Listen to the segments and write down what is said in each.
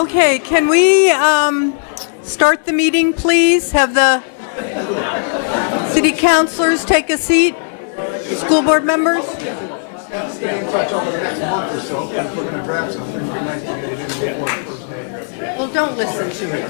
Okay, can we start the meeting, please? Have the city councilors take a seat? School board members? Well, don't listen to me.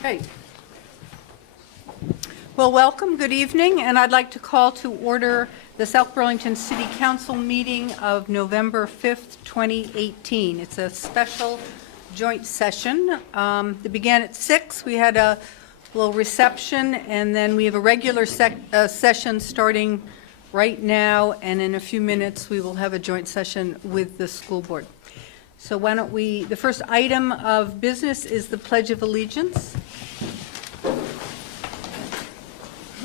Okay. Well, welcome, good evening, and I'd like to call to order the South Burlington City Council meeting of November 5th, 2018. It's a special joint session. It began at 6. We had a little reception, and then we have a regular session starting right now, and in a few minutes we will have a joint session with the school board. So why don't we, the first item of business is the Pledge of Allegiance. Would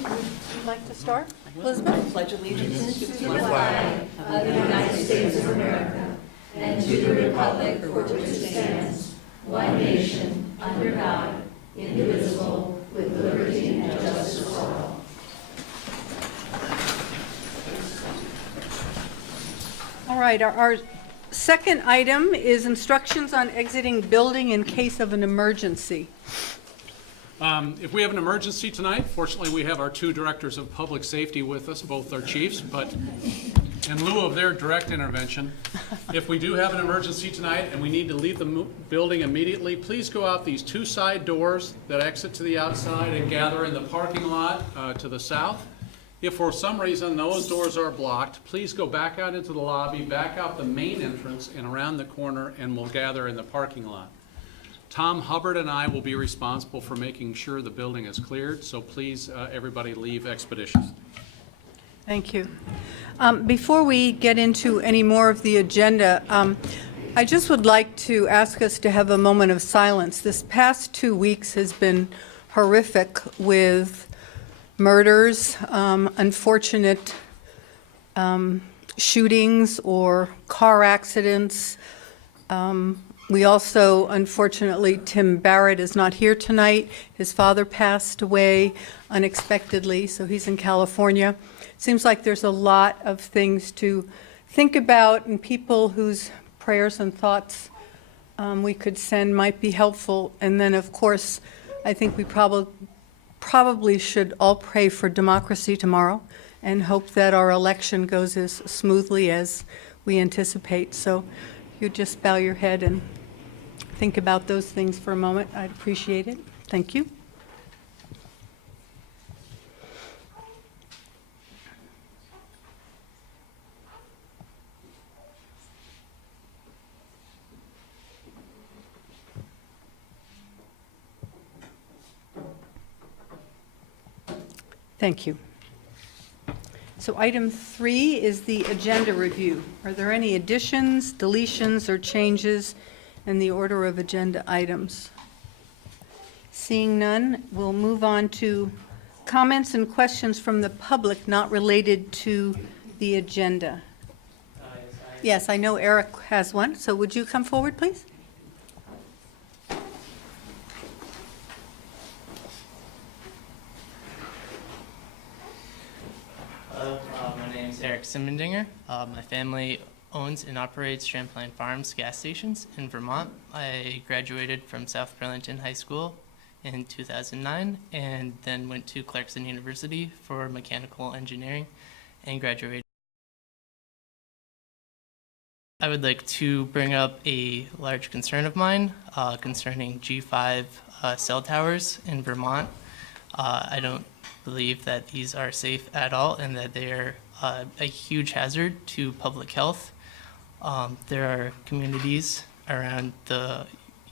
you like to start, Elizabeth? Pledge allegiance to the flag of the United States of America and to the republic for which it stands, one nation, under God, indivisible, with liberty and justice for all. All right, our second item is instructions on exiting building in case of an emergency. If we have an emergency tonight, fortunately we have our two directors of public safety with us, both our chiefs, but in lieu of their direct intervention, if we do have an emergency tonight and we need to leave the building immediately, please go out these two side doors that exit to the outside and gather in the parking lot to the south. If for some reason those doors are blocked, please go back out into the lobby, back out the main entrance and around the corner, and we'll gather in the parking lot. Tom Hubbard and I will be responsible for making sure the building is cleared, so please, everybody leave expeditiously. Thank you. Before we get into any more of the agenda, I just would like to ask us to have a moment of silence. This past 2 weeks has been horrific with murders, unfortunate shootings or car accidents. We also, unfortunately, Tim Barrett is not here tonight. His father passed away unexpectedly, so he's in California. Seems like there's a lot of things to think about, and people whose prayers and thoughts we could send might be helpful. And then, of course, I think we probably should all pray for democracy tomorrow and hope that our election goes as smoothly as we anticipate. So you just bow your head and think about those things for a moment. I'd appreciate it. Thank you. Thank you. So item 3 is the agenda review. Are there any additions, deletions, or changes in the order of agenda items? Seeing none, we'll move on to comments and questions from the public not related to the agenda. Yes, I know Eric has one, so would you come forward, please? Hello, my name is Eric Simmendinger. My family owns and operates Champlain Farms gas stations in Vermont. I graduated from South Burlington High School in 2009 and then went to Clarkson University for mechanical engineering and graduated. I would like to bring up a large concern of mine concerning G5 cell towers in Vermont. I don't believe that these are safe at all and that they are a huge hazard to public health. There are communities around the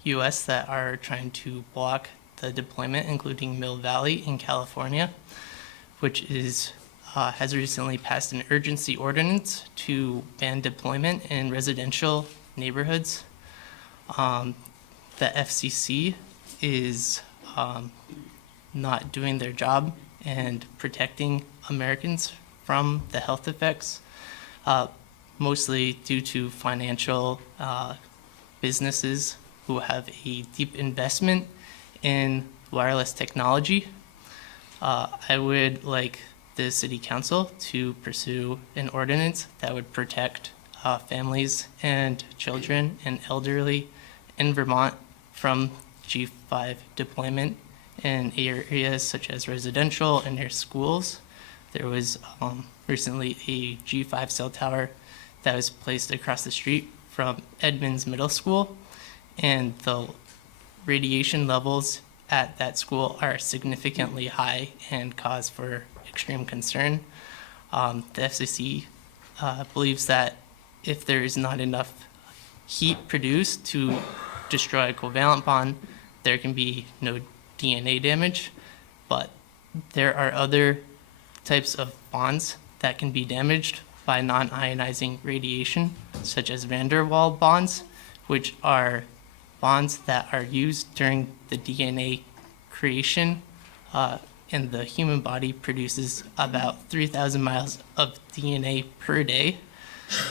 U.S. that are trying to block the deployment, including Mill Valley in California, which is has recently passed an urgency ordinance to ban deployment in residential neighborhoods. The FCC is not doing their job and protecting Americans from the health effects, mostly due to financial businesses who have a deep investment in wireless technology. I would like the City Council to pursue an ordinance that would protect families and children and elderly in Vermont from G5 deployment in areas such as residential and near schools. There was recently a G5 cell tower that was placed across the street from Edmonds Middle School, and the radiation levels at that school are significantly high and cause for extreme concern. The FCC believes that if there is not enough heat produced to destroy a covalent bond, there can be no DNA damage, but there are other types of bonds that can be damaged by non-ionizing radiation, such as van der Waals bonds, which are bonds that are used during the DNA creation, and the human body produces about 3,000 miles of DNA per day.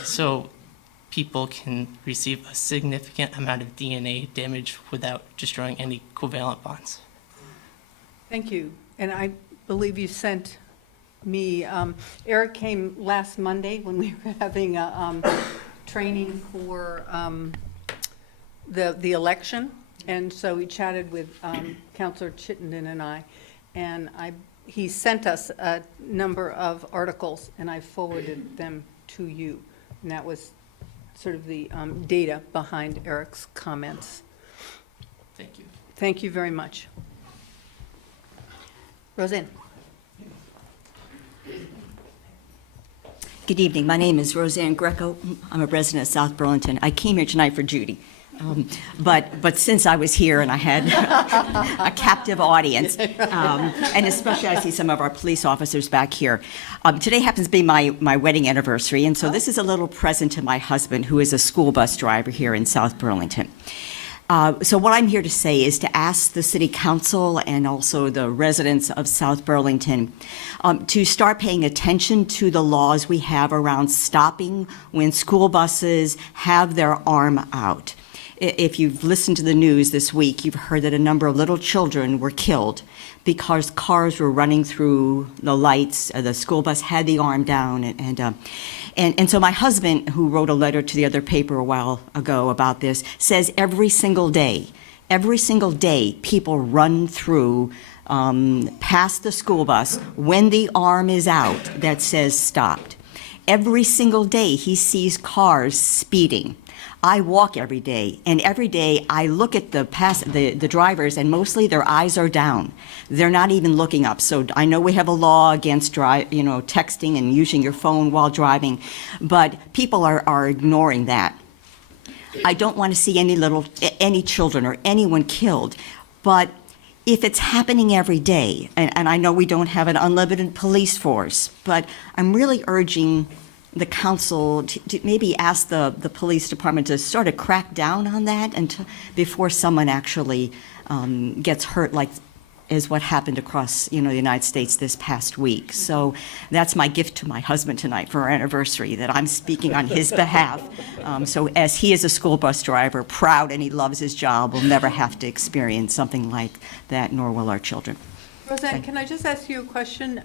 So people can receive a significant amount of DNA damage without destroying any covalent bonds. Thank you. And I believe you sent me, Eric came last Monday when we were having a training for the election. And so he chatted with Councilor Chittenden and I. And he sent us a number of articles, and I forwarded them to you. And that was sort of the data behind Eric's comments. Thank you. Thank you very much. Roseanne. Good evening. My name is Roseanne Greco. I'm a resident of South Burlington. I came here tonight for Judy. But since I was here and I had a captive audience, and especially I see some of our police officers back here, today happens to be my wedding anniversary, and so this is a little present to my husband, who is a school bus driver here in South Burlington. So what I'm here to say is to ask the City Council and also the residents of South Burlington to start paying attention to the laws we have around stopping when school buses have their arm out. If you've listened to the news this week, you've heard that a number of little children were killed because cars were running through the lights. The school bus had the arm down, and so my husband, who wrote a letter to the other paper a while ago about this, says every single day, people run through past the school bus when the arm is out that says stopped. Every single day he sees cars speeding. I walk every day, and every day I look at the drivers, and mostly their eyes are down. They're not even looking up. So I know we have a law against texting and using your phone while driving, but people are ignoring that. I don't want to see any children or anyone killed, but if it's happening every day, and I know we don't have an unlimited police force, but I'm really urging the council to maybe ask the police department to sort of crack down on that before someone actually gets hurt, like is what happened across the United States this past week. So that's my gift to my husband tonight for our anniversary, that I'm speaking on his behalf. So as he is a school bus driver, proud, and he loves his job, we'll never have to experience something like that, nor will our children. Roseanne, can I just ask you a question?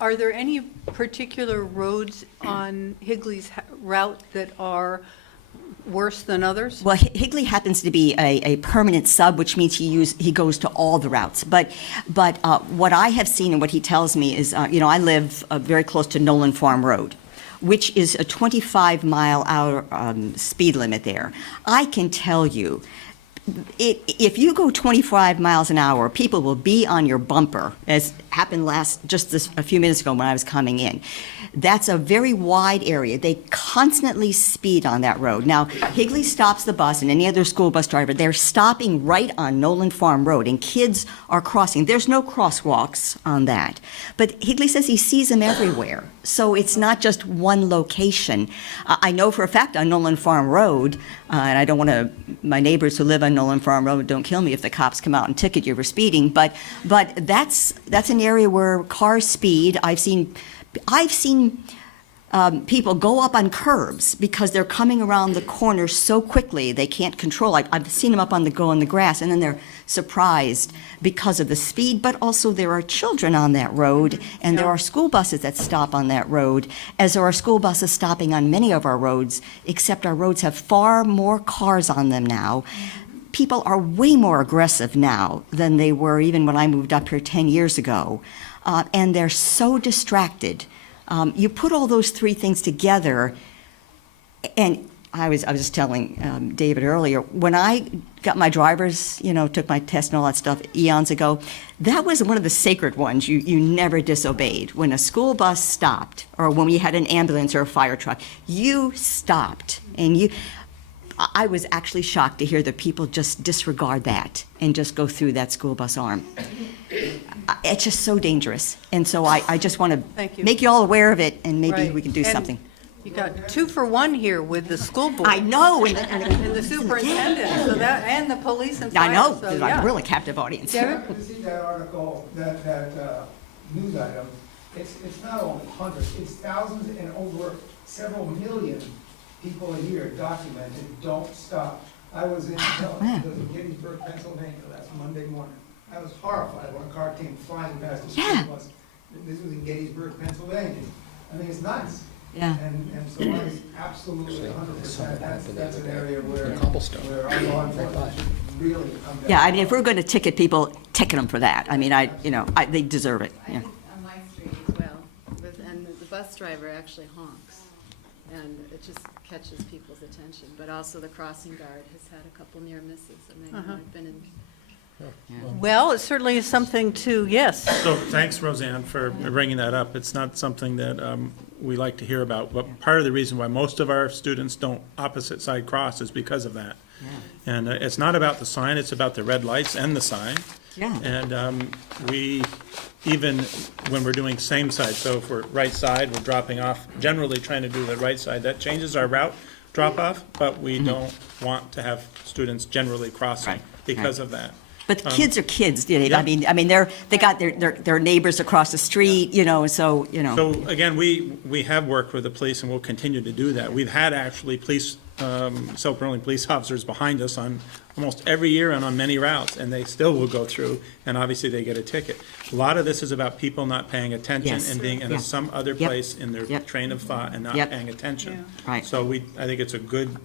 Are there any particular roads on Higley's route that are worse than others? Well, Higley happens to be a permanent sub, which means he goes to all the routes. But what I have seen and what he tells me is, I live very close to Nolan Farm Road, which is a 25-mile-hour speed limit there. I can tell you, if you go 25 miles an hour, people will be on your bumper, as happened just a few minutes ago when I was coming in. That's a very wide area. They constantly speed on that road. Now, Higley stops the bus, and any other school bus driver, they're stopping right on Nolan Farm Road, and kids are crossing. There's no crosswalks on that. But Higley says he sees them everywhere. So it's not just one location. I know for a fact on Nolan Farm Road, and I don't want to, my neighbors who live on Nolan Farm Road don't kill me if the cops come out and ticket you for speeding, but that's an area where cars speed. I've seen people go up on curbs because they're coming around the corner so quickly they can't control. I've seen them up on the grass, and then they're surprised because of the speed, but also there are children on that road, and there are school buses that stop on that road, as there are school buses stopping on many of our roads, except our roads have far more cars on them now. People are way more aggressive now than they were even when I moved up here 10 years ago, and they're so distracted. You put all those three things together, and I was just telling David earlier, when I got my driver's, took my test and all that stuff eons ago, that was one of the sacred ones you never disobeyed. When a school bus stopped, or when we had an ambulance or a fire truck, you stopped, and I was actually shocked to hear that people just disregard that and just go through that school bus arm. It's just so dangerous. And so I just want Thank to you. make you all aware of it, and maybe Right. we can do And something. You got 2 for 1 here with the school board. I know. And the superintendent, so that, and the police and fire. I know, so, it's yeah. a really captive audience. Derek? To see that article, that news item, it's not only hundreds, it's thousands and over several million people a year documented don't stop. I was in Gettysburg, Pennsylvania last Monday morning. I was horrified when a car came flying past the Yeah. school bus. This was in Gettysburg, Pennsylvania. I mean, it's nuts. Yeah. And so I was absolutely 100%, that's an area where our law enforcement should really come down. Yeah, I mean, if we're going to ticket people, ticket them for that. I mean, they deserve it. Yeah. On my street as well, and the bus driver actually honks, and it just catches people's attention. But also the crossing guard has had a couple near misses, and I know I've been in. Well, it certainly is something to, yes. So thanks, Roseanne, for bringing that up. It's not something that we like to hear about, but part of the reason why most of our students don't opposite side cross is because of that. And it's not about the sign, it's about the red lights and the sign. Yeah. And we, even when we're doing same side, so if we're right side, we're dropping off, generally trying to do the right side. That changes our route drop-off, but we don't want to have students generally crossing Right, because of that. But kids are kids, yeah. I mean, they got their neighbors across the street, so. So again, we have worked with the police and we'll continue to do that. We've had actually South Burlington police officers behind us on almost every year and on many routes, and they still will go through, and obviously they get a ticket. A lot of this is about people not paying attention Yes. and being Yeah. in some other Yep. place in their Yep. train of thought and not Yep. paying attention. Right. So I think it's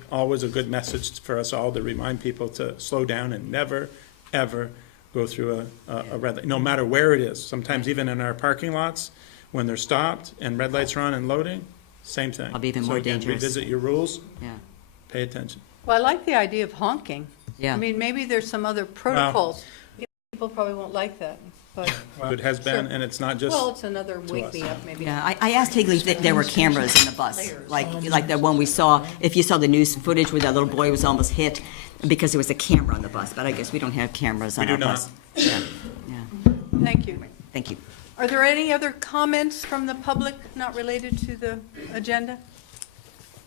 always a good message for us all to remind people to slow down and never, ever go through a red light, no matter where it is. Sometimes even in our parking lots, when they're stopped and red lights are on and loading, same thing. It'll be even So more again, dangerous. revisit your rules, Yeah. pay attention. Well, I like the idea of honking. Yeah. I mean, maybe there's some other protocols. People probably won't like that, but, It has been, Sure. and it's not just. well, it's another wake us. me up, maybe. Yeah, I asked Higley if there were cameras in the bus, like the one we saw, if you saw the news footage where that little boy was almost hit, because there was a camera on the bus, but I guess we don't have cameras on We our do bus. Yeah, yeah, Thank you. thank you. Are there any other comments from the public not related to the agenda?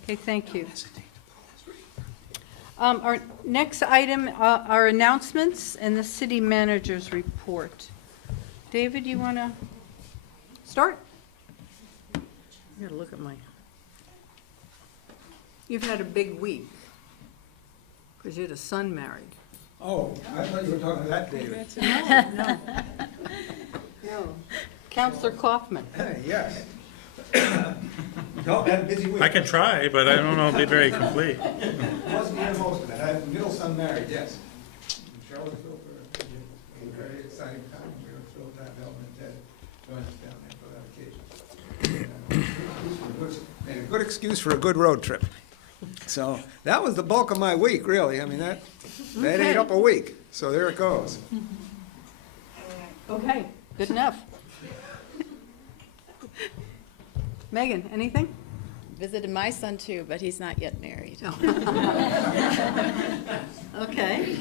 Okay, thank you. Our next item are announcements and the city manager's report. David, you want to start? I gotta look at You've had a big week, because you had a son married. Oh, I thought you were talking to that David. No. Counselor Kaufman. Yes. No, I had a busy week. I can try, but I don't know if it'll be very complete. Wasn't here most of it. I had a middle son married, yes. In Charlottesville for a very exciting time. We were thrilled to have Ellen and Ted join us down there for that occasion. And a good excuse for a good road trip. So that was the bulk of my week, really. I mean, that ate up a week. So there it goes. Okay, good enough. Megan, anything? Visited my son too, but he's not yet married. Okay.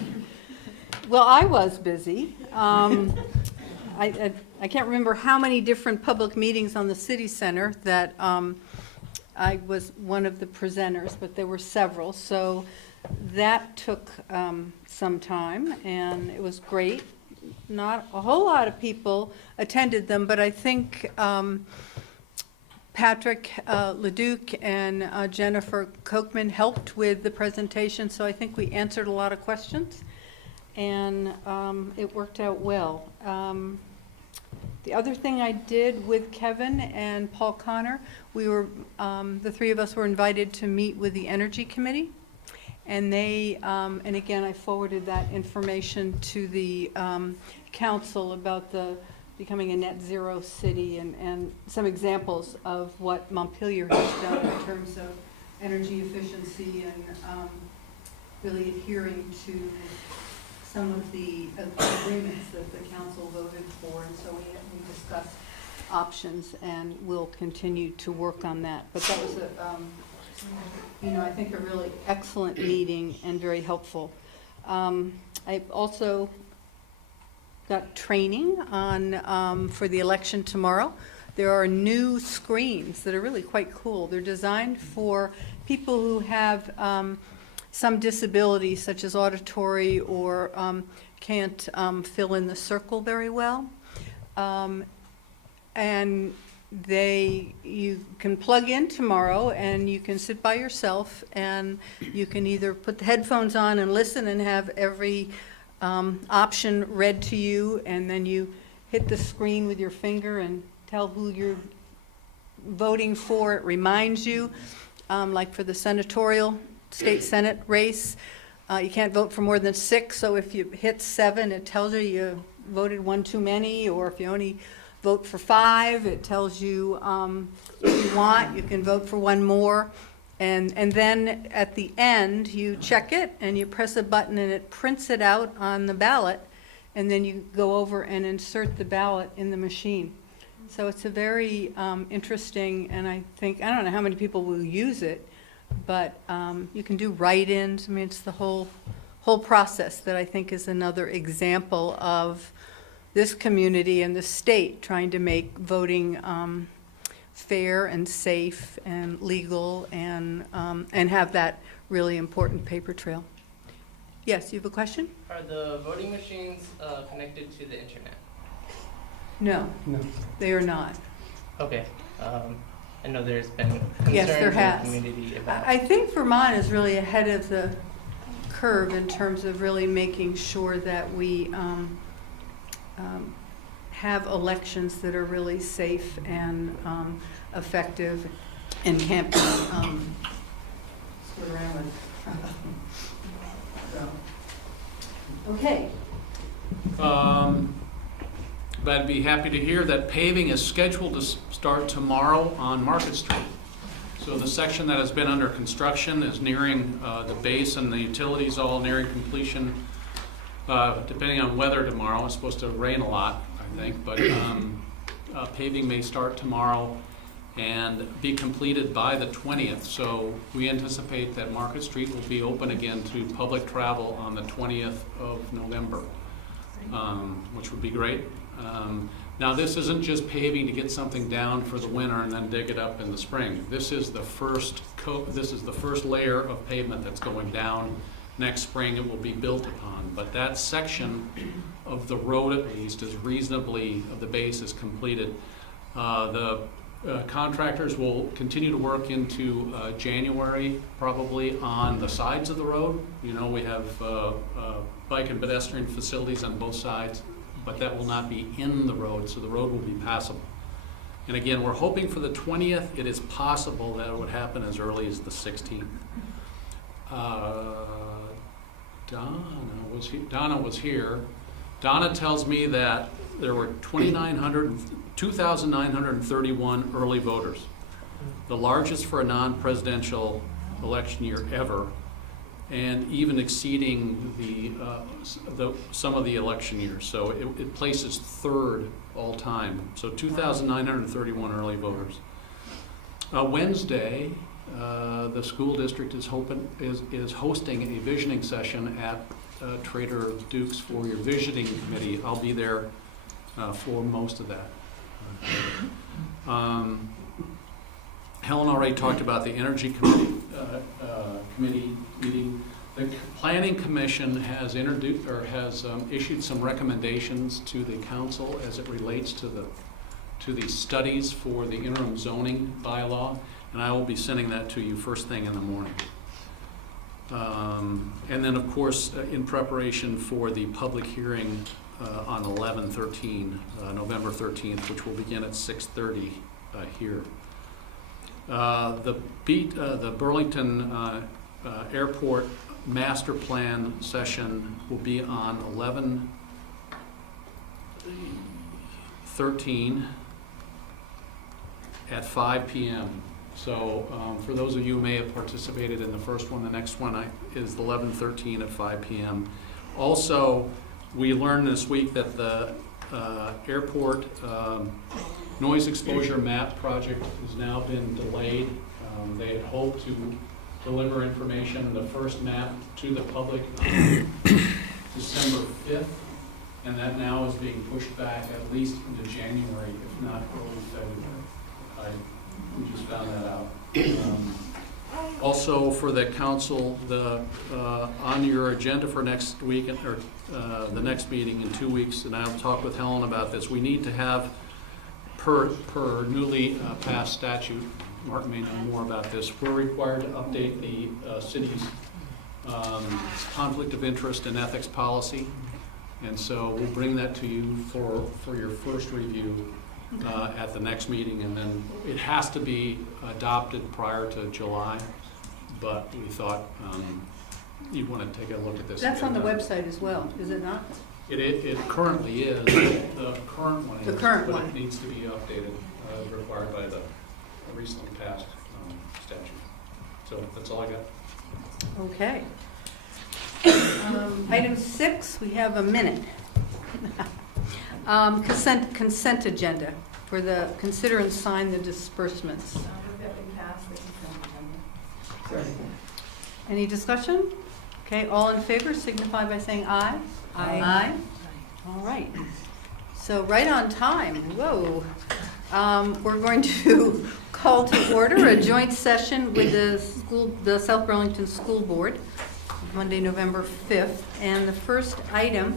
Well, I was busy. I can't remember how many different public meetings on the city center that I was one of the presenters, but there were several. So that took some time, and it was great. Not a whole lot of people attended them, but I think Patrick Leduc and Jennifer Kochman helped with the presentation, so I think we answered a lot of questions, and it worked out well. The other thing I did with Kevin and Paul Connor, we were, the three of us were invited to meet with the Energy Committee, and they, and again, I forwarded that information to the council about the becoming a net zero city and some examples of what Montpelier has done in terms of energy efficiency and really adhering to some of the agreements that the council voted for. And so we discussed options, and we'll continue to work on that. But that was I think a really excellent meeting and very helpful. I also got training on for the election tomorrow. There are new screens that are really quite cool. They're designed for people who have some disability, such as auditory or can't fill in the circle very well. And you can plug in tomorrow, and you can sit by yourself, and you can either put the headphones on and listen and have every option read to you, and then you hit the screen with your finger and tell who you're voting for. It reminds you, like for the senatorial state senate race, you can't vote for more than 6, so if you hit 7, it tells you you voted one too many, or if you only vote for 5, it tells you if you want, you can vote for one more. And then at the end, you check it and you press a button and it prints it out on the ballot, and then you go over and insert the ballot in the machine. So it's a very interesting, and I don't know how many people will use it, but you can do write-ins. I mean, it's the whole process that I think is another example of this community and the state trying to make voting fair and safe and legal, and have that really important paper trail. Yes, you have a question? Are the voting machines connected to the internet? No, they are not. Okay. I know there's been Yes, there concerns in the has. community about. I think Vermont is really ahead of the curve in terms of really making sure that we have elections that are really safe and effective, and can't be screwed around with. So, okay. But I'd be happy to hear that paving is scheduled to start tomorrow on Market Street. So the section that has been under construction is nearing the base, and the utilities all nearing completion. Depending on weather tomorrow, it's supposed to rain a lot, I think, but paving may start tomorrow and be completed by the 20th. So we anticipate that Market Street will be open again to public travel on the 20th of November, which would be great. Now, this isn't just paving to get something down for the winter and then dig it up in the spring. This is the first layer of pavement that's going down. Next spring it will be built upon, but that section of the road at least is reasonably, of the base is completed. The contractors will continue to work into January probably on the sides of the road. You know, we have bike and pedestrian facilities on both sides, but that will not be in the road, so the road will be passable. And again, we're hoping for the 20th. It is possible that it would happen as early as the 16th. Donna was here. Donna tells me that there were 2,931 early voters, the largest for a non-presidential election year ever, and even exceeding some of the election years. So it places third all time. So 2,931 early voters. Wednesday, the school district is hosting a visioning session at Trader Duke's for your visioning committee. I'll be there for most of that. Helen already talked about the Energy Committee meeting. The Planning Commission has introduced or has issued some recommendations to the council as it relates to the studies for the interim zoning bylaw, and I will be sending that to you first thing in the morning. And then, of course, in preparation for the public hearing on 11/13, November 13th, which will begin at 6:30 here. The Burlington Airport Master Plan session will be on 11/13 at 5 p.m. So for those of you who may have participated in the first one, the next one is 11/13 at 5 p.m. Also, we learned this week that the airport noise exposure map project has now been delayed. They had hoped to deliver information, the first map, to the public on December 5th, and that now is being pushed back at least into January, if not early February. We just found that out. Also, for the council, on your agenda for next week, or the next meeting in 2 weeks, and I'll talk with Helen about this, we need to have, per newly passed statute, Mark may know more about this, we're required to update the city's conflict of interest and ethics policy. And so we'll bring that to you for your first review at the next meeting, and then it has to be adopted prior to July, but we thought you'd want to take a look at this. That's on the website as well, is it not? It currently is. The current one is. The current but one. it needs to be updated, required by the recently passed statute. So that's all I got. Okay. Item 6, we have a minute. Consent agenda for the consider and sign the disbursements. Any discussion? Okay, all in favor signify by saying aye. Aye. All right. So right on time, whoa. We're going to call to order a joint session with the South Burlington School Board, Monday, November 5th. And the first item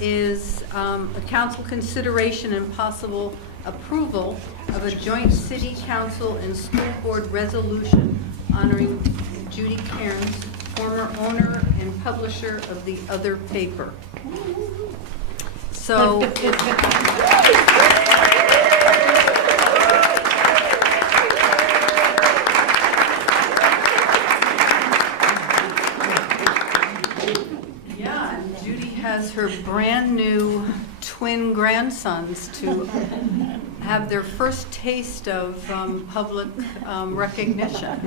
is a council consideration and possible approval of a joint city council and school board resolution honoring Judy Cairns, former owner and publisher of the Other paper. So yeah, and Judy has her brand new twin grandsons to have their first taste of public recognition.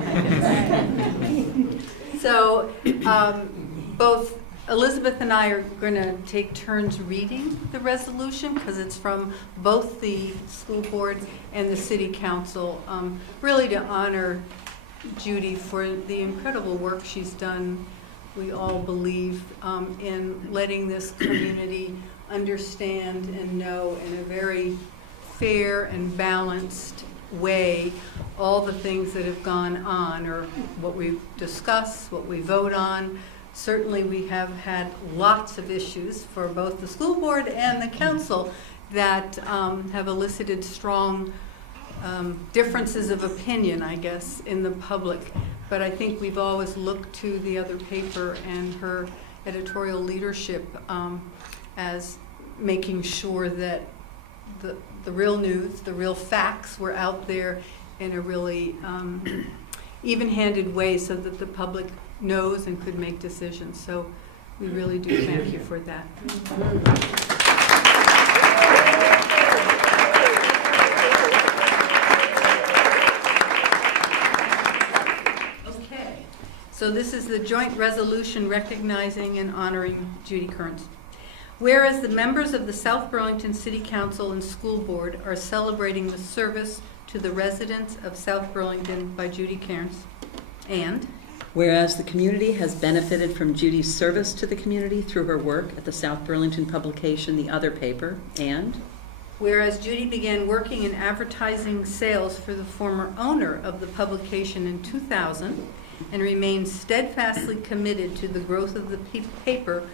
So both Elizabeth and I are going to take turns reading the resolution because it's from both the school board and the city council, really to honor Judy for the incredible work she's done, we all believe, in letting this community understand and know in a very fair and balanced way all the things that have gone on, or what we discuss, what we vote on. Certainly we have had lots of issues for both the school board and the council that have elicited strong differences of opinion, I guess, in the public. But I think we've always looked to the Other paper and her editorial leadership as making sure that the real news, the real facts were out there in a really even-handed way so that the public knows and could make decisions. So we really do thank you for that. Okay, so this is the joint resolution recognizing and honoring Judy Cairns. Whereas the members of the South Burlington City Council and School Board are celebrating the service to to the residents of South Burlington by Judy Cairns. And Whereas the community has benefited from Judy's service to the community through her work at the South Burlington publication, The Other Paper, and whereas Judy began working in advertising sales for the former owner of the publication in 2000 and remains steadfastly committed to the growth of the paper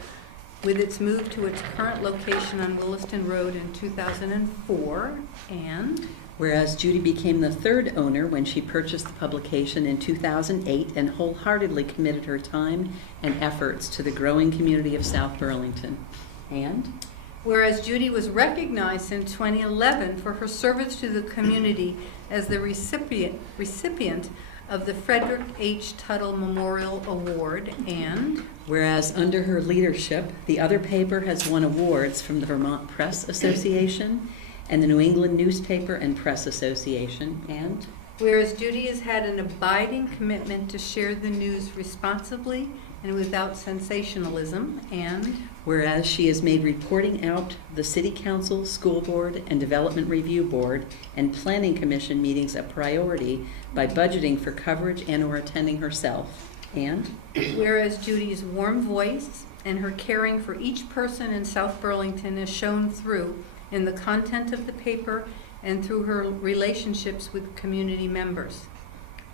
with its move to its current location on Williston Road in 2004, and whereas Judy became the third owner when she purchased the publication in 2008 and wholeheartedly committed her time and efforts to the growing community of South Burlington, and whereas Judy was recognized in 2011 for her service to the community as the recipient of the Frederick H. Tuttle Memorial Award, and whereas under her leadership, The Other Paper has won awards from the Vermont Press Association and the New England Newspaper and Press Association, and whereas Judy has had an abiding commitment to share the news responsibly and without sensationalism, and whereas she has made reporting out the City Council, School Board, and Development Review Board and Planning Commission meetings a priority by budgeting for coverage and/or attending herself, and whereas Judy's warm voice and her caring for each person in South Burlington is shown through in the content of the paper and through her relationships with community members.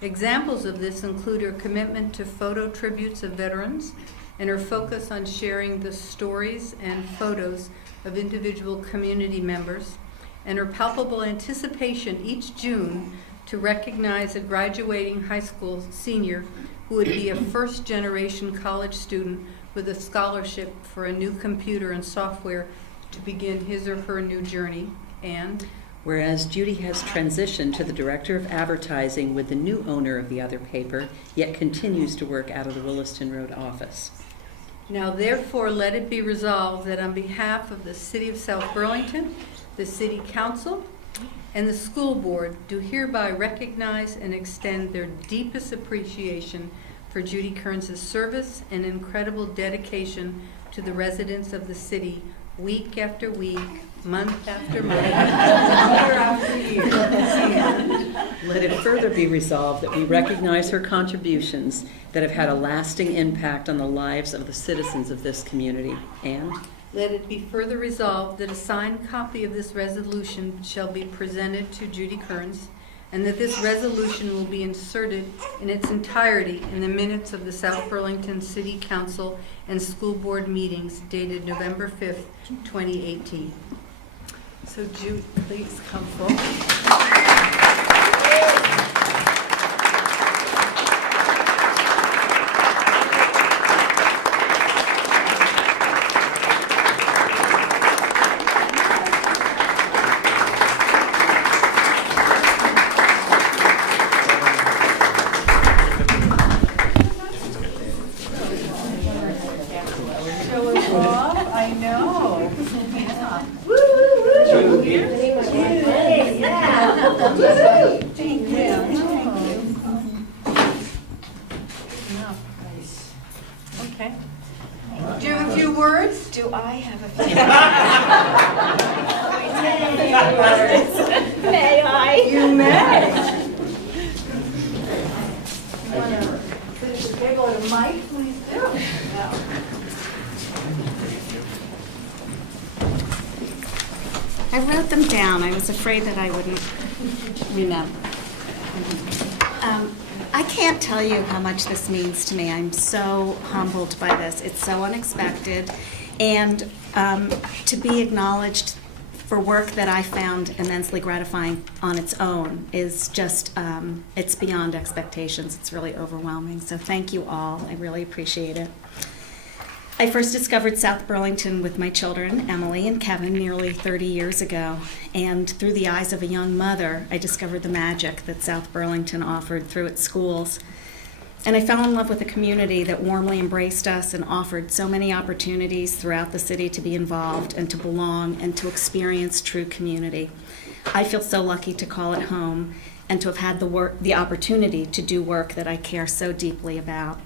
Examples of this include her commitment to photo tributes of veterans and her focus on sharing the stories and photos of individual community members, and her palpable anticipation each June to recognize a graduating high school senior who would be a first-generation college student with a scholarship for a new computer and software to begin his or her new journey, and whereas Judy has transitioned to the Director of Advertising with the new owner of The Other Paper, yet continues to work out of the Williston Road office. now therefore let it be resolved that on behalf of the City of South Burlington, the City Council, and the School Board do hereby recognize and extend their deepest appreciation for Judy Cairns' service and incredible dedication to the residents of the city week after week, month after month, year after year. And Let it further be resolved that we recognize her contributions that have had a lasting impact on the lives of the citizens of this community, and let it be further resolved that a signed copy of this resolution shall be presented to Judy Cairns, and that this resolution will be inserted in its entirety in the minutes of the South Burlington City Council and School Board meetings dated November 5th, 2018. So Judy, please come forward. I know. Okay. Do you have a few words? Do I have a few? May I? You may. You want to finish the table at a mic? Please do. I wrote them down. I was afraid that I wouldn't remember. I can't tell you how much this means to me. I'm so humbled by this. It's so unexpected. And to be acknowledged for work that I found immensely gratifying on its own is just, it's beyond expectations. It's really overwhelming. So thank you all. I really appreciate it. I first discovered South Burlington with my children, Emily and Kevin, nearly 30 years ago. And through the eyes of a young mother, I discovered the magic that South Burlington offered through its schools. And I fell in love with a community that warmly embraced us and offered so many opportunities throughout the city to be involved and to belong and to experience true community. I feel so lucky to call it home and to have had the opportunity to do work that I care so deeply about.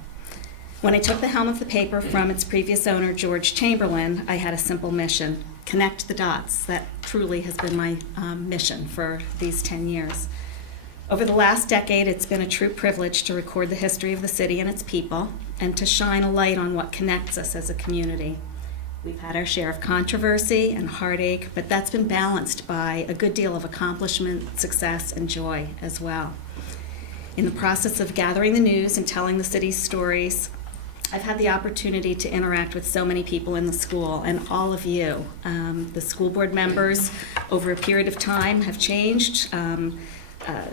When I took the helm of the paper from its previous owner, George Chamberlain, I had a simple mission: connect the dots. That truly has been my mission for these 10 years. Over the last decade, it's been a true privilege to record the history of the city and its people, and to shine a light on what connects us as a community. We've had our share of controversy and heartache, but that's been balanced by a good deal of accomplishment, success, and joy as well. In the process of gathering the news and telling the city's stories, I've had the opportunity to interact with so many people in the school, and all of you. The school board members, over a period of time, have changed.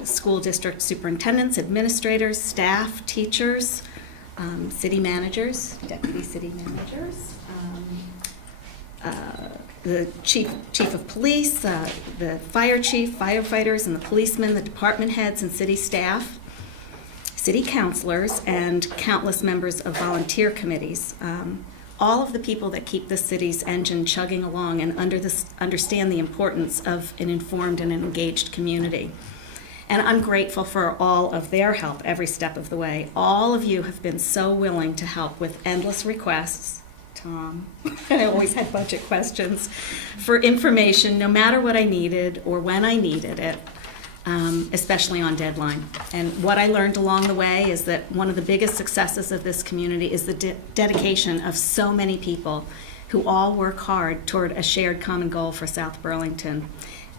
School district superintendents, administrators, staff, teachers, city managers, deputy city managers, the chief of police, the fire chief, firefighters, and the policemen, the department heads and city staff, city councilors, and countless members of volunteer committees. All of the people that keep the city's engine chugging along and understand the importance of an informed and an engaged community. And I'm grateful for all of their help every step of the way. All of you have been so willing to help with endless requests. Tom, I always had budget questions for information, no matter what I needed or when I needed it, especially on deadline. And what I learned along the way is that one of the biggest successes of this community is the dedication of so many people who all work hard toward a shared common goal for South Burlington.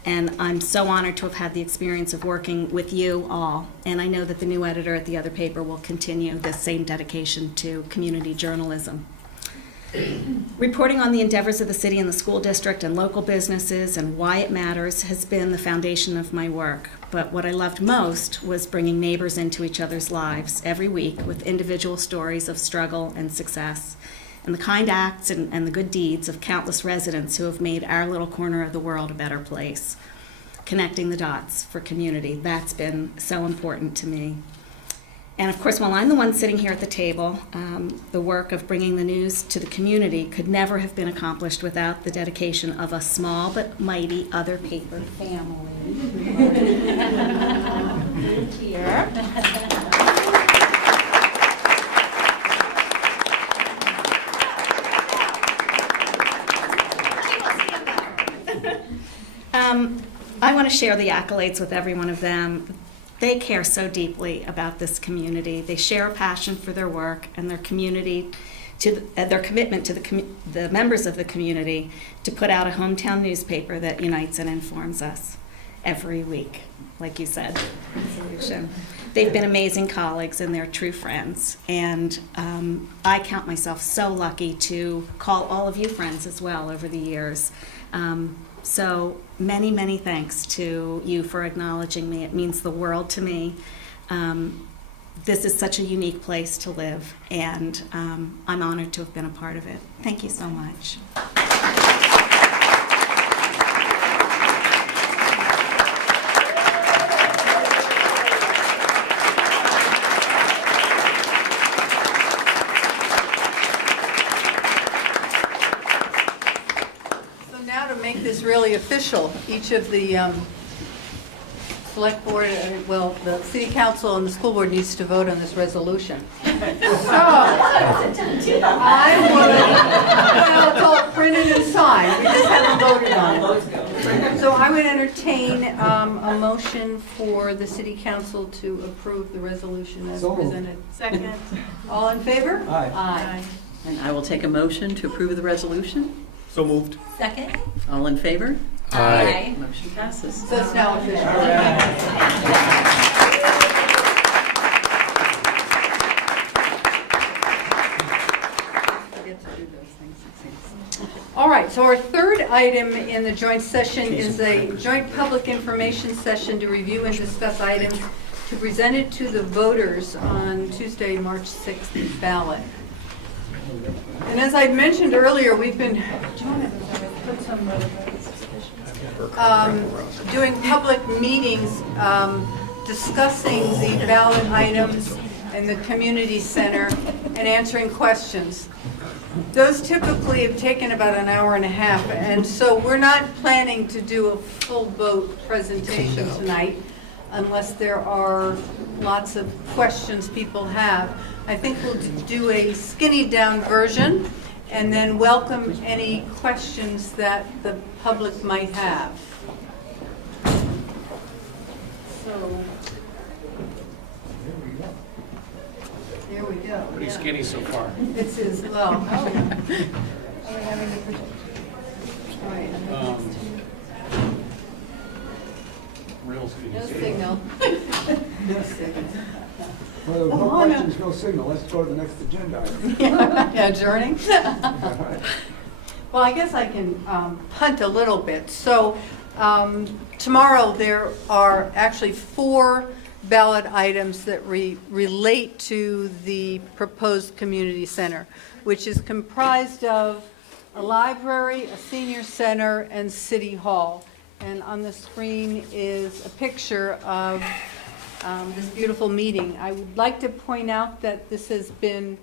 And I'm so honored to have had the experience of working with you all. And I know that the new editor at the other paper will continue this same dedication to community journalism. Reporting on the endeavors of the city and the school district and local businesses and why it matters has been the foundation of my work. But what I loved most was bringing neighbors into each other's lives every week with individual stories of struggle and success, and the kind acts and the good deeds of countless residents who have made our little corner of the world a better place. Connecting the dots for community, that's been so important to me. And of course, while I'm the one sitting here at the table, the work of bringing the news to the community could never have been accomplished without the dedication of a small but mighty other paper family. Here. I want to share the accolades with every one of them. They care so deeply about this community. They share a passion for their work and their community, their commitment to the members of the community to put out a hometown newspaper that unites and informs us every week, like you said. Solution. They've been amazing colleagues and they're true friends. And I count myself so lucky to call all of you friends as well over the years. So many, many thanks to you for acknowledging me. It means the world to me. This is such a unique place to live, and I'm honored to have been a part of it. Thank you so much. This really official. Each of the select board, the city council and the school board needs to vote on this resolution. So I would, it's all printed and signed. We just haven't voted on it. So I would entertain a motion for the city council to approve the resolution as presented. Second. All in favor? Aye. Aye. And I will take a motion to approve the resolution. So moved. Second? All in favor? Aye. Motion passes. So it's now official. All right, so our third item in the joint session is a joint public information session to review and discuss items to be presented to the voters on Tuesday, March 6th ballot. And as I mentioned earlier, we've been doing public meetings discussing the ballot items in the community center and answering questions. Those typically have taken about an hour and a half, and so we're not planning to do a full vote presentation tonight unless there are lots of questions people have. I think we'll do a skinny down version and then welcome any questions that the public might have. So Pretty skinny so far. It's his, well, oh. Are we having the projector? All right. Real No signal. No signal. Well, there's no questions, no signal. Let's go to the next agenda item. Yeah, adjourning? Well, I guess I can punt a little bit. So tomorrow, there are actually 4 ballot items that relate to the proposed community center, which is comprised of a library, a senior center, and city hall. And on the screen is a picture of this beautiful meeting. I would like to point out that this has been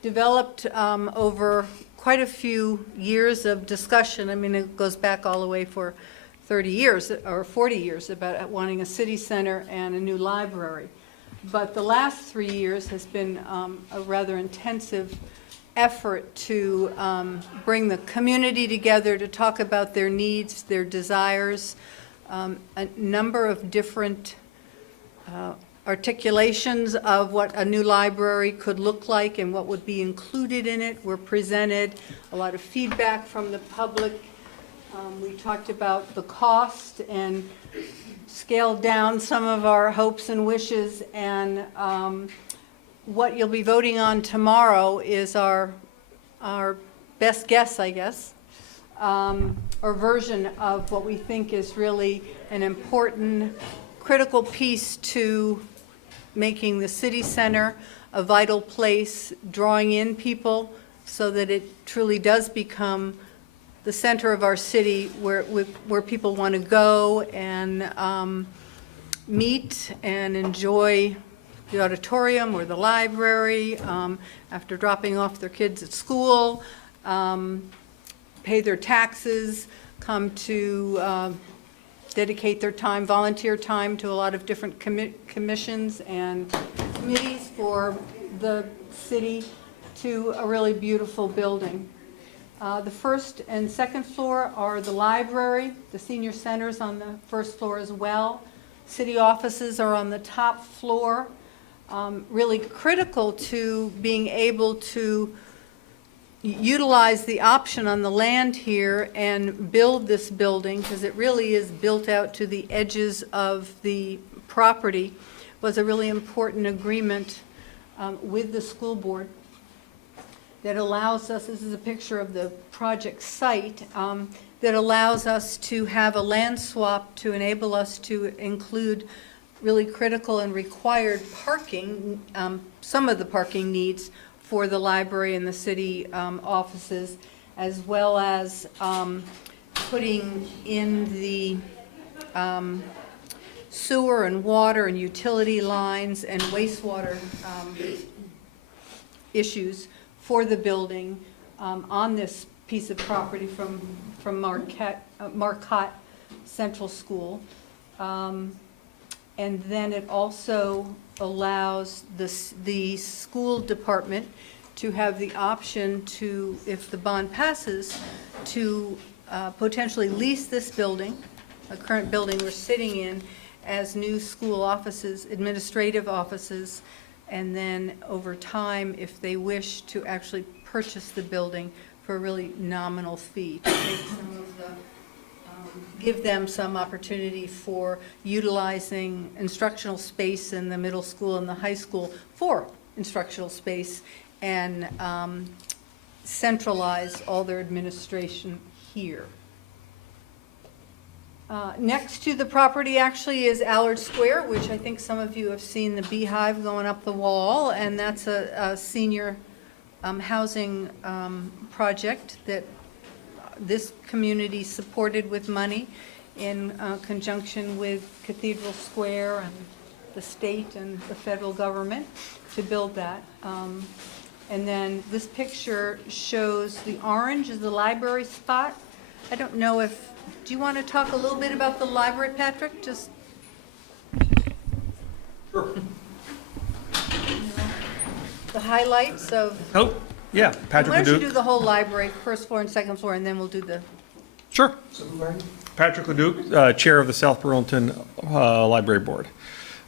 developed over quite a few years of discussion. I mean, it goes back all the way for 30 years or 40 years about wanting a city center and a new library. But the last 3 years has been a rather intensive effort to bring the community together to talk about their needs, their desires, a number of different articulations of what a new library could look like and what would be included in it were presented, a lot of feedback from the public. We talked about the cost and scaled down some of our hopes and wishes, and what you'll be voting on tomorrow is our best guess, I guess, or version of what we think is really an important, critical piece to making the city center a vital place, drawing in people so that it truly does become the center of our city where people want to go and meet and enjoy the auditorium or the library after dropping off their kids at school, pay their taxes, come to dedicate their time, volunteer time to a lot of different commissions and committees for the city, to a really beautiful building. The first and second floor are the library, the senior center's on the first floor as well. City offices are on the top floor. Really critical to being able to utilize the option on the land here and build this building, because it really is built out to the edges of the property, was a really important agreement with the school board that allows us, this is a picture of the project site, that allows us to have a land swap to enable us to include really critical and required parking, some of the parking needs for the library and the city offices, as well as putting in the sewer and water and utility lines and wastewater issues for the building on this piece of property from Marcotte Central School. And then it also allows the school department to have the option to, if the bond passes, to potentially lease this building, a current building we're sitting in, as new school offices, administrative offices, and then over time, if they wish, to actually purchase the building for a really nominal fee, to take some of the give them some opportunity for utilizing instructional space in the middle school and the high school for instructional space, and centralize all their administration here. Next to the property actually is Allard Square, which I think some of you have seen the beehive going up the wall, and that's a senior housing project that this community supported with money in conjunction with Cathedral Square and the state and the federal government to build that. And then this picture shows the orange is the library spot. I don't know if, do you want to talk a little bit about the library, Patrick? Just. Sure. The highlights of. Oh, yeah, Patrick Why don't you do Leduc. the whole library, first floor and second floor, and then we'll do the. Sure. Patrick Leduc, Chair of the South Burlington Library Board.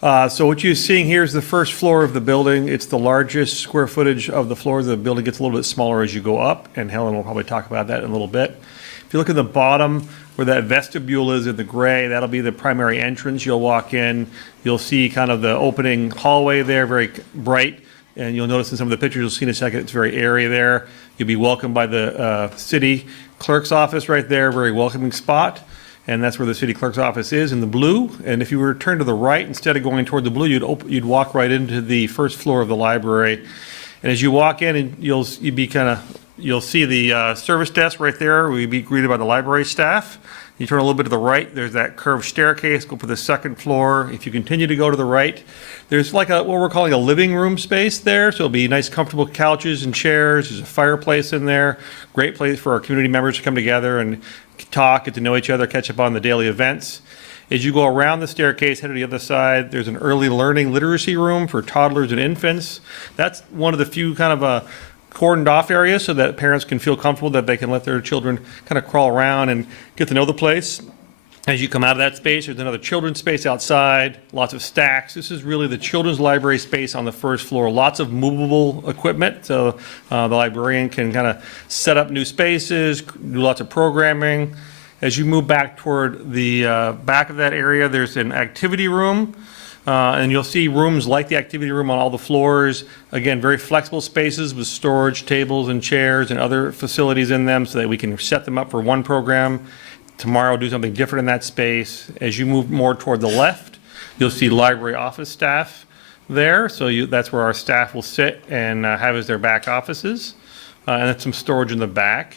So what you're seeing here is the first floor of the building. It's the largest square footage of the floor. The building gets a little bit smaller as you go up, and Helen will probably talk about that in a little bit. If you look at the bottom where that vestibule is in the gray, that'll be the primary entrance. You'll walk in, you'll see kind of the opening hallway there, very bright, and you'll notice in some of the pictures you'll see in a second, it's very airy there. You'll be welcomed by the city clerk's office right there, very welcoming spot. And that's where the city clerk's office is in the blue. And if you were to turn to the right, instead of going toward the blue, you'd walk right into the first floor of the library. And as you walk in, and you'll see the service desk right there, where you'd be greeted by the library staff. You turn a little bit to the right, there's that curved staircase, go for the second floor. If you continue to go to the right, there's like what we're calling a living room space there. So it'll be nice, comfortable couches and chairs. There's a fireplace in there. Great place for our community members to come together and talk, get to know each other, catch up on the daily events. As you go around the staircase, head to the other side, there's an early learning literacy room for toddlers and infants. That's one of the few kind of cordoned off areas so that parents can feel comfortable that they can let their children kind of crawl around and get to know the place. As you come out of that space, there's another children's space outside, lots of stacks. This is really the children's library space on the first floor. Lots of movable equipment, so the librarian can kind of set up new spaces, do lots of programming. As you move back toward the back of that area, there's an activity room. And you'll see rooms like the activity room on all the floors. Again, very flexible spaces with storage tables and chairs and other facilities in them so that we can set them up for one program. Tomorrow, do something different in that space. As you move more toward the left, you'll see library office staff there. So that's where our staff will sit and have as their back offices. And then some storage in the back.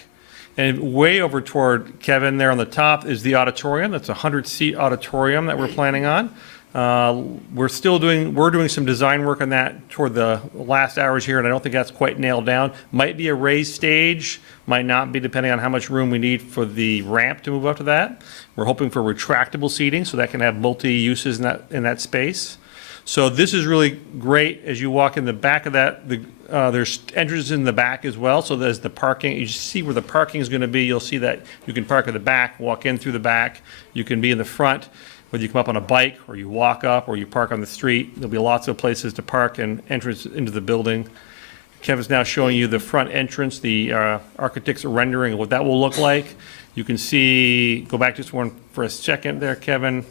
And way over toward Kevin there on the top is the auditorium. That's a 100-seat auditorium that we're planning on. We're doing some design work on that toward the last hours here, and I don't think that's quite nailed down. Might be a raised stage, might not be, depending on how much room we need for the ramp to move up to that. We're hoping for retractable seating, so that can have multi-uses in that space. So this is really great. As you walk in the back of that, there's entrances in the back as well. So there's the parking. You see where the parking is going to be. You'll see that you can park in the back, walk in through the back. You can be in the front. Whether you come up on a bike or you walk up or you park on the street, there'll be lots of places to park and entrance into the building. Kevin's now showing you the front entrance, the architect's rendering of what that will look like. You can see, go back just one for a second there, Kevin.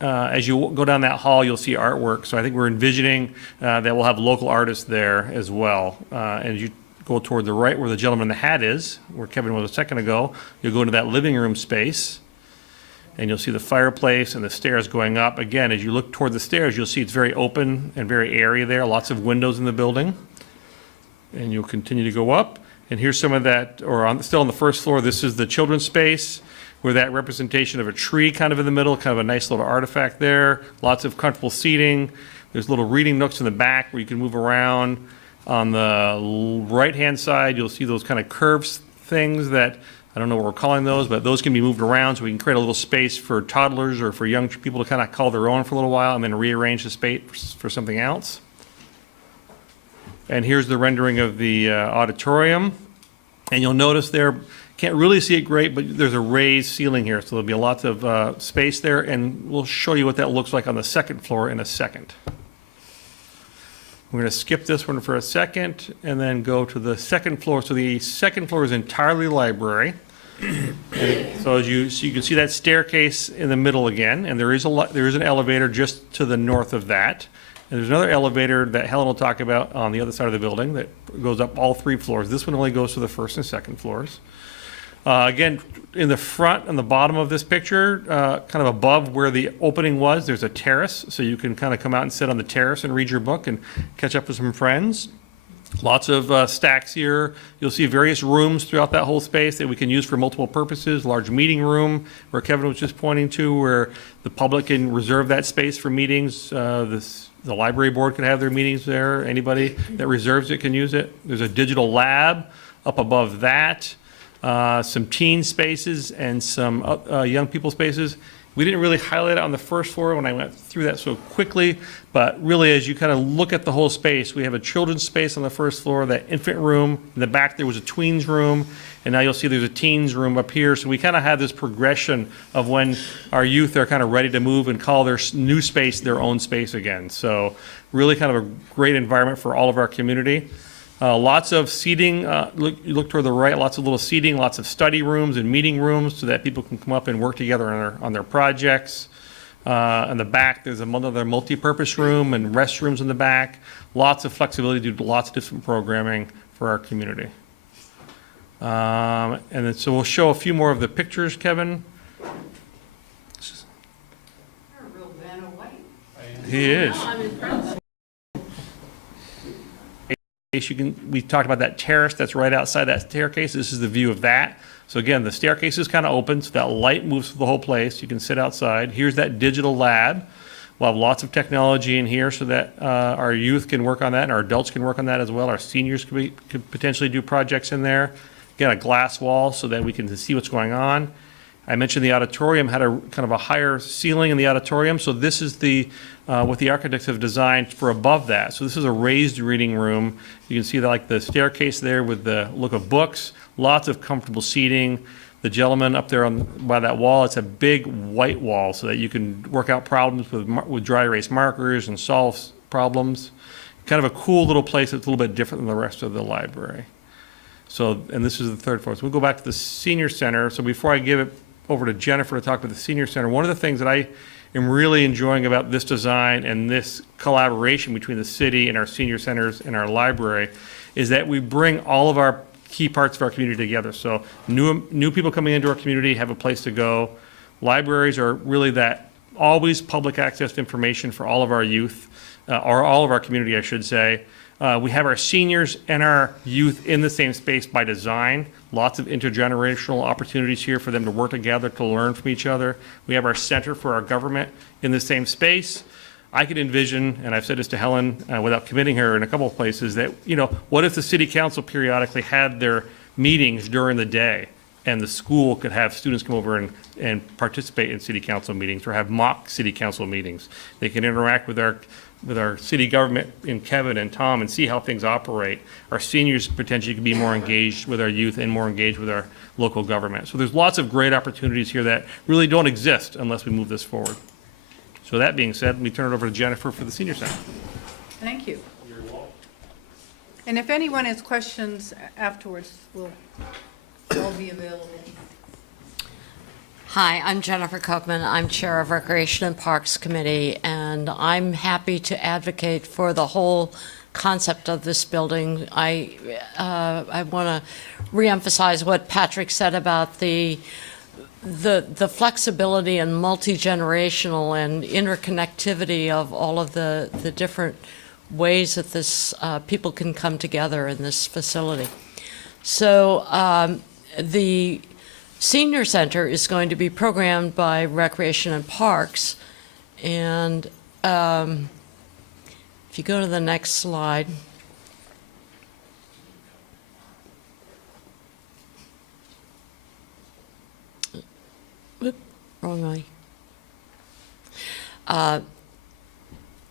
As you go down that hall, you'll see artwork. So I think we're envisioning that we'll have local artists there as well. And you go toward the right where the gentleman in the hat is, where Kevin was a second ago, you'll go into that living room space. And you'll see the fireplace and the stairs going up. Again, as you look toward the stairs, you'll see it's very open and very airy there, lots of windows in the building. And you'll continue to go up. And here's some of that, still on the first floor, this is the children's space, where that representation of a tree kind of in the middle, kind of a nice little artifact there. Lots of comfortable seating. There's little reading nooks in the back where you can move around. On the right-hand side, you'll see those kind of curved things that, I don't know what we're calling those, but those can be moved around so we can create a little space for toddlers or for young people to kind of call their own for a little while and then rearrange the space for something else. And here's the rendering of the auditorium. And you'll notice there, can't really see it great, but there's a raised ceiling here, so there'll be lots of space there, and we'll show you what that looks like on the second floor in a second. We're going to skip this one for a second and then go to the second floor. So the second floor is entirely library. So you can see that staircase in the middle again, and there is an elevator just to the north of that. And there's another elevator that Helen will talk about on the other side of the building that goes up all 3 floors. This one only goes to the first and second floors. Again, in the front and the bottom of this picture, kind of above where the opening was, there's a terrace, so you can kind of come out and sit on the terrace and read your book and catch up with some friends. Lots of stacks here. You'll see various rooms throughout that whole space that we can use for multiple purposes. Large meeting room, where Kevin was just pointing to, where the public can reserve that space for meetings. The library board can have their meetings there. Anybody that reserves it can use it. There's a digital lab up above that. Some teen spaces and some young people spaces. We didn't really highlight it on the first floor when I went through that so quickly, but really as you kind of look at the whole space, we have a children's space on the first floor, that infant room. In the back there was a tweens room, and now you'll see there's a teens room up here. So we kind of have this progression of when our youth are kind of ready to move and call their new space their own space again. So really kind of a great environment for all of our community. Lots of seating, you look toward the right, lots of little seating, lots of study rooms and meeting rooms so that people can come up and work together on their projects. In the back, there's another multi-purpose room and restrooms in the back. Lots of flexibility to do lots of different programming for our community. And then, so we'll show a few more of the pictures, Kevin. You're a real Vanna White. He is. I'm impressed. We talked about that terrace that's right outside that staircase. This is the view of that. So again, the staircase is kind of open, so that light moves through the whole place. You can sit outside. Here's that digital lab. We'll have lots of technology in here so that our youth can work on that, and our adults can work on that as well. Our seniors could potentially do projects in there. Again, a glass wall so that we can see what's going on. I mentioned the auditorium had a kind of a higher ceiling in the auditorium, so this is the what the architects have designed for above that. So this is a raised reading room. You can see that, like the staircase there with the look of books, lots of comfortable seating. The gentleman up there by that wall, it's a big white wall so that you can work out problems with dry erase markers and solve problems. Kind of a cool little place that's a little bit different than the rest of the library. So, and this is the third floor. So we'll go back to the senior center. So before I give it over to Jennifer to talk about the senior center, one of the things that I am really enjoying about this design and this collaboration between the city and our senior centers and our library is that we bring all of our key parts of our community together. So new people coming into our community have a place to go. Libraries are really that always public access to information for all of our youth, or all of our community, I should say. We have our seniors and our youth in the same space by design. Lots of intergenerational opportunities here for them to work together, to learn from each other. We have our center for our government in the same space. I could envision, and I've said this to Helen without committing her in a couple of places, that, you know, what if the city council periodically had their meetings during the day and the school could have students come over and participate in city council meetings or have mock city council meetings. They can interact with our city government and Kevin and Tom and see how things operate. Our seniors potentially could be more engaged with our youth and more engaged with our local government. So there's lots of great opportunities here that really don't exist unless we move this forward. So that being said, let me turn it over to Jennifer for the senior center. Thank you. And if anyone has questions afterwards, we'll all be available. Hi, I'm Jennifer Kochman. I'm Chair of Recreation and Parks Committee, and I'm happy to advocate for the whole concept of this building. I want to reemphasize what Patrick said about the flexibility and multi-generational and interconnectivity of all of the different ways that this people can come together in this facility. So the Senior Center is going to be programmed by Recreation and Parks, and if you go to the next slide. Whoop, wrong way.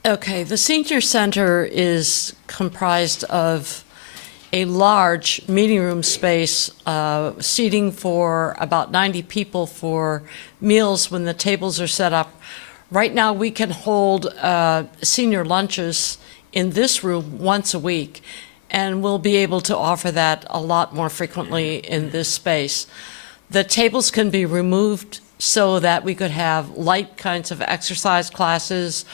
Okay, the Senior Center is comprised of a large meeting room space, seating for about 90 people for meals when the tables are set up. Right now, we can hold senior lunches in this room once a week, and we'll be able to offer that a lot more frequently in this space. The tables can be removed so that we could have light kinds of exercise classes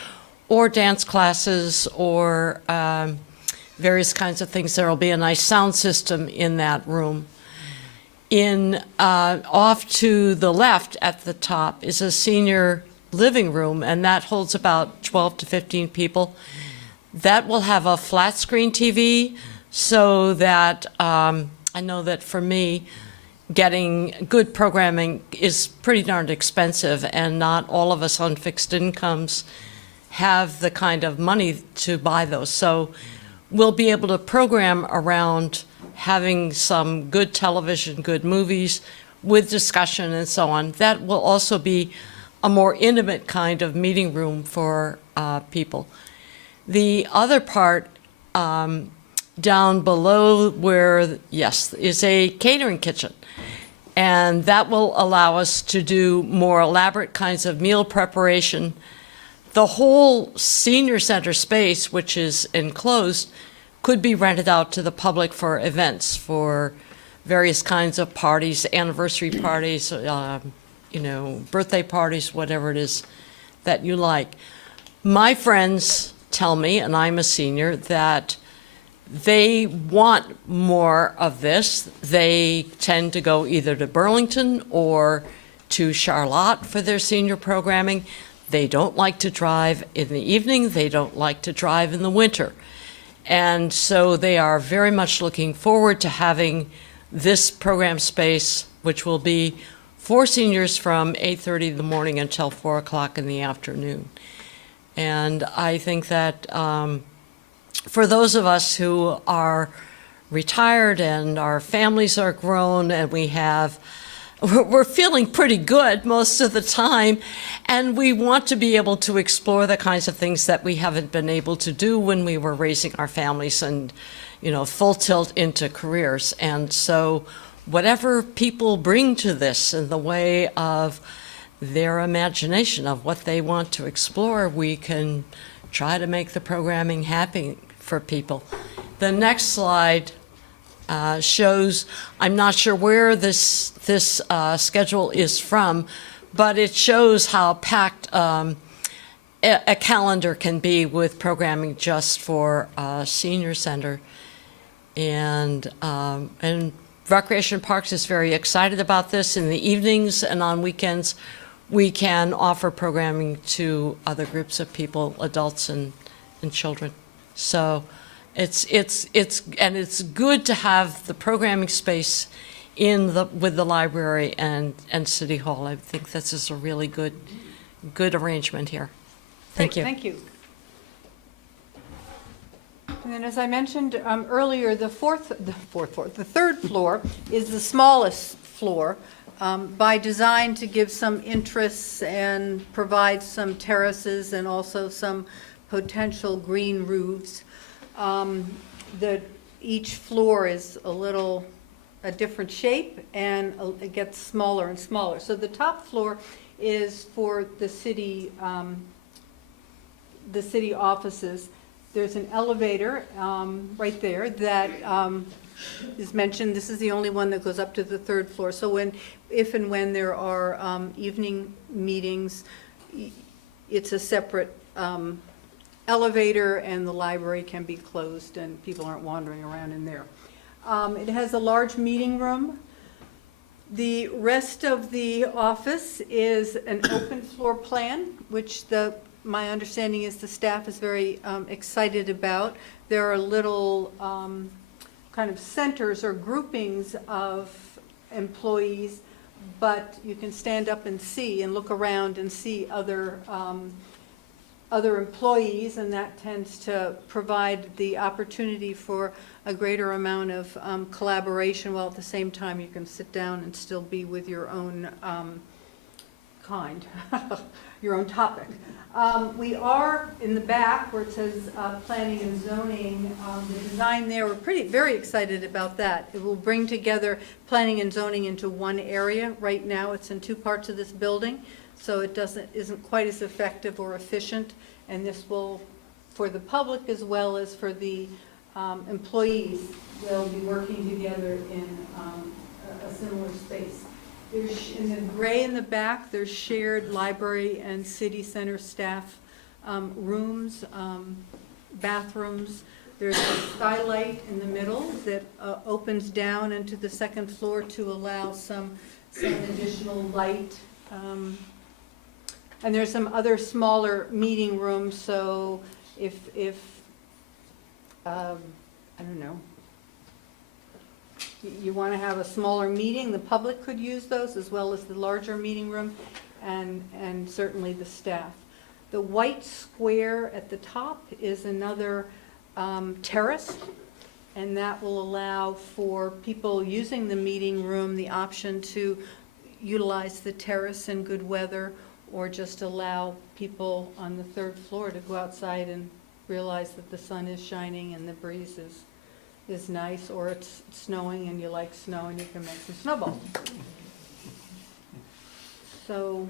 or dance classes or various kinds of things. There will be a nice sound system in that room. Off to the left at the top is a senior living room, and that holds about 12 to 15 people. That will have a flat screen TV so that I know that for me, getting good programming is pretty darn expensive, and not all of us on fixed incomes have the kind of money to buy those. So we'll be able to program around having some good television, good movies with discussion and so on. That will also be a more intimate kind of meeting room for people. The other part down below where, yes, is a catering kitchen. And that will allow us to do more elaborate kinds of meal preparation. The whole senior center space, which is enclosed, could be rented out to the public for events, for various kinds of parties, anniversary parties, birthday parties, whatever it is that you like. My friends tell me, and I'm a senior, that they want more of this. They tend to go either to Burlington or to Charlotte for their senior programming. They don't like to drive in the evening. They don't like to drive in the winter. And so they are very much looking forward to having this program space, which will be for seniors from 8:30 in the morning until 4 o'clock in the afternoon. And I think that for those of us who are retired and our families are grown and we're feeling pretty good most of the time, and we want to be able to explore the kinds of things that we haven't been able to do when we were raising our families and, full tilt into careers. And so whatever people bring to this in the way of their imagination of what they want to explore, we can try to make the programming happy for people. The next slide shows, I'm not sure where this schedule is from, but it shows how packed a calendar can be with programming just for senior center. And Recreation Parks is very excited about this. In the evenings and on weekends, we can offer programming to other groups of people, adults and children. So it's good to have the programming space with the library and City Hall. I think this is a really good arrangement here. Thank you. Thank you. And then, as I mentioned earlier, the third floor is the smallest floor, by design to give some interests and provide some terraces and also some potential green roofs. Each floor is a different shape, and it gets smaller and smaller. So the top floor is for the city offices. There's an elevator right there that is mentioned. This is the only one that goes up to the third floor. So if and when there are evening meetings, it's a separate elevator, and the library can be closed and people aren't wandering around in there. It has a large meeting room. The rest of the office is an open floor plan, which my understanding is the staff is very excited about. There are little kind of centers or groupings of employees, but you can stand up and look around and see other employees, and that tends to provide the opportunity for a greater amount of collaboration, while at the same time you can sit down and still be with your own your own topic. We are in the back where it says planning and zoning. The design there, we're very excited about that. It will bring together planning and zoning into one area. Right now it's in two parts of this building, so it isn't quite as effective or efficient, and this will, for the public as well as for the employees, they'll be working together in a similar space. There's, in the gray in the back, there's shared library and city center staff rooms, bathrooms. There's a skylight in the middle that opens down into the second floor to allow some additional light. And there's some other smaller meeting rooms, so if I don't know, you want to have a smaller meeting, the public could use those as well as the larger meeting room, and certainly the staff. The white square at the top is another terrace, and that will allow for people using the meeting room the option to utilize the terrace in good weather, or just allow people on the third floor to go outside and realize that the sun is shining and the breeze is nice, or it's snowing and you like snow and you can make some snowballs. So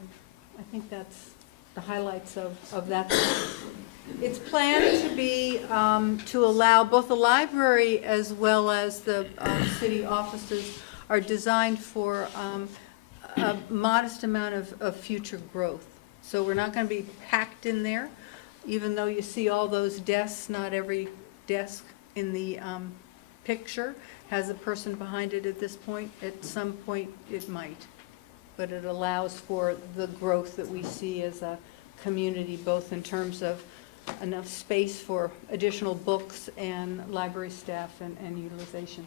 I think that's the highlights of that. It's planned to be, to allow both the library as well as the city offices are designed for a modest amount of future growth. So we're not going to be packed in there, even though you see all those desks. Not every desk in the picture has a person behind it at this point. At some point, it might. But it allows for the growth that we see as a community, both in terms of enough space for additional books and library staff and utilization.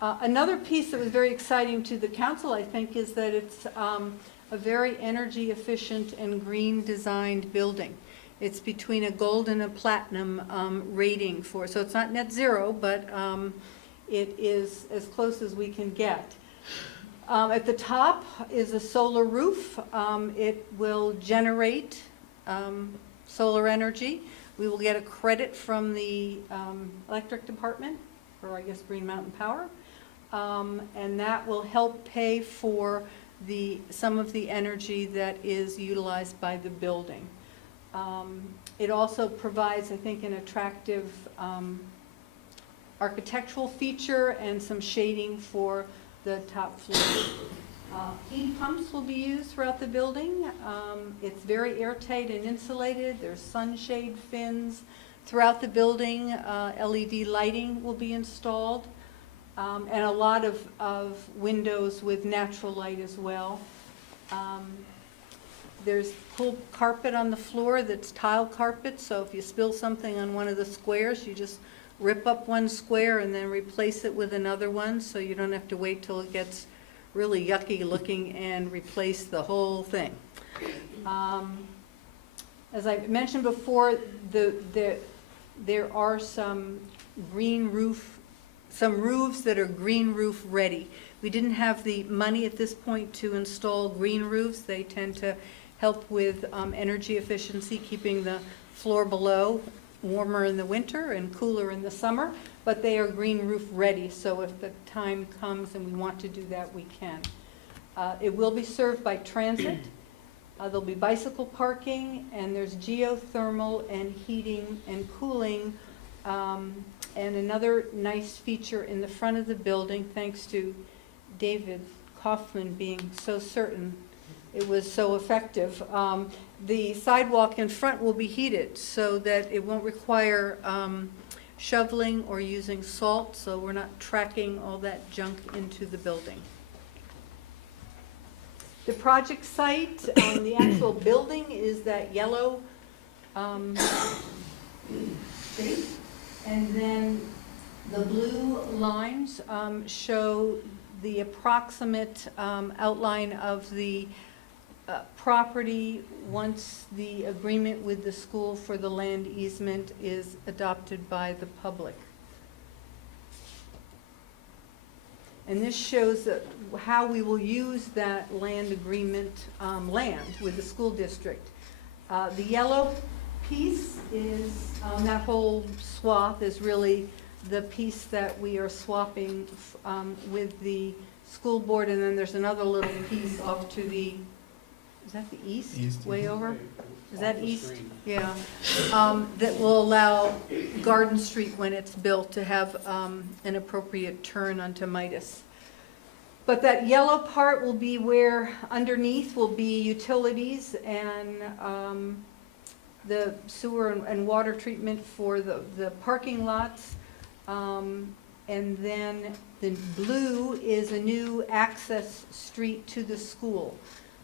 Another piece that was very exciting to the council, I think, is that it's a very energy efficient and green designed building. It's between a gold and a platinum rating for, so it's not net zero, but it is as close as we can get. At the top is a solar roof. It will generate solar energy. We will get a credit from the electric department, or I guess Green Mountain Power, and that will help pay for some of the energy that is utilized by the building. It also provides, I think, an attractive architectural feature and some shading for the top floor. Heat pumps will be used throughout the building. It's very airtight and insulated. There's sunshade fins throughout the building. LED lighting will be installed, and a lot of windows with natural light as well. There's cool carpet on the floor that's tile carpet, so if you spill something on one of the squares, you just rip up one square and then replace it with another one, so you don't have to wait till it gets really yucky looking and replace the whole thing. As I mentioned before, there are some roofs that are green roof ready. We didn't have the money at this point to install green roofs. They tend to help with energy efficiency, keeping the floor below warmer in the winter and cooler in the summer, but they are green roof ready, so if the time comes and we want to do that, we can. It will be served by transit. There'll be bicycle parking, and there's geothermal and heating and cooling, and another nice feature in the front of the building, thanks to David Kaufman being so certain it was so effective. The sidewalk in front will be heated so that it won't require shoveling or using salt, so we're not tracking all that junk into the building. The project site, the actual building is that yellow street, and then the blue lines show the approximate outline of the property once the agreement with the school for the land easement is adopted by the public. And this shows how we will use that land agreement land with the school district. The yellow piece is, that whole swath is really the piece that we are swapping with the school board, and then there's another little piece off to the, is that the east? Way over? Is that east? Yeah. That will allow Garden Street, when it's built, to have an appropriate turn onto Midas. But that yellow part will be where underneath will be utilities and the sewer and water treatment for the parking lots. And then the blue is a new access street to the school.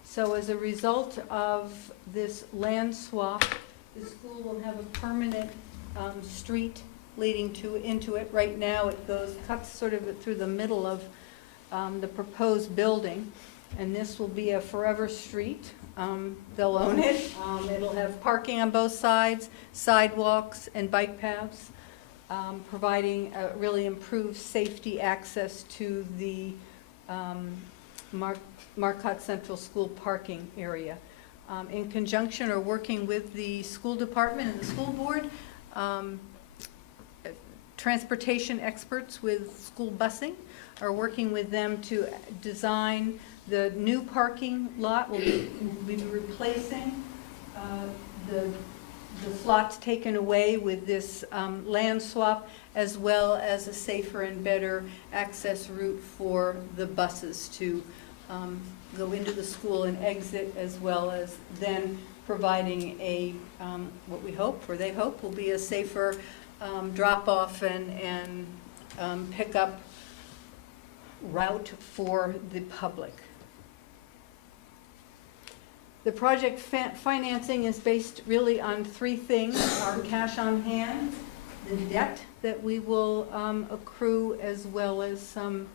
So as a result of this land swap, the school will have a permanent street leading into it. Right now it cuts sort of through the middle of the proposed building, and this will be a forever street. They'll own it. It'll have parking on both sides, sidewalks and bike paths, providing a really improved safety access to the Marquette Central School parking area. in conjunction or working with the school department and the school board, transportation experts with school busing are working with them to design the new parking lot. We'll be replacing the slots taken away with this land swap, as well as a safer and better access route for the buses to go into the school and exit, as well as then providing a, what we hope, or they hope, will be a safer drop-off and pick-up route for the public. The project financing is based really on three things: our cash on hand, the debt that we will accrue, as well as some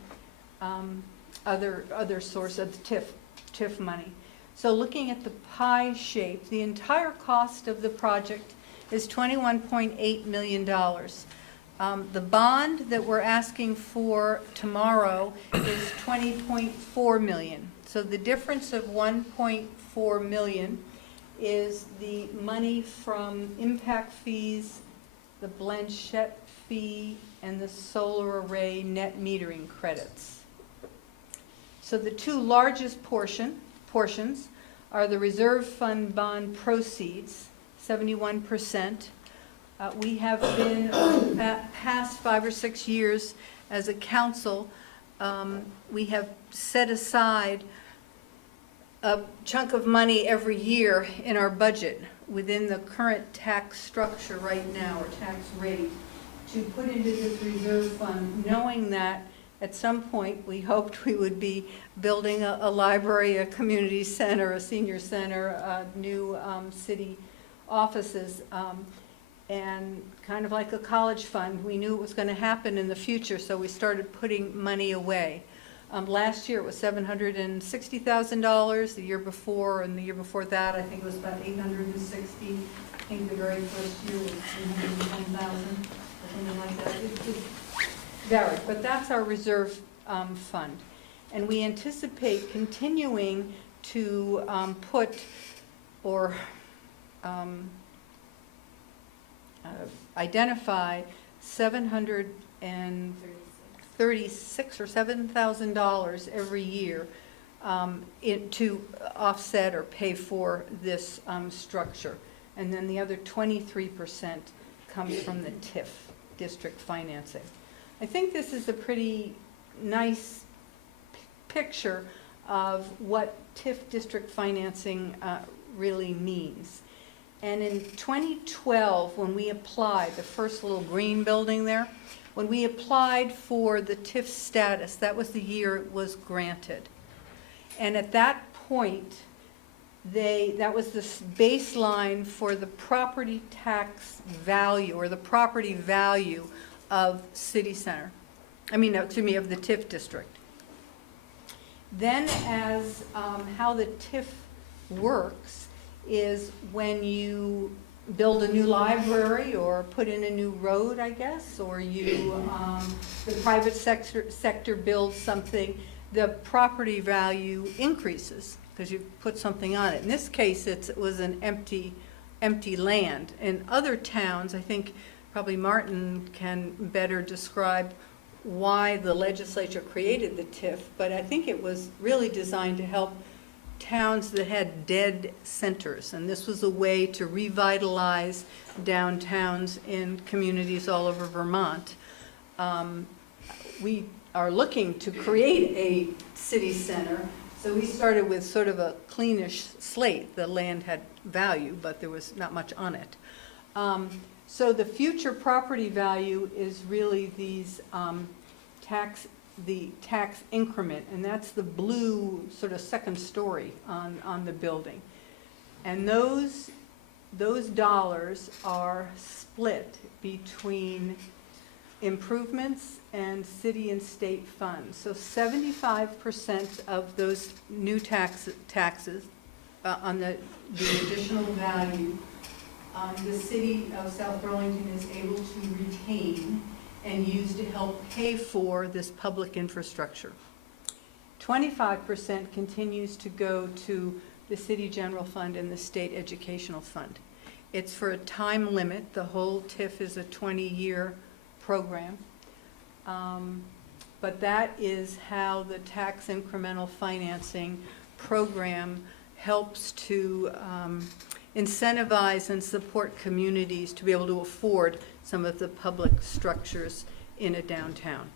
other source of TIF money. So looking at the pie shape, the entire cost of the project is $21.8 million. The bond that we're asking for tomorrow is $20.4 million. So the difference of $1.4 million is the money from impact fees, the blanchette fee, and the solar array net metering credits. So the two largest portions are the reserve fund bond proceeds, 71%. We have been, past 5 or 6 years as a council, we have set aside a chunk of money every year in our budget within the current tax structure right now, or tax rate, to put into this reserve fund, knowing that at some point we hoped we would be building a library, a community center, a senior center, new city offices, and kind of like a college fund. We knew it was going to happen in the future, so we started putting money away. Last year it was $760,000. The year before and the year before that, I think it was about $860,000. I think the very first year was $310,000 or something like that. It varied, but that's our reserve fund. And we anticipate continuing to put or identify $736,000 or $7,000 every year to offset or pay for this structure. And then the other 23% comes from the TIF, district financing. I think this is a pretty nice picture of what TIF district financing really means. And in 2012, when we applied, the first little green building there, when we applied for the TIF status, that was the year it was granted. And at that point, that was the baseline for the property tax value, or the property value of city center. I mean, excuse me, of the TIF district. Then as how the TIF works is when you build a new library or put in a new road, I guess, or you, the private sector builds something, the property value increases because you put something on it. In this case, it was an empty land. In other towns, I think probably Martin can better describe why the legislature created the TIF, but I think it was really designed to help towns that had dead centers, and this was a way to revitalize downtowns in communities all over Vermont. We are looking to create a city center, so we started with sort of a cleanish slate. The land had value, but there was not much on it. So the future property value is really these the tax increment, and that's the blue sort of second story on the building. And those dollars are split between improvements and city and state funds. So 75% of those new taxes on the additional value, the city of South Burlington is able to retain and use to help pay for this public infrastructure. 25% continues to go to the City General Fund, and the State Educational Fund. It's for a time limit. The whole TIF is a 20-year program. But that is how the tax incremental financing program helps to incentivize and support communities to be able to afford some of the public structures in a downtown.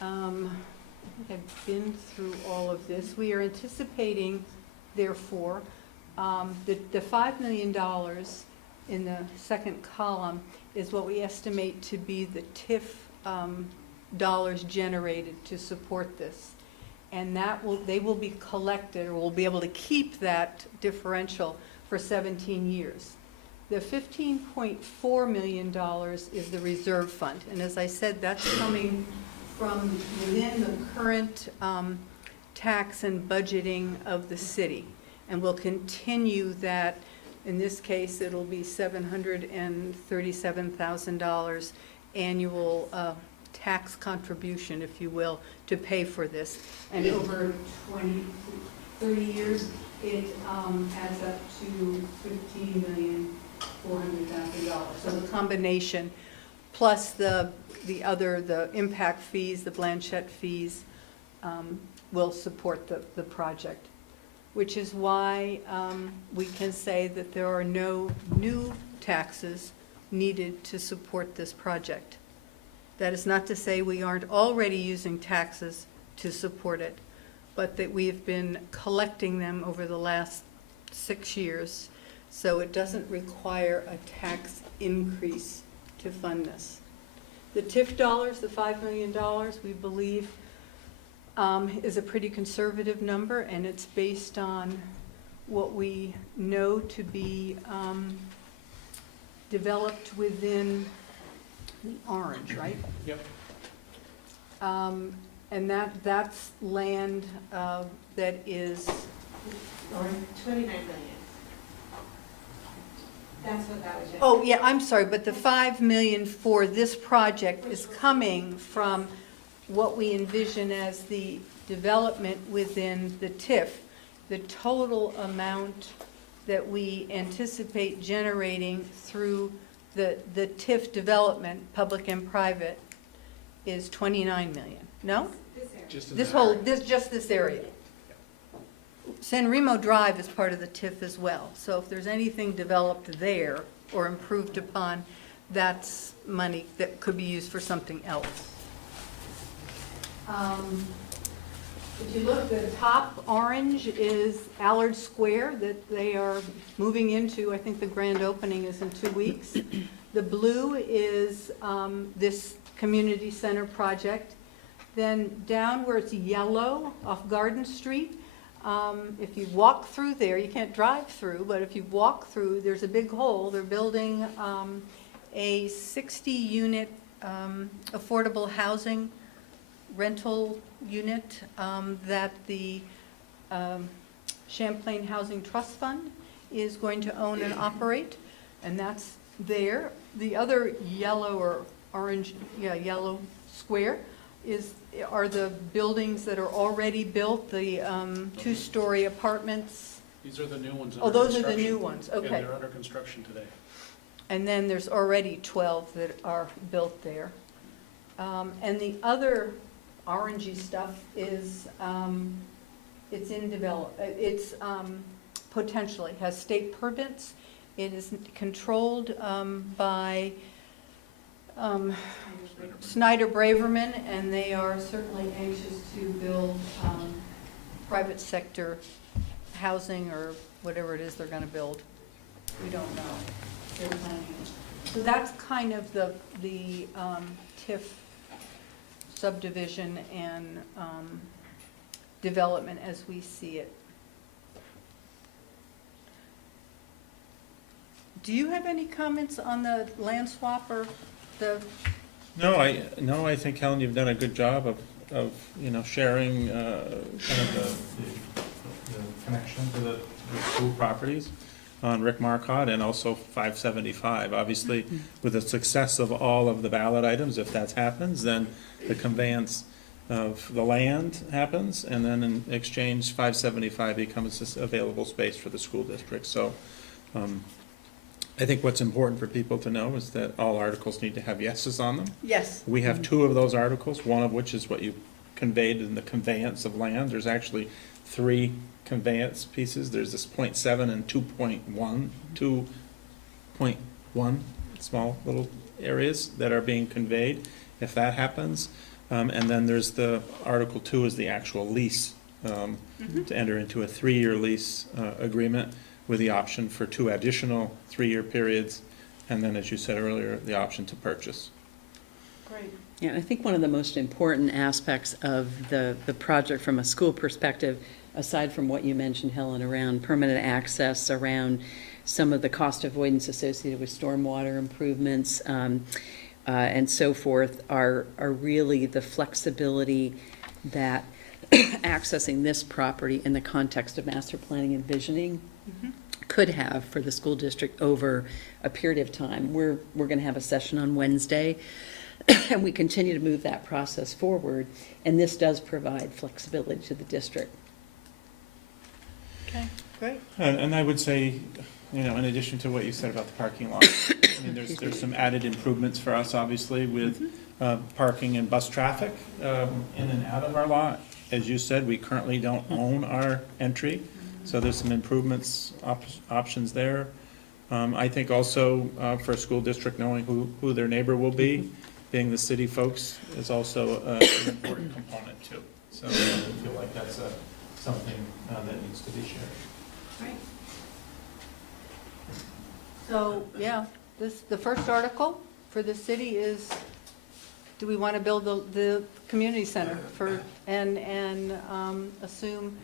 I think I've been through all of this. We are anticipating, therefore, the $5 million in the second column is what we estimate to be the TIF dollars generated to support this. And they will be collected, or we'll be able to keep that differential for 17 years. The $15.4 million is the reserve fund. And as I said, that's coming from within the current tax and budgeting of the city. And we'll continue that. In this case, it'll be $737,000 annual tax contribution, if you will, to pay for this. And over 30 years, it adds up to $15,400,000. So the combination, plus the impact fees, the Blanchette fees, will support the project, which is why we can say that there are no new taxes needed to support this project. That is not to say we aren't already using taxes to support it, but that we have been collecting them over the last 6 years, so it doesn't require a tax increase to fund this. The TIF dollars, the $5 million, we believe is a pretty conservative number, and it's based on what we know to be developed within the orange, right? Yep. And that's land that is, 29 million. That's what that was. oh, yeah, I'm sorry, but the $5 million for this project is coming from what we envision as the development within the TIF. The total amount that we anticipate generating through the TIF development, public and private, is 29 million. No? Just in This that whole, area. just this area. San Remo Drive is part of the TIF as well. So if there's anything developed there or improved upon, that's money that could be used for something else. If you look, the top orange is Allard Square that they are moving into. I think the grand opening is in 2 weeks. The blue is this community center project. Then down where it's yellow off Garden Street, if you walk through there, you can't drive through, but if you walk through, there's a big hole. They're building a 60-unit affordable housing rental unit that the Champlain Housing Trust Fund is going to own and operate, and that's there. The other yellow or orange, yellow square are the buildings that are already built, the 2-story apartments. These are the new ones. Oh, under those are the construction. new ones, Yeah, okay. they're under construction today. And then there's already 12 that are built there. And the other orangey stuff is, it's in it's potentially, has state permits. It is controlled by Snyder Braverman, and they are certainly anxious to build private sector housing or whatever it is they're gonna build. We don't know. They're planning it. So that's kind of the TIF subdivision and development as we see it. Do you have any comments on the land swap or the? No, I think, Helen, you've done a good job of sharing kind of the connection to the school properties on Rick Marcotte and also 575. Obviously, with the success of all of the ballot items, if that happens, then the conveyance of the land happens, and then in exchange, 575 becomes this available space for the school district. So I think what's important for people to know is that all articles need to have yeses on them. Yes. We have two of those articles, one of which is what you conveyed in the conveyance of land. There's actually three conveyance pieces. There's this 0.7 and 2.1, 2.1 small little areas that are being conveyed, if that happens. And then there's the Article 2 is the actual lease, to enter into a 3-year lease agreement with the option for 2 additional 3-year periods, and then, as you said earlier, the option to purchase. Great. Yeah, I think one of the most important aspects of the project from a school perspective, aside from what you mentioned, Helen, around permanent access, around some of the cost avoidance associated with stormwater improvements, and so forth, are really the flexibility that accessing this property in the context of master planning and visioning could have for the school district over a period of time. We're going to have a session on Wednesday, and we continue to move that process forward, and this does provide flexibility to the district. Okay, great. And I would say, you know, in addition to what you said about the parking lot, I mean, there's some added improvements for us, obviously, with parking and bus traffic in and out of our lot. As you said, we currently don't own our entry, so there's some improvements, options there. I think also for a school district, knowing who their neighbor will be, being the city folks, is also an important component too. So I feel like that's something that needs to be shared. Right. So, yeah, the first article for the city is, do we want to build the community center and assume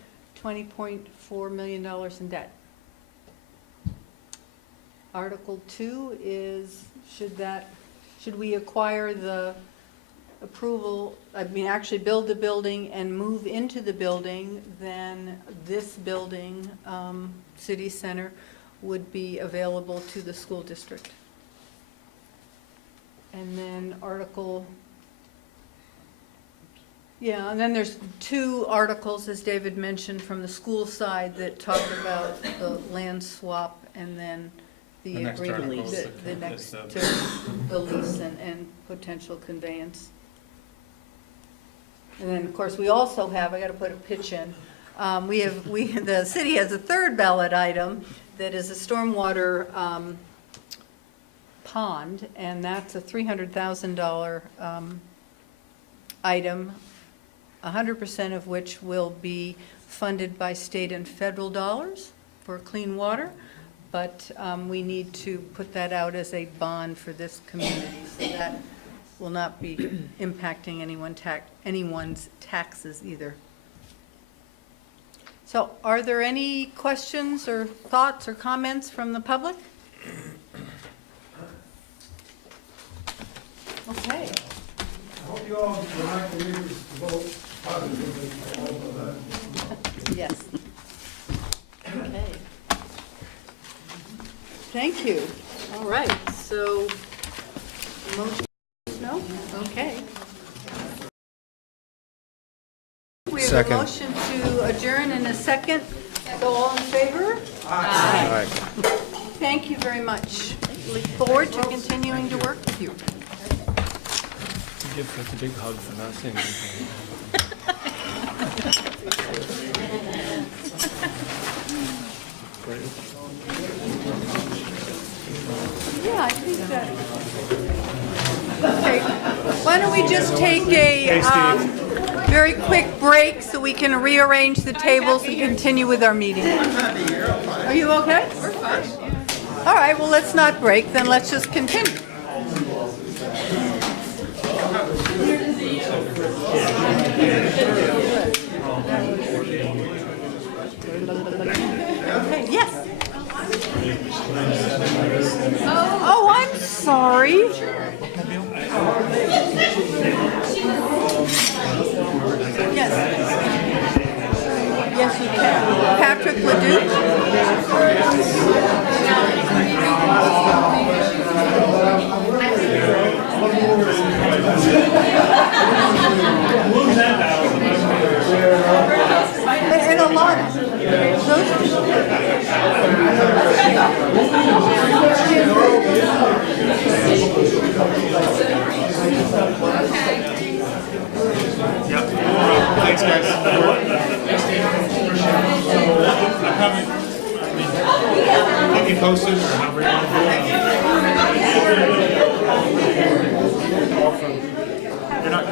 $20.4 million in debt? Article 2 is, should we acquire the approval, actually build the building and move into the building, then this building, city center, would be available to the school district. And then and then there's 2 articles, as David mentioned, from the school side that talk about the land swap, and then the next agreement, article is the next to the lease and potential conveyance. And then, of course, we also have, I gotta put a pitch in, the city has a 3rd ballot item that is a stormwater pond, and that's a $300,000 item, 100% of which will be funded by state and federal dollars for clean water, but we need to put that out as a bond for this community, so that will not be impacting anyone's taxes either. So are there any questions or thoughts or comments from the public? Okay. I hope you all will not believe this vote positively for all of that. Yes. Okay. Thank you. All right, so, motion, no? Okay. We have a motion to adjourn in a second. So all in favor? Aye. Thank you very much. Look forward to continuing to work with you. Give us a big hug for not saying anything. Yeah, I think that. Okay, why don't we just take a very quick break so we can rearrange the tables and continue with our meeting. Are you okay? We're fine. All right, well, let's not break, then let's just continue. Okay, yes. Oh, I'm sorry. Yes. Yes, you can. Patrick Ledoux.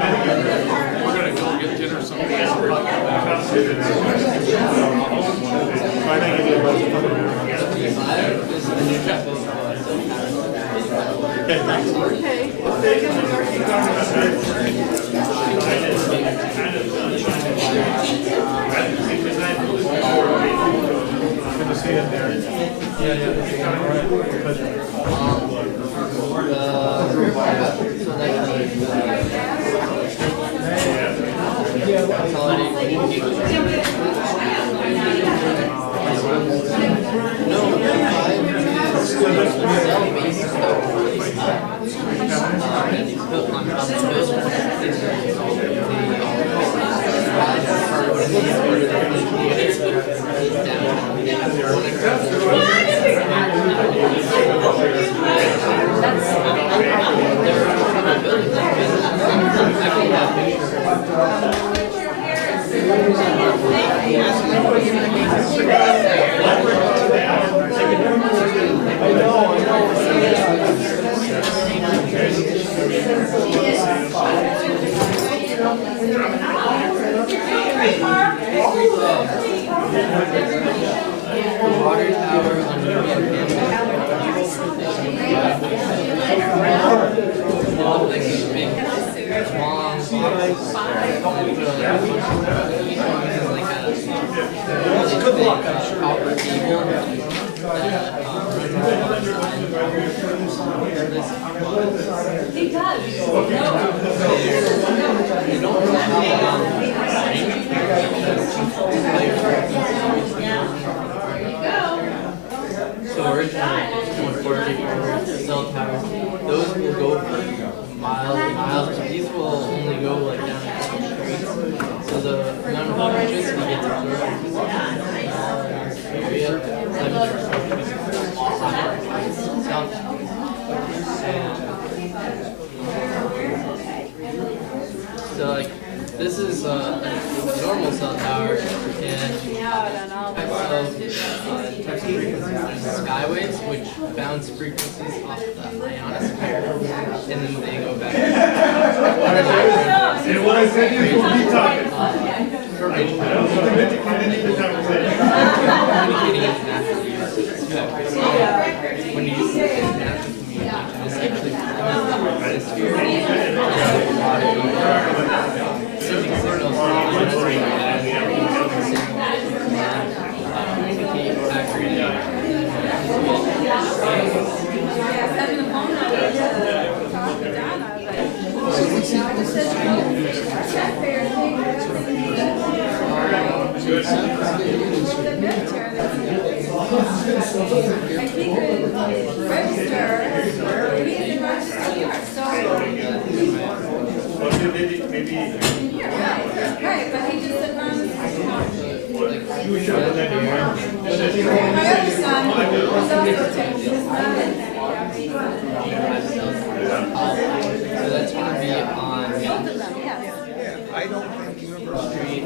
We're gonna go get dinner someplace. So originally, cell towers, those will go for miles and miles, but these will only go like down a couple streets. So the amount of electricity gets absorbed in this area, cell towers. So like, this is a normal cell tower, and types of frequencies. There's skywaves, which bounce frequencies off the ionosphere, and then they go back. Communicating internationally. When you use international communication, it's actually I don't think university.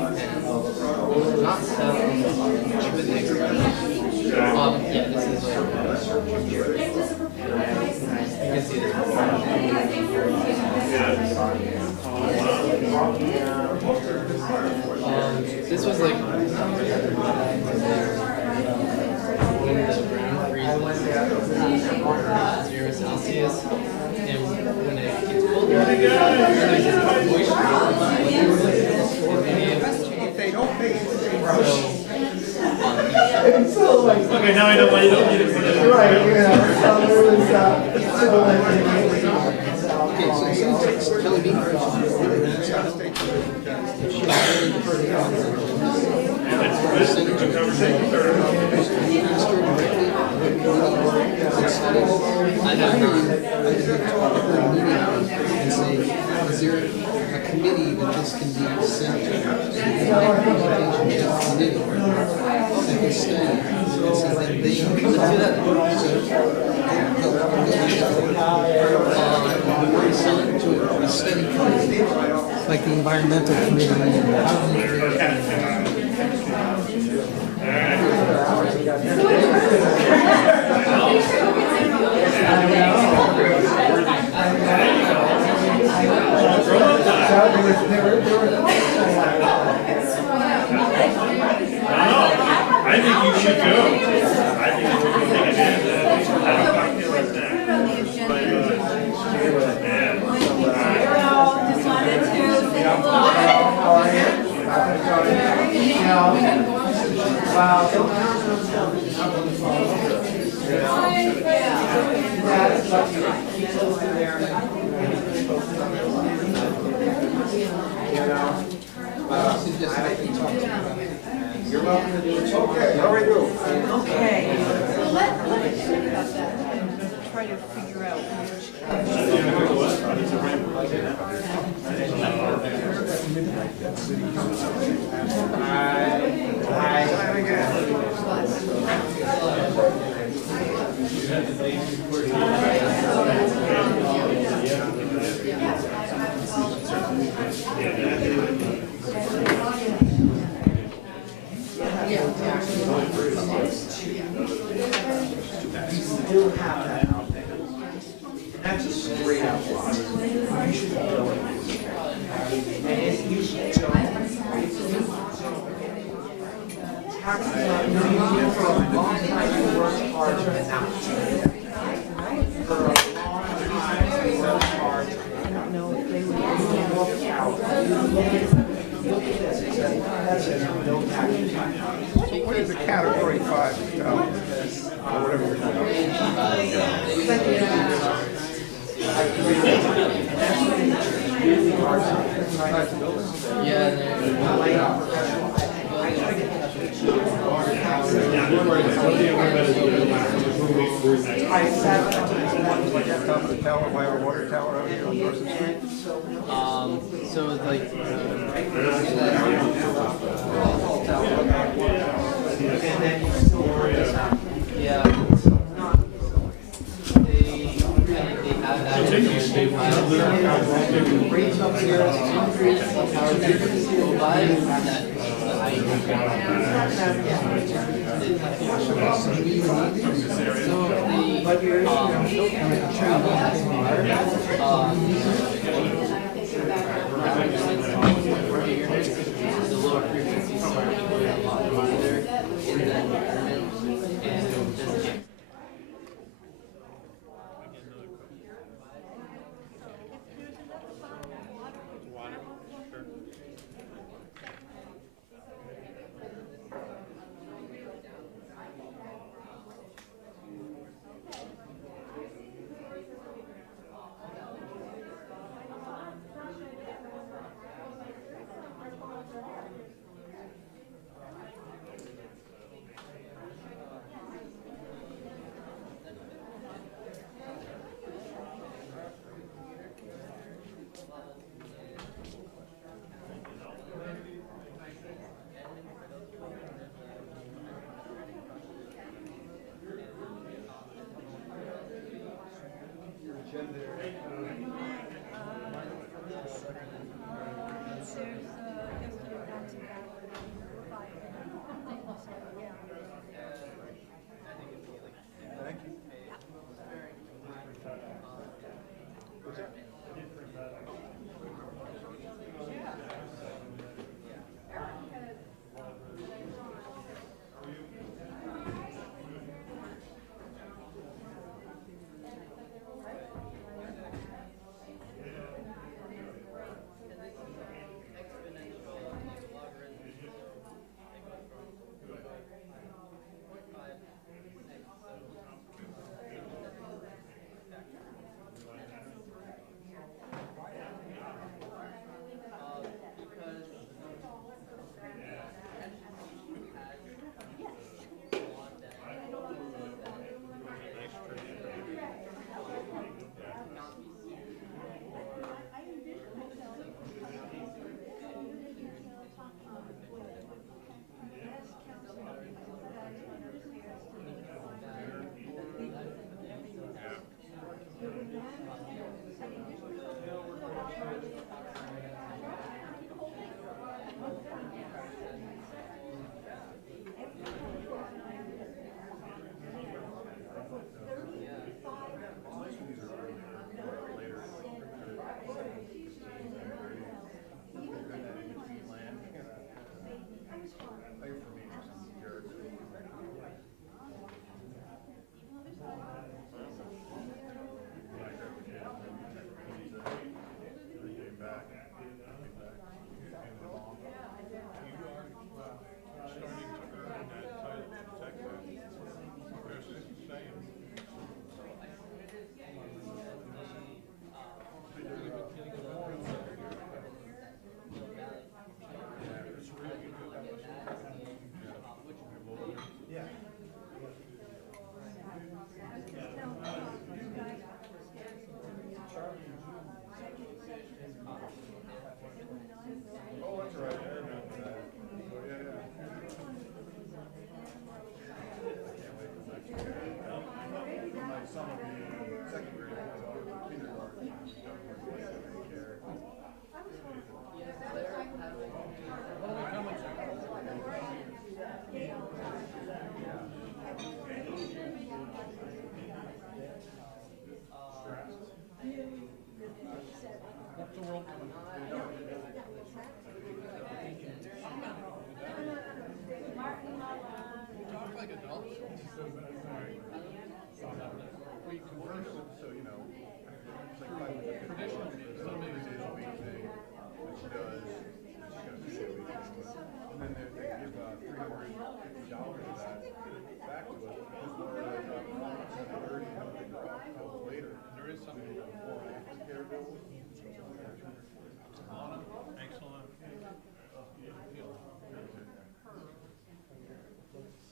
not south with yeah, this is like you can see this. This was like when the ground freezes 0 Celsius, and when it gets colder, there's moisture. If they don't pay Okay, now I know why you don't need it. I have not. And say, is there a committee that this can be sent to? Committee that can study and so that they can do that. To a study committee, like the environmental committee Well done. I think you should go. I think it's a good thing it is. I don't You're welcome to do it. Okay, how are you? Okay. So let me think about that and try to figure out which. That's a straight out lot. You should go. And you should go. Taxes on you for a long time, you worked hard and now. For a long time, you worked hard. I don't know if they would look out. Look at this, it says no taxes. What is a category 5? Or whatever we're the tower, by our water tower out here on Dorset Street. So like, And then you still work this out. yeah, they have that. Rates up here, increase of power difference go by the lower frequencies are a lot farther in the environment and doesn't.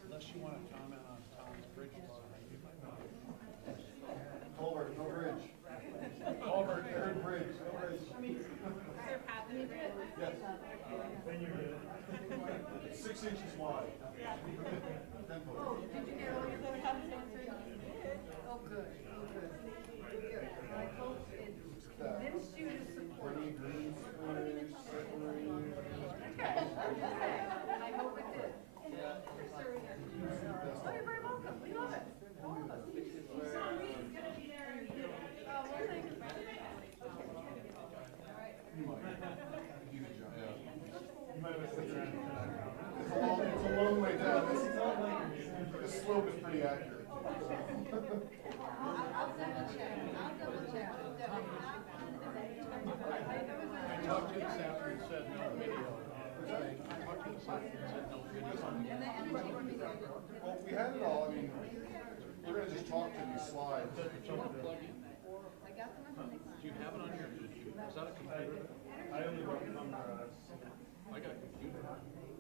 Unless you want to comment on Tom's bridge design, you might not. Culvert, no bridge. Culvert, third bridge, no bridge. Yes. 6 inches wide. 10 foot. Oh, good, oh, good. I hope it convinced you to support it. I hope it did. Oh, you're very welcome, we love it. All of us. He's gonna be there. Oh, well, thank you. It's a long way down. The slope is pretty accurate. I'll double check. I talked to you this afternoon, said no video. I talked to you this afternoon, said no video. Well, we had it all, I mean, we're gonna just talk to these slides. Do you have it on your, is that a computer? I only work on I got a computer.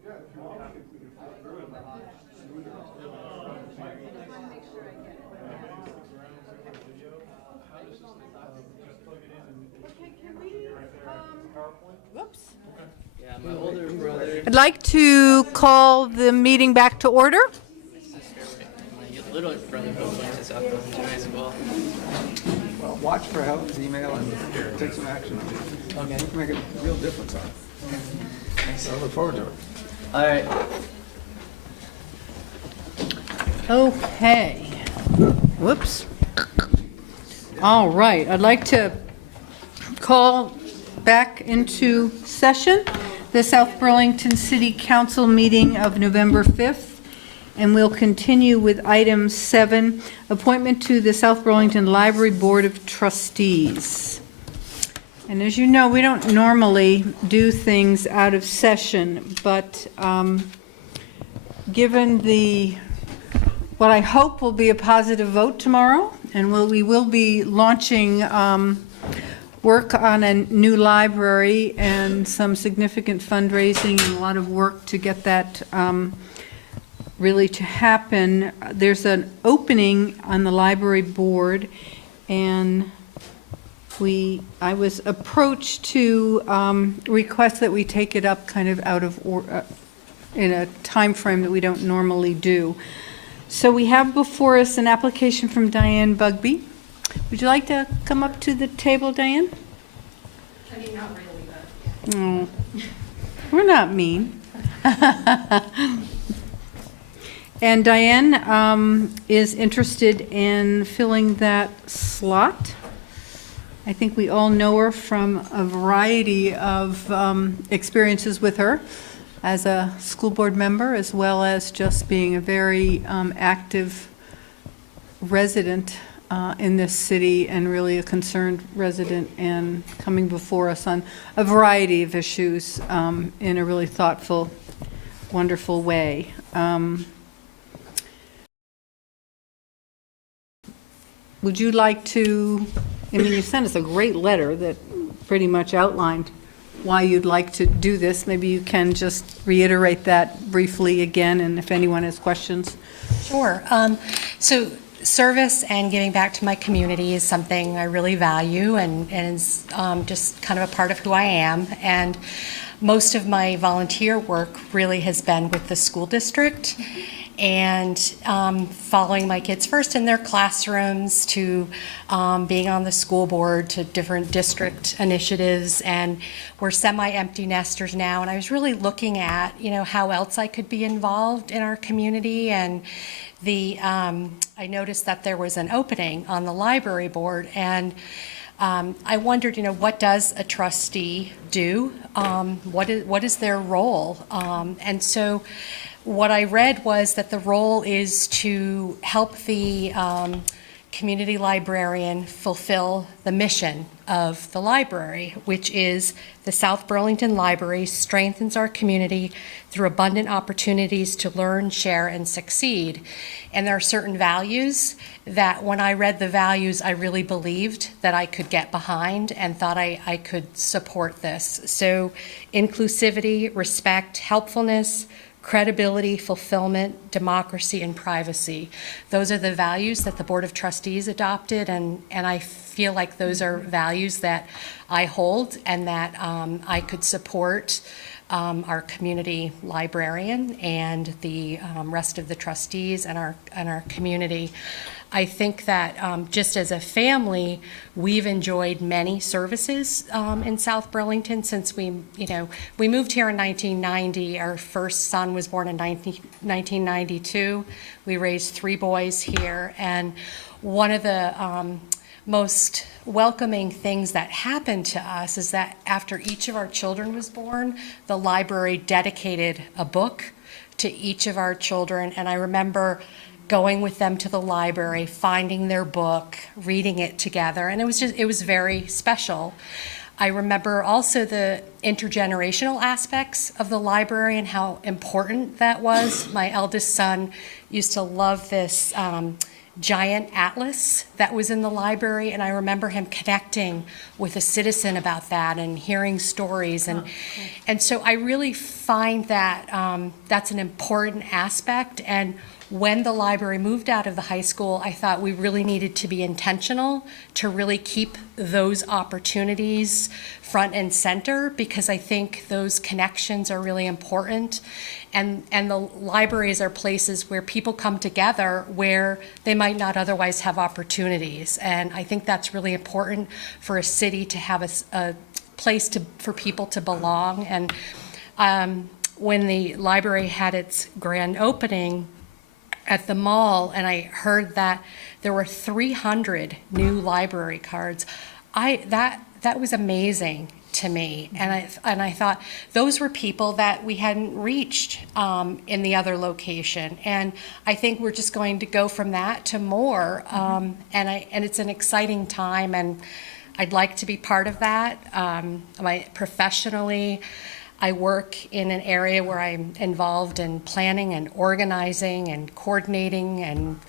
Yeah, if you want, we can flip through it. Whoops. Yeah, my older brother, I'd like to call the meeting back to order. my little brother both went to South Burlington High School. Well, watch for Helen's email and take some action. Okay. Make a real difference on it. I look forward to it. All right. Okay. Whoops. All right, I'd like to call back into session the South Burlington City Council meeting of November 5th, and we'll continue with item 7, appointment to the South Burlington Library Board of Trustees. And as you know, we don't normally do things out of session, but given what I hope will be a positive vote tomorrow, and we will be launching work on a new library and some significant fundraising and a lot of work to get that really to happen. There's an opening on the library board, and I was approached to request that we take it up kind of out of in a time frame that we don't normally do. So we have before us an application from Diane Bugby. Would you like to come up to the table, Diane? I mean, not really, but. Oh, we're not mean. And Diane is interested in filling that slot. I think we all know her from a variety of experiences with her as a school board member, as well as just being a very active resident in this city, and really a concerned resident, and coming before us on a variety of issues in a really thoughtful, wonderful way. Would you like to, I mean, you sent us a great letter that pretty much outlined why you'd like to do this. Maybe you can just reiterate that briefly again, and if anyone has questions. Sure. So service and giving back to my community is something I really value, and is just kind of a part of who I am. And most of my volunteer work really has been with the school district, and following my kids first in their classrooms, to being on the school board, to different district initiatives. And we're semi-empty nesters now, and I was really looking at, how else I could be involved in our community. And I noticed that there was an opening on the library board, and I wondered, what does a trustee do? What is their role? And so what I read was that the role is to help the community librarian fulfill the mission of the library, which is the South Burlington Library strengthens our community through abundant opportunities to learn, share, and succeed. And there are certain values that when I read the values, I really believed that I could get behind and thought I could support this. So inclusivity, respect, helpfulness, credibility, fulfillment, democracy, and privacy. Those are the values that the Board of Trustees adopted, and I feel like those are values that I hold and that I could support our community librarian and the rest of the trustees and our community. I think that just as a family, we've enjoyed many services in South Burlington since we moved here in 1990. Our first son was born in 1992. We raised 3 boys here, and one of the most welcoming things that happened to us is that after each of our children was born, the library dedicated a book to each of our children, and I remember going with them to the library, finding their book, reading it together, and it was very special. I remember also the intergenerational aspects of the library and how important that was. My eldest son used to love this giant atlas that was in the library, and I remember him connecting with a citizen about that and hearing stories, and so I really find that that's an important aspect. And when the library moved out of the high school, I thought we really needed to be intentional to really keep those opportunities front and center, because I think those connections are really important. And the libraries are places where people come together where they might not otherwise have opportunities. And I think that's really important for a city to have a place for people to belong. And when the library had its grand opening at the mall, and I heard that there were 300 new library cards, that was amazing to me. And I thought those were people that we hadn't reached in the other location. And I think we're just going to go from that to more. And it's an exciting time, and I'd like to be part of that. Professionally, I work in an area where I'm involved in planning and organizing and coordinating and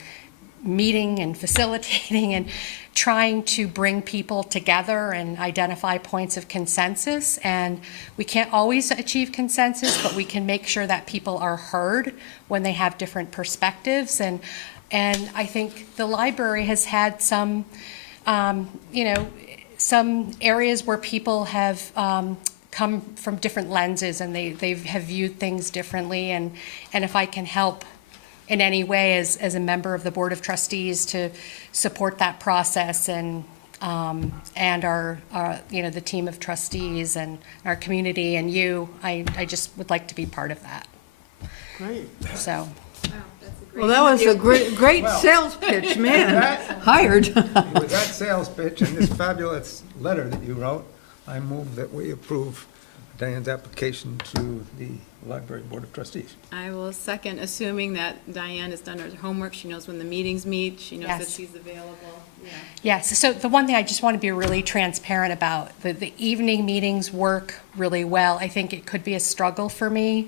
meeting and facilitating and trying to bring people together and identify points of consensus. And we can't always achieve consensus, but we can make sure that people are heard when they have different perspectives. And I think the library has had some, some areas where people have come from different lenses, and they have viewed things differently. And if I can help in any way as a member of the Board of Trustees to support that process, and our the team of trustees and our community and you, I just would like to be part of that. Great. So. Well, that was a great sales pitch, man. Hired. With that sales pitch and this fabulous letter that you wrote, I move that we approve Diane's application to the Library Board of Trustees. I will second, assuming that Diane has done her homework, she knows when the meetings meet, she knows that Yes. she's available. Yeah. Yes, so the one thing I just want to be really transparent about, the evening meetings work really well. I think it could be a struggle for me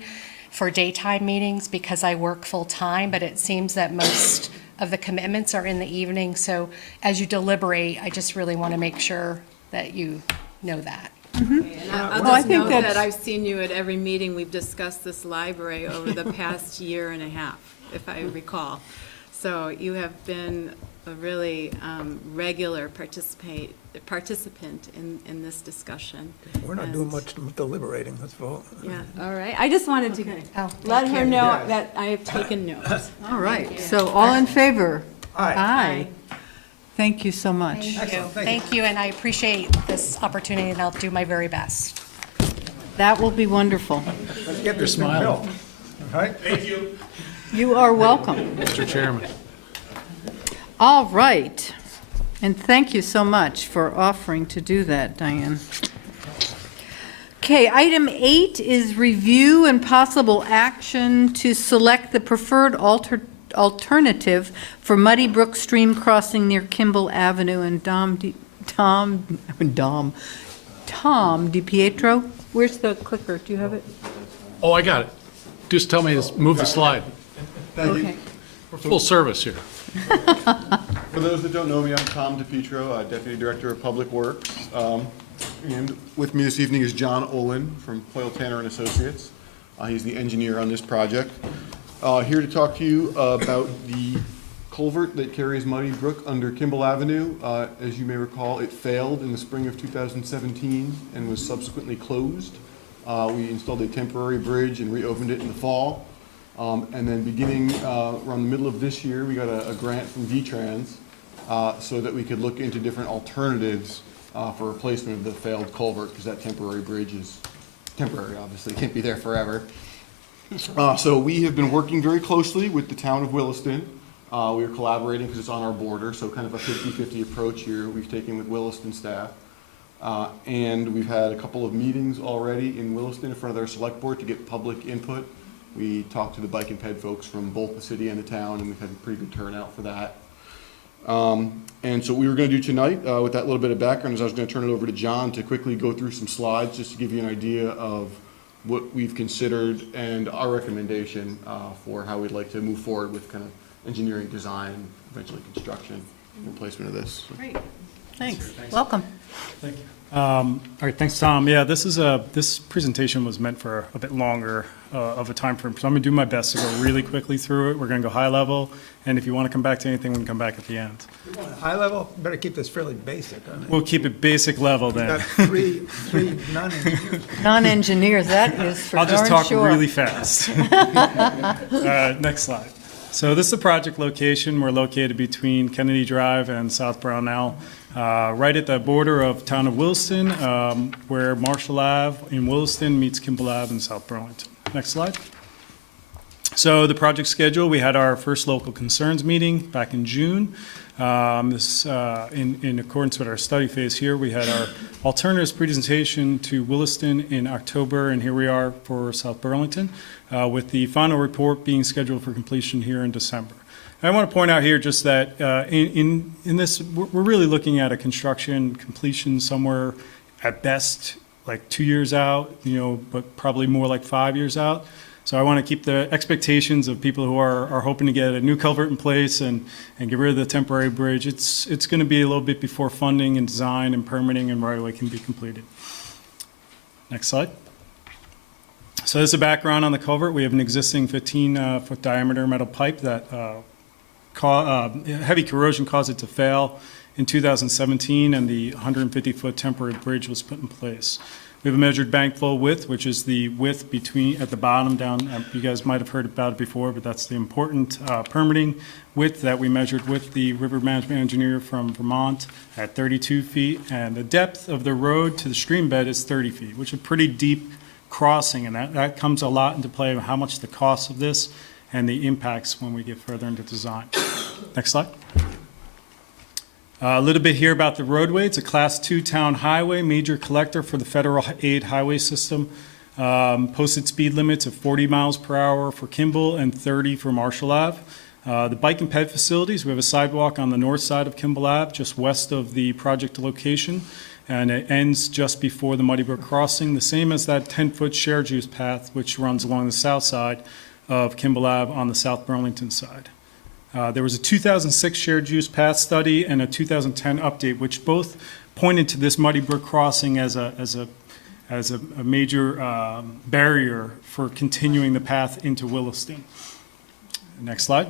for daytime meetings because I work full-time, but it seems that most of the commitments are in the evening. So as you deliberate, I just really want to make sure that you know that. Okay, and I'll Well, I just think note that's- that I've seen you at every meeting, we've discussed this library over the past year and a half, if I recall. So you have been a really regular participant in this discussion. We're not doing much deliberating, let's vote. Yeah, all right. I just wanted to let her know that I have taken notes. All right, so all in favor? Aye. Aye. Thank you so much. Excellent, Thank you, and I appreciate this opportunity, and I'll do my very best. That will be wonderful. Let's get this thing built, all right? You are welcome. Mr. Chairman. All right. And thank you so much for offering to do that, Diane. Okay, item 8 is review and possible action to select the preferred alternative for Muddy Brook stream crossing near Kimball Avenue and Tom DiPietro. Where's the clicker? Do you have it? Oh, I got it. Just tell me to move the slide. Okay. We're full service here. For those that don't know me, I'm Tom DiPietro, Deputy Director of Public Works. And with me this evening is John Olin from Hoyle Tanner and Associates. He's the engineer on this project. Here to talk to you about the culvert that carries Muddy Brook under Kimball Avenue. As you may recall, it failed in the spring of 2017 and was subsequently closed. We installed a temporary bridge and reopened it in the fall. And then beginning around the middle of this year, we got a grant from VTrans so that we could look into different alternatives for replacement of the failed culvert, because that temporary bridge is temporary, obviously, it can't be there forever. So we have been working very closely with the town of Williston. We are collaborating because it's on our border, so kind of a 50-50 approach here we've taken with Williston staff. And we've had a couple of meetings already in Williston in front of their select board to get public input. We talked to the bike and ped folks from both the city and the town, and we've had a pretty good turnout for that. And so what we were going to do tonight, with that little bit of background, is I was going to turn it over to John to quickly go through some slides just to give you an idea of what we've considered and our recommendation for how we'd like to move forward with kind of engineering, design, eventually construction, and placement of this. Great. Thanks. Welcome. Thank you. All right, thanks, Tom. Yeah, this presentation was meant for a bit longer of a time frame, so I'm going to do my best to go really quickly through it. We're going to go high level, and if you want to come back to anything, we can come back at the end. High level, better keep this fairly basic. We'll keep it basic level then. Got three non-engineers. Non-engineers, that is for I'll just darn talk sure. really fast. Next slide. So this is the project location. We're located between Kennedy Drive and South Brownell, right at the border of town of Williston, where Marshall Ave in Williston meets Kimball Ave in South Burlington. Next slide. So the project schedule, we had our first local concerns meeting back in June. In accordance with our study phase here, we had our alternatives presentation to Williston in October, and here we are for South Burlington, with the final report being scheduled for completion here in December. I want to point out here just that in this, we're really looking at a construction completion somewhere at best like 2 years out, but probably more like 5 years out. So I want to keep the expectations of people who are hoping to get a new culvert in place and get rid of the temporary bridge. It's going to be a little bit before funding and design and permitting and right-of-way can be completed. Next slide. So this is a background on the culvert. We have an existing 15-foot diameter metal pipe that heavy corrosion caused it to fail in 2017, and the 150-foot temporary bridge was put in place. We have a measured bank flow width, which is the width between at the bottom down. You guys might have heard about it before, but that's the important permitting width that we measured with the river management engineer from Vermont at 32 feet, and the depth of the road to the stream bed is 30 feet, which is a pretty deep crossing, and that comes a lot into play of how much the cost of this and the impacts when we get further into design. Next slide. A little bit here about the roadway. It's a Class 2 town highway, major collector for the federal aid highway system. Posted speed limits of 40 miles per hour for Kimball and 30 for Marshall Ave. The bike and ped facilities, we have a sidewalk on the north side of Kimball Ave, just west of the project location, and it ends just before the Muddy Brook crossing, the same as that 10-foot shared use path, which runs along the south side of Kimball Ave on the South Burlington side. There was a 2006 shared use path study and a 2010 update, which both pointed to this Muddy Brook crossing as a major barrier for continuing the path into Williston. Next slide.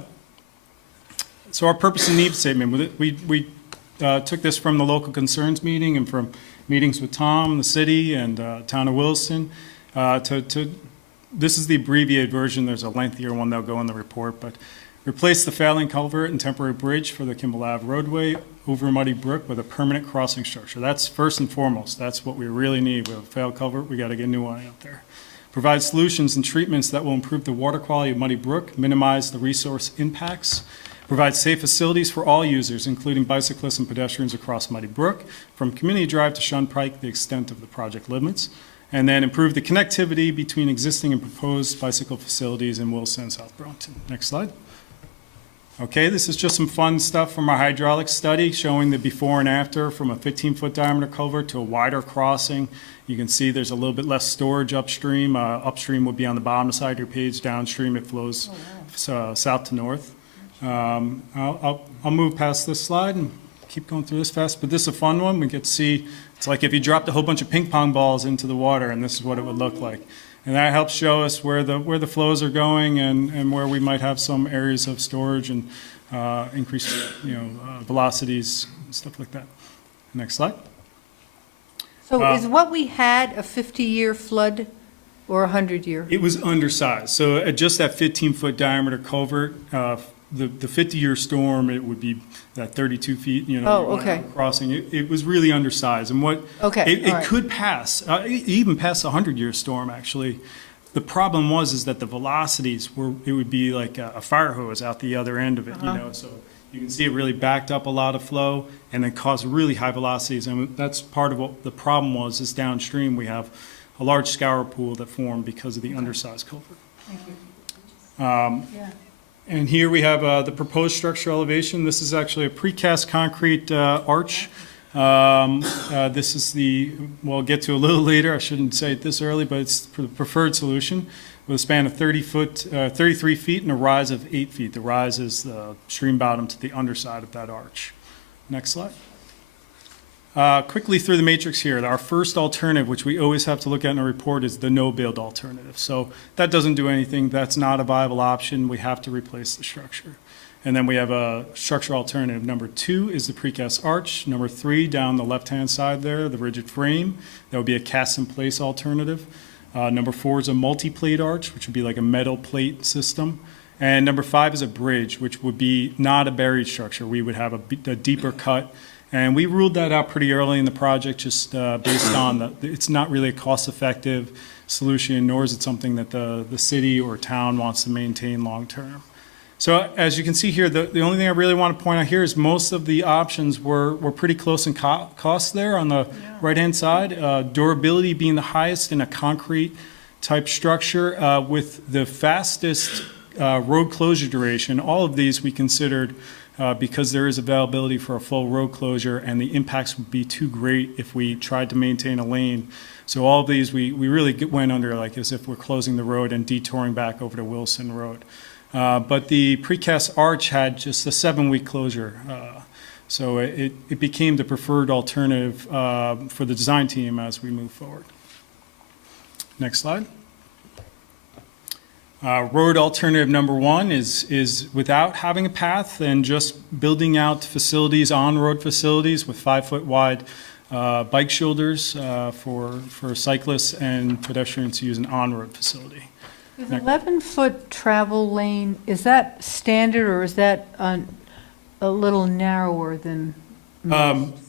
So our purpose and needs statement, we took this from the local concerns meeting and from meetings with Tom, the city, and town of Williston. This is the abbreviated version. There's a lengthier one that'll go in the report, but replace the failing culvert and temporary bridge for the Kimball Ave roadway over Muddy Brook with a permanent crossing structure. That's first and foremost. That's what we really need. We have a failed culvert. We got to get a new one out there. Provide solutions and treatments that will improve the water quality of Muddy Brook, minimize the resource impacts. Provide safe facilities for all users, including bicyclists and pedestrians across Muddy Brook, from Community Drive to Shun Pike, the extent of the project limits. And then improve the connectivity between existing and proposed bicycle facilities in Wilson and South Burlington. Next slide. Okay, this is just some fun stuff from our hydraulic study showing the before and after from a 15-foot diameter culvert to a wider crossing. You can see there's a little bit less storage upstream. Upstream would be on the bottom side of your page. Downstream, it flows south to north. I'll move past this slide and keep going through this fast, but this is a fun one. We get to see, it's like if you dropped a whole bunch of ping pong balls into the water, and this is what it would look like. And that helps show us where the flows are going and where we might have some areas of storage and increased velocities and stuff like that. Next slide. So is what we had a 50-year flood or a 100-year? It was undersized. So at just that 15-foot diameter culvert, the 50-year storm, it would be that 32 feet, crossing. It was really undersized. And what it could pass, even past a 100-year storm, actually. The problem is that the velocities it would be like a fire hose out the other end of it, So you can see it really backed up a lot of flow and then caused really high velocities. And that's part of what the problem was, is downstream we have a large scour pool that formed because of the undersized culvert. Thank you. And here we have the proposed structural elevation. This is actually a precast concrete arch. This is we'll get to a little later. I shouldn't say it this early, but it's the preferred solution with a span of 33 feet and a rise of 8 feet. The rise is the stream bottom to the underside of that arch. Next slide. Quickly through the matrix here, our first alternative, which we always have to look at in a report, is the no-build alternative. So that doesn't do anything. That's not a viable option. We have to replace the structure. And then we have a structural alternative. Number 2 is the precast arch. Number 3, down the left-hand side there, the rigid frame. That would be a cast-in-place alternative. Number 4 is a multi-plate arch, which would be like a metal plate system. And number 5 is a bridge, which would be not a buried structure. We would have a deeper cut. And we ruled that out pretty early in the project, just based on it's not really a cost-effective solution, nor is it something that the city or town wants to maintain long-term. So as you can see here, the only thing I really want to point out here is most of the options were pretty close in cost there on the right-hand side. Durability being the highest in a concrete-type structure with the fastest road closure duration. All of these we considered because there is availability for a full road closure, and the impacts would be too great if we tried to maintain a lane. So all of these we really went under like as if we're closing the road and detouring back over to Wilson Road. But the precast arch had just a 7-week closure. So it became the preferred alternative for the design team as we move forward. Next slide. Road alternative number 1 is without having a path and just building out facilities, on-road facilities with 5-foot wide bike shoulders for cyclists and pedestrians to use an on-road facility. Is 11-foot travel lane, is that standard or is that a little narrower than?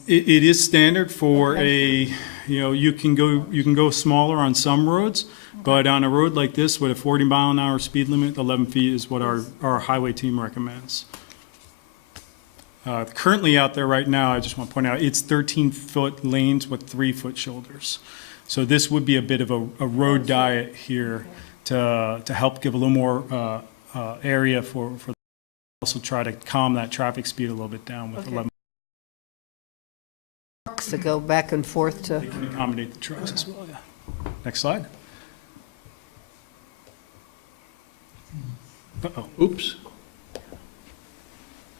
It is standard for you can go smaller on some roads, but on a road like this with a 40-mile-an-hour speed limit, 11 feet is what our highway team recommends. Currently out there right now, I just want to point out, it's 13-foot lanes with 3-foot shoulders. So this would be a bit of a road diet here to help give a little more area for also try to calm that traffic speed a little bit down with 11. Trucks that go back and forth to. They can accommodate the trucks as well, yeah. Next slide. Uh-oh. Oops.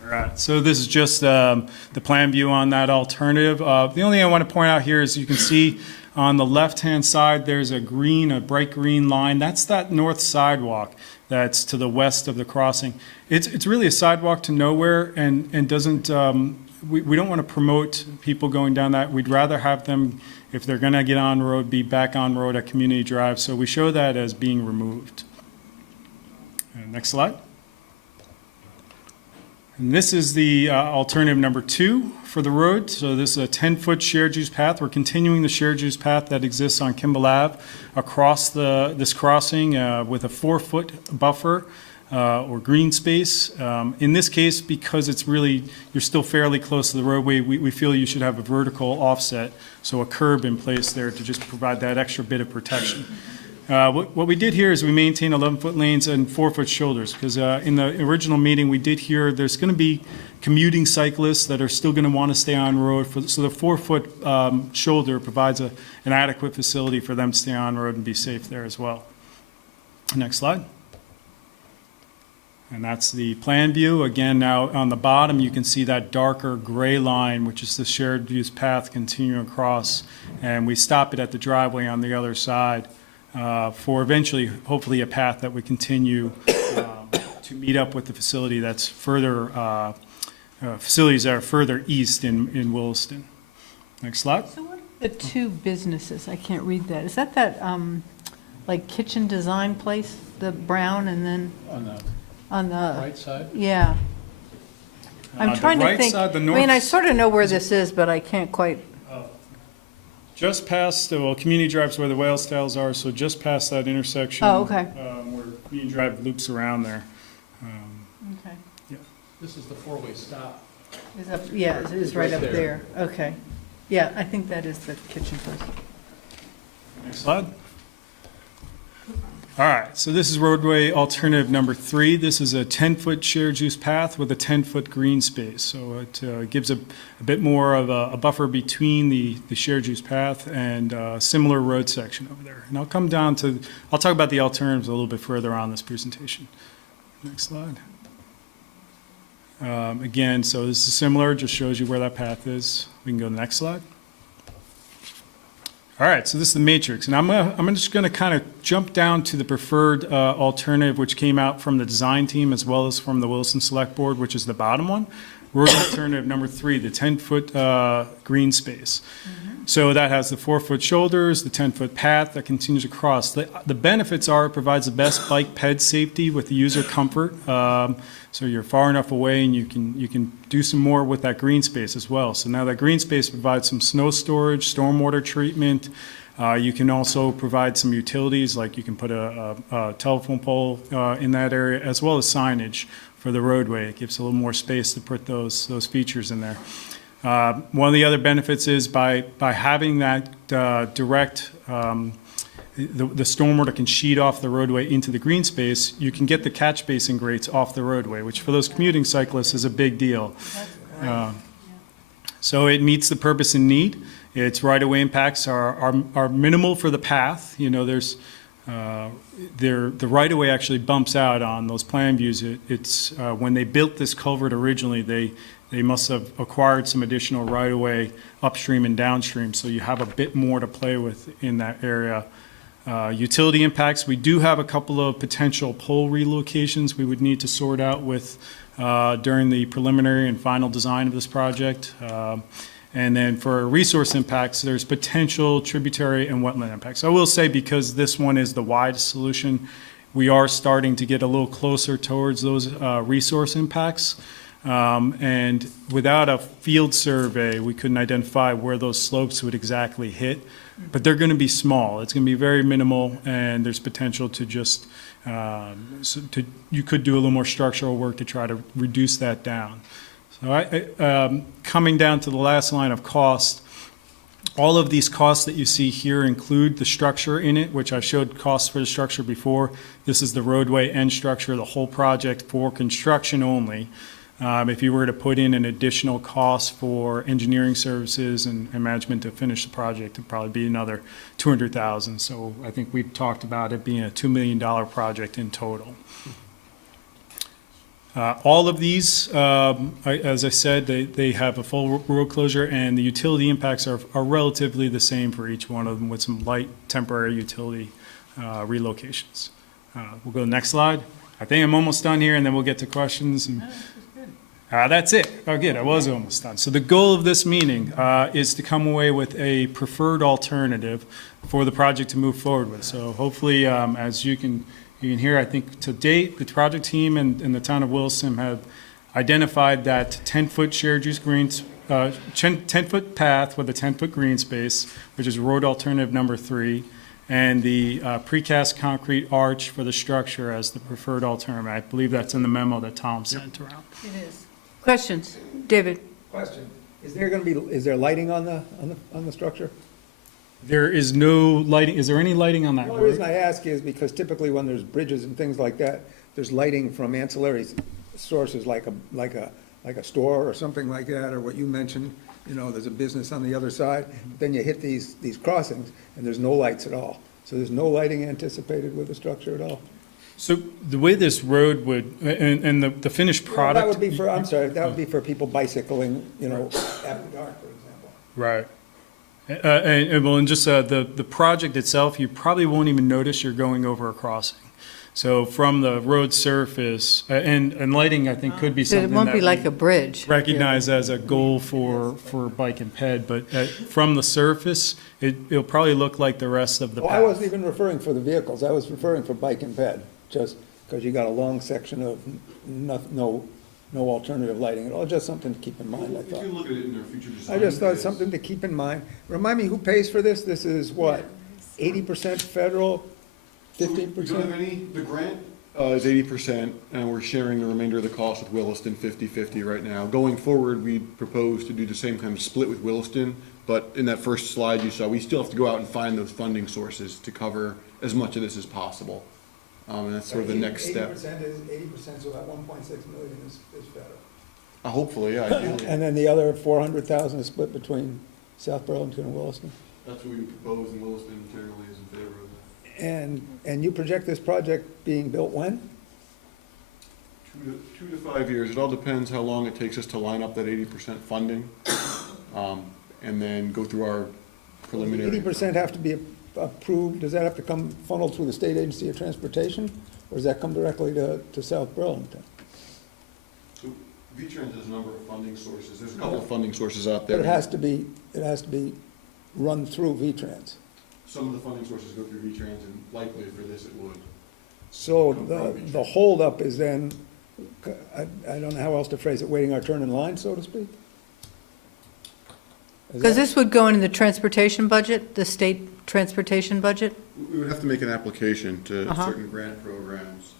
All right, so this is just the plan view on that alternative. The only thing I want to point out here is you can see on the left-hand side, there's a bright green line. That's that north sidewalk that's to the west of the crossing. It's really a sidewalk to nowhere and doesn't, we don't want to promote people going down that. We'd rather have them, if they're going to get on road, be back on road at Community Drive. So we show that as being removed. Next slide. And this is the alternative number 2 for the road. So this is a 10-foot shared use path. We're continuing the shared use path that exists on Kimball Ave across this crossing with a 4-foot buffer or green space. In this case, because it's really, you're still fairly close to the roadway, we feel you should have a vertical offset, so a curb in place there to just provide that extra bit of protection. What we did here is we maintain 11-foot lanes and 4-foot shoulders, because in the original meeting, we did hear there's going to be commuting cyclists that are still going to want to stay on road, so the 4-foot shoulder provides an adequate facility for them to stay on road and be safe there as well. Next slide. And that's the plan view. Again, now on the bottom, you can see that darker gray line, which is the shared use path continuing across, and we stop it at the driveway on the other side. For eventually, hopefully, a path that would continue to meet up with the facility that's further, facilities that are further east in Williston. Next slide. So what are the two businesses? I can't read that. Is that like kitchen design place, the brown, and then on the Right side? Yeah. I'm trying to think. Side, the I mean, I north- sort of know where this is, but I can't quite. Just past, well, Community Drive's where the whale tails are, so just past that intersection. Oh, okay. Where Community Drive loops around there. Okay. This is the four-way stop. Yeah, it is right right up there. there. Okay. Yeah, I think that is the kitchen place. Next slide. All right, so this is roadway alternative number 3. This is a 10-foot shared use path with a 10-foot green space. So it gives a bit more of a buffer between the shared use path and a similar road section over there. And I'll talk about the alternatives a little bit further on this presentation. Next slide. Again, so this is similar, just shows you where that path is. We can go to the next slide. All right, so this is the matrix, and I'm just going to kind of jump down to the preferred alternative, which came out from the design team as well as from the Wilson Select Board, which is the bottom one. Road alternative number 3, the 10-foot green space. So that has the 4-foot shoulders, the 10-foot path that continues across. The benefits are it provides the best bike ped safety with the user comfort. So you're far enough away, and you can do some more with that green space as well. So now that green space provides some snow storage, stormwater treatment. You can also provide some utilities, like you can put a telephone pole in that area, as well as signage for the roadway. It gives a little more space to put those features in there. One of the other benefits is by having that direct, the stormwater can sheet off the roadway into the green space, you can get the catch basin grates off the roadway, which for those commuting cyclists is a big deal. So it meets the purpose and need. Its right-of-way impacts are minimal for the path. You know, the right-of-way actually bumps out on those plan views. It's when they built this culvert originally, they must have acquired some additional right-of-way upstream and downstream, so you have a bit more to play with in that area. Utility impacts, we do have a couple of potential pole relocations we would need to sort out with during the preliminary and final design of this project. And then for resource impacts, there's potential tributary and wetland impacts. I will say, because this one is the widest solution, we are starting to get a little closer towards those resource impacts. And without a field survey, we couldn't identify where those slopes would exactly hit. But they're going to be small. It's going to be very minimal, and there's potential to just, you could do a little more structural work to try to reduce that down. So coming down to the last line of cost, all of these costs that you see here include the structure in it, which I showed costs for the structure before. This is the roadway end structure, the whole project for construction only. If you were to put in an additional cost for engineering services and management to finish the project, it'd probably be another $200,000. So I think we've talked about it being a $2 million project in total. All of these, as I said, they have a full road closure, and the utility impacts are relatively the same for each one of them, with some light temporary utility relocations. We'll go to the next slide. I think I'm almost done here, and then we'll get to questions. And, that's it. Oh, good. I was almost done. So the goal of this meeting is to come away with a preferred alternative for the project to move forward with. So hopefully, as you can hear, I think to date, the project team and the town of Wilson have identified that 10-foot shared use greens, 10-foot path with a 10-foot green space, which is road alternative number 3, and the precast concrete arch for the structure as the preferred alternative. I believe that's in the memo that Tom sent around. It is. Questions? David? Question, is there lighting on the structure? There is no lighting, is there any lighting on that The only reason road? I ask is because typically when there's bridges and things like that, there's lighting from ancillary sources like a store or something like that, or what you mentioned, you know, there's a business on the other side. Then you hit these crossings and there's no lights at all. So there's no lighting anticipated with the structure at all. So the way this road would, and the finished Well, product. that would be for, I'm sorry, that would be for people bicycling, you know, after dark, for example. Right. And just the project itself, you probably won't even notice you're going over a crossing. So from the road surface, and lighting, I think, could be So something it won't be that like we a bridge. recognize as a goal for bike and ped, but from the surface, it'll probably look like the rest of the Oh, I wasn't path. even referring for the vehicles, I was referring for bike and ped, just because you got a long section of no alternative lighting at all, just something to keep in mind, I You thought. can look at it in their future design. I just thought phase. something to keep in mind. Remind me, who pays for this? This is what, 80% federal, 15%? We don't have any, the grant is 80%, and we're sharing the remainder of the cost with Williston, 50/50 right now. Going forward, we propose to do the same kind of split with Williston, but in that first slide you saw, we still have to go out and find those funding sources to cover as much of this as possible. And that's sort of the next step. 80%, so that 1.6 million is federal. Hopefully, yeah, ideally. And then the other 400,000 is split between South Burlington and Williston. That's what we propose, and Williston generally is in favor of that. And you project this project being built when? 2 to 5 years. It all depends how long it takes us to line up that 80% funding, and then go through our preliminary. 80% have to be approved, does that have to come funneled through the State Agency of Transportation? Or does that come directly to South Burlington? So V-Trans has a number of funding sources. There's a couple of funding sources out there. But it has to be run through V-Trans. Some of the funding sources go through V-Trans, and likely for this it would. So the holdup is then, I don't know how else to phrase it, waiting our turn in line, so to speak? Is Because that- this would go into the transportation budget, the state transportation budget? We would have to make an application to Uh-huh. certain grant programs.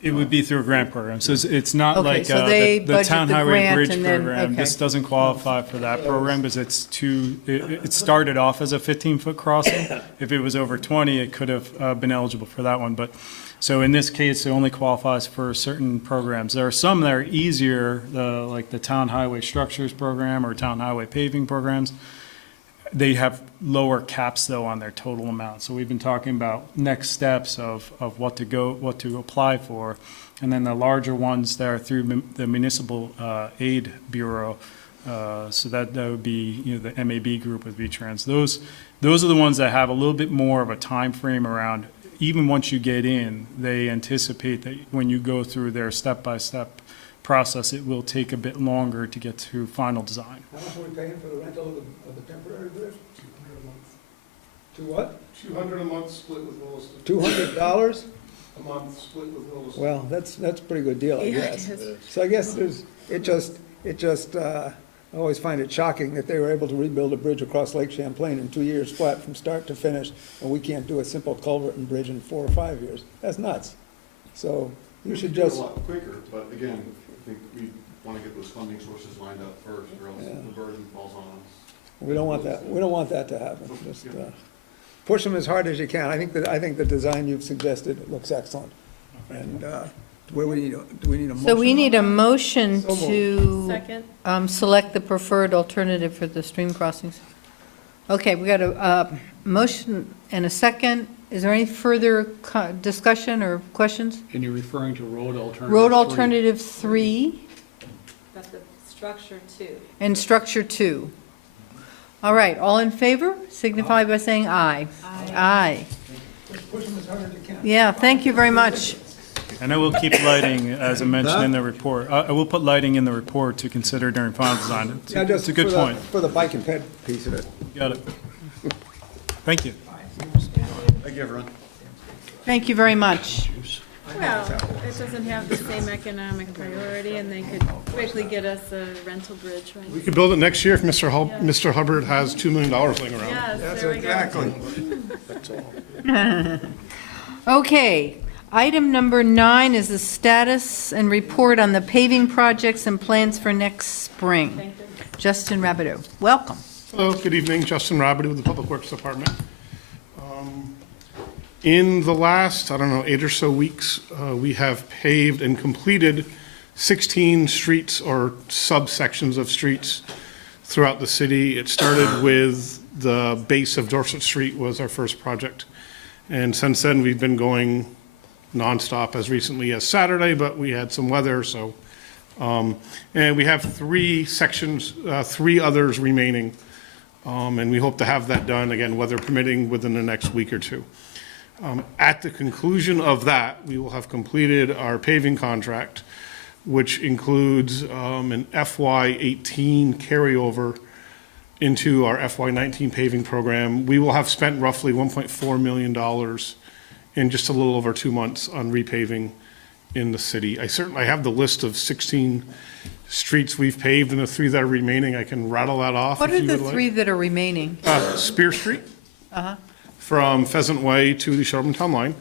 It would be through a grant program, so it's not Okay, like so they the budget Town the Highway grant Bridge and then- program. This okay. doesn't qualify for that program because it started off as a 15-foot crossing. If it was over 20, it could have been eligible for that one, but, so in this case, it only qualifies for certain programs. There are some that are easier, like the Town Highway Structures Program or Town Highway Paving Programs. They have lower caps though on their total amount. So we've been talking about next steps of what to apply for. And then the larger ones that are through the Municipal Aid Bureau. So that would be, you know, the MAB group with V-Trans. Those are the ones that have a little bit more of a time frame around, even once you get in, they anticipate that when you go through their step-by-step process, it will take a bit longer to get to final design. How much are we paying for the rental of the temporary bridge? $200 a month. To what? $200 a month split with Williston. $200? A month split with Williston. Well, that's a pretty good deal, I Yeah, guess. it is. So I guess I always find it shocking that they were able to rebuild a bridge across Lake Champlain in 2 years flat from start to finish, and we can't do a simple culvert and bridge in 4 or 5 years. That's nuts. So you should do it just, a lot quicker, but again, I think we want to get those funding sources lined up first, or else Yeah. the burden falls on us. we don't want that to happen. Just push them as hard as you can. I think the design you've suggested looks excellent. And do we need a motion? So we need a motion So moved. to Second? select the preferred alternative for the stream crossings. Okay, we got a motion and a second. Is there any further discussion or questions? And you're referring to road alternative? Road 3. alternative 3 Got the structure too. and structure 2. All right, all in favor, signify by saying aye. Aye. Push them as hard as you can. Yeah, thank you very much. And I will keep lighting, as I mentioned in the report. I will put lighting in the report to consider during final design. Yeah, It's just a good for the- point. For the bike and ped piece of it. Got it. Thank you. Thank you, everyone. Thank you very much. Well, it doesn't have the same economic priority, and they could quickly get us a rental bridge, right? We could build it next year if Mr. Hubbard has $2 million laying around. Yes, there we go. Exactly. Okay, item number 9 is the status and report on the paving projects and plans for next spring. Justin Rabideau, welcome. Hello, good evening. Justin Roberty with the Public Works Department. In the last, 8 or so weeks, we have paved and completed 16 streets or subsections of streets throughout the city. It started with the base of Dorset Street was our first project. And since then, we've been going nonstop as recently as Saturday, but we had some weather, so. And we have 3 sections, 3 others remaining. And we hope to have that done, again, weather permitting, within the next week or 2. At the conclusion of that, we will have completed our paving contract, which includes an FY18 carryover into our FY19 paving program. We will have spent roughly $1.4 million in just a little over 2 months on repaving in the city. I have the list of 16 streets we've paved, and the 3 that are remaining, I can rattle that off. What if are you the would like. 3 that are remaining? Spear Street. Uh-huh. From Pheasant Way to the Shelburne Town Line.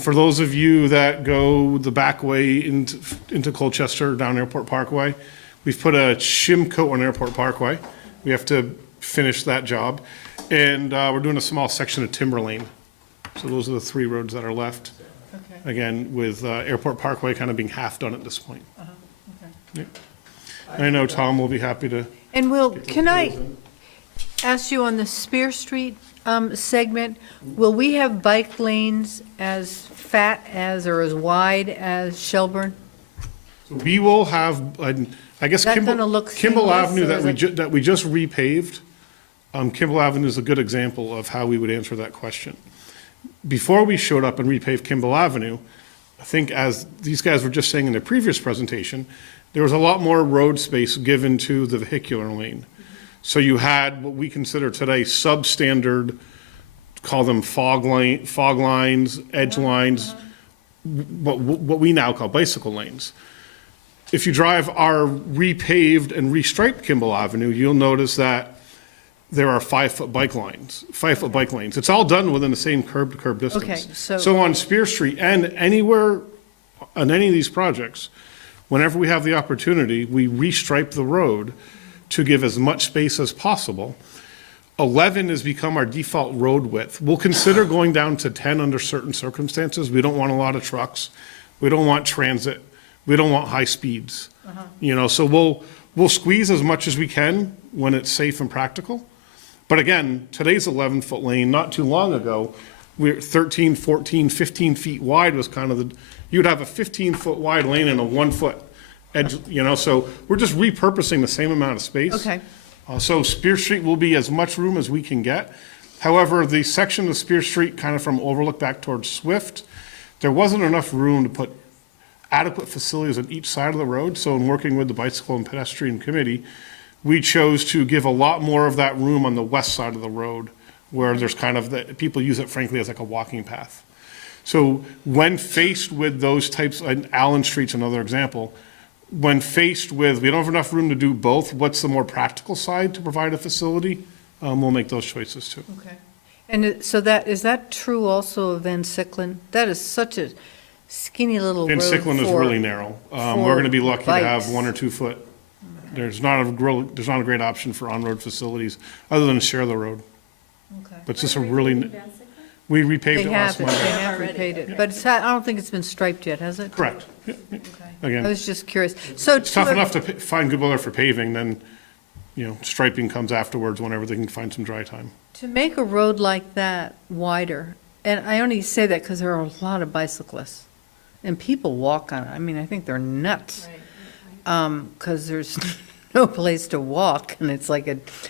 For those of you that go the back way into Colchester down Airport Parkway, we've put a shim coat on Airport Parkway. We have to finish that job. And we're doing a small section of Timber Lane. So those are the 3 roads that are left. Okay. Again, with Airport Parkway kind of being half done at this point. Okay. I know Tom will be happy to. And can I ask you on the Spear Street segment, will we have bike lanes as fat as or as wide as Shelburne? So we will have, I guess, Is that gonna look Kimball seamless, Avenue or that is it- that we just repaved. Kimball Avenue is a good example of how we would answer that question. Before we showed up and repaved Kimball Avenue, I think as these guys were just saying in their previous presentation, there was a lot more road space given to the vehicular lane. So you had what we consider today substandard, call them fog lines, edge lines, what we now call bicycle lanes. If you drive our repaved and restriped Kimball Avenue, you'll notice that there are 5-foot bike lanes. It's all done within the same curb-to-curb distance. Okay, So on Spear Street and anywhere on any of these projects, whenever we have the opportunity, we restripe the road to give as much space as possible. 11 has become our default road width. We'll consider going down to 10 under certain circumstances. We don't want a lot of trucks. We don't want transit. We don't want high speeds. So we'll squeeze as much as we can when it's safe and practical. But again, today's 11-foot lane, not too long ago, we're 13, 14, 15 feet wide was kind of you'd have a 15-foot wide lane and a 1-foot edge, so we're just repurposing the same amount of space. Okay. So Spear Street will be as much room as we can get. However, the section of Spear Street, kind of from Overlook back towards Swift, there wasn't enough room to put adequate facilities on each side of the road. So in working with the Bicycle and Pedestrian Committee, we chose to give a lot more of that room on the west side of the road, where there's kind of people use it frankly as like a walking path. So when faced with those types, and Allen Street's another example, when faced with, we don't have enough room to do both, what's the more practical side to provide a facility? We'll make those choices too. Okay. And is that true also of Van Sicklen? That is such a skinny little road Van Sicklen is really narrow. We're gonna be lucky to have bikes. 1 or 2 foot. There's not a great option for on-road facilities other than share the road. Okay. But it's just a really, we repaved They it have last it, month. they have repaid it, but I don't think it's been striped yet, has it? Correct. Yeah, yeah. I Again, was just curious. So it's tough enough to find good weather for paving, then, striping comes afterwards whenever they can find some dry time. to make a road like that wider, and I only say that because there are a lot of bicyclists, and people walk on it. I mean, I think they're nuts. Because there's no place to walk, and it's like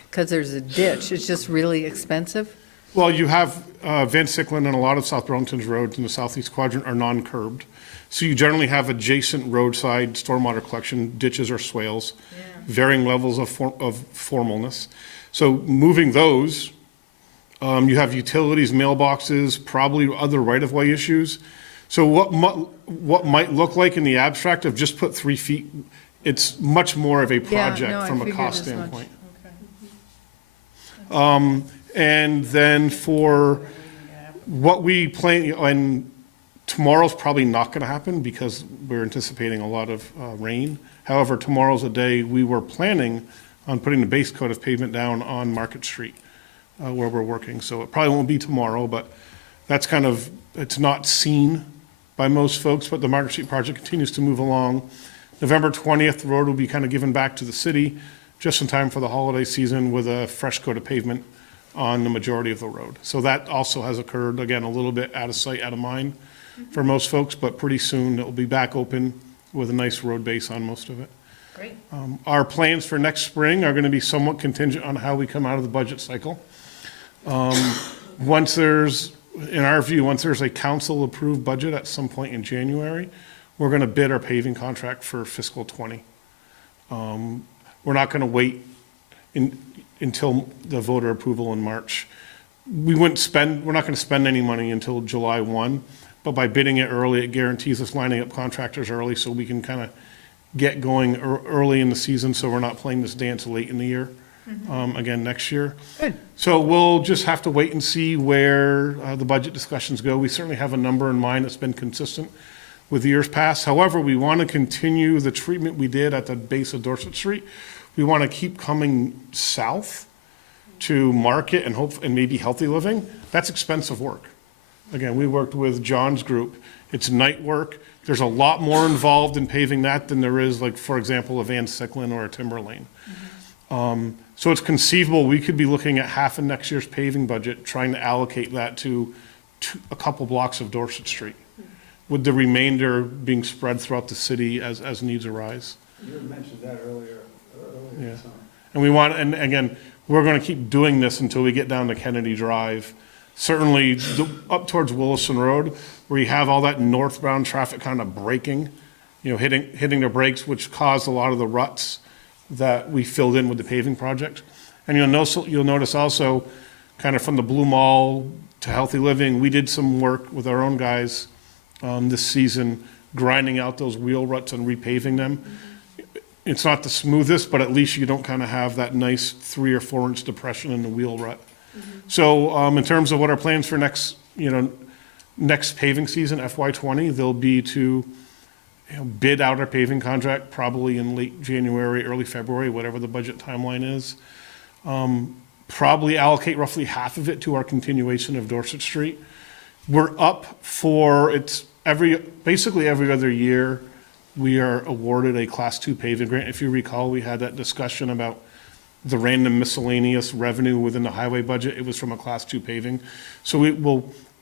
because there's a ditch. It's just really expensive. Well, you have Van Sicklen and a lot of South Burlington's roads in the southeast quadrant are non-curbed. So you generally have adjacent roadside stormwater collection, ditches or swales, varying levels of formalness. So moving those, you have utilities, mailboxes, probably other right-of-way issues. So what might look like in the abstract of just put 3 feet, it's much more of a project from a cost standpoint. And then for what we plan, and tomorrow's probably not going to happen because we're anticipating a lot of rain. However, tomorrow's a day we were planning on putting the base coat of pavement down on Market Street, where we're working. So it probably won't be tomorrow, but that's kind of, it's not seen by most folks, but the Market Street project continues to move along. November 20th, the road will be kind of given back to the city just in time for the holiday season with a fresh coat of pavement on the majority of the road. So that also has occurred, again, a little bit out of sight, out of mind for most folks, but pretty soon it will be back open with a nice road base on most of it. Great. Our plans for next spring are going to be somewhat contingent on how we come out of the budget cycle. Once there's, in our view, once there's a council-approved budget at some point in January, we're going to bid our paving contract for fiscal '20. We're not going to wait until the voter approval in March. We're not going to spend any money until July 1, but by bidding it early, it guarantees us lining up contractors early so we can kind of get going early in the season, so we're not playing this dance late in the year, again, next year. Good. So we'll just have to wait and see where the budget discussions go. We certainly have a number in mind that's been consistent with years past. However, we want to continue the treatment we did at the base of Dorset Street. We want to keep coming south to Market and maybe Healthy Living. That's expensive work. Again, we worked with John's group. It's night work. There's a lot more involved in paving that than there is, like, for example, a Van Sicklin or a Timber Lane. So it's conceivable we could be looking at half of next year's paving budget, trying to allocate that to a couple blocks of Dorset Street, with the remainder being spread throughout the city as needs arise. You had mentioned that earlier. Yeah. And we want, and again, we're going to keep doing this until we get down to Kennedy Drive. Certainly up towards Williston Road, where you have all that northbound traffic kind of braking, hitting their brakes, which caused a lot of the ruts that we filled in with the paving project. And you'll notice also, kind of from the Blue Mall to Healthy Living, we did some work with our own guys this season, grinding out those wheel ruts and repaving them. It's not the smoothest, but at least you don't kind of have that nice 3 or 4 inch depression in the wheel rut. So in terms of what our plans for next paving season, FY20, they'll be to bid out our paving contract probably in late January, early February, whatever the budget timeline is. Probably allocate roughly half of it to our continuation of Dorset Street. We're up for, basically every other year, we are awarded a Class 2 paving grant. If you recall, we had that discussion about the random miscellaneous revenue within the highway budget. It was from a Class 2 paving. So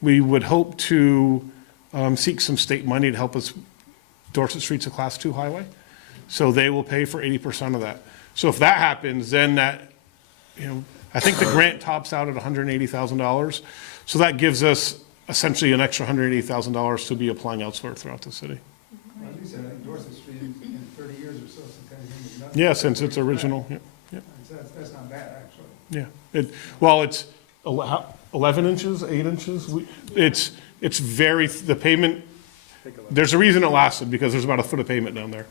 we would hope to seek some state money to help us. Dorset Street's a Class 2 highway, so they will pay for 80% of that. So if that happens, then that, I think the grant tops out at $180,000. So that gives us essentially an extra $180,000 to be applying elsewhere throughout the city. As you said, I think Dorset Street in 30 years or so since anything was done. Yeah, since its original, yeah. That's not bad, actually. Yeah, it's 11 inches, 8 inches. It's very, the pavement, there's a reason it lasted, because there's about a foot of pavement down there,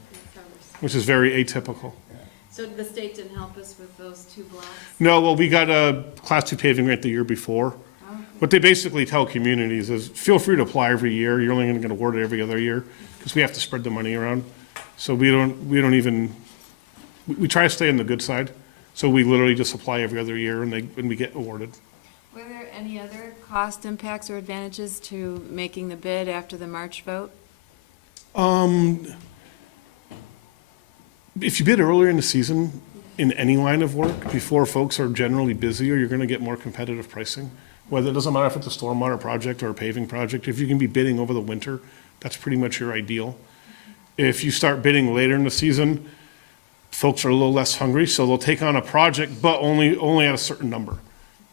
which is very atypical. So the state didn't help us with those 2 blocks? No, well, we got a Class 2 paving grant the year before. What they basically tell communities is, feel free to apply every year. You're only going to get awarded every other year, because we have to spread the money around. So we try to stay on the good side. So we literally just apply every other year and we get awarded. Were there any other cost impacts or advantages to making the bid after the March vote? If you bid earlier in the season in any line of work, before folks are generally busier, you're going to get more competitive pricing. Whether it doesn't matter if it's a stormwater project or a paving project, if you can be bidding over the winter, that's pretty much your ideal. If you start bidding later in the season, folks are a little less hungry, so they'll take on a project, but only at a certain number.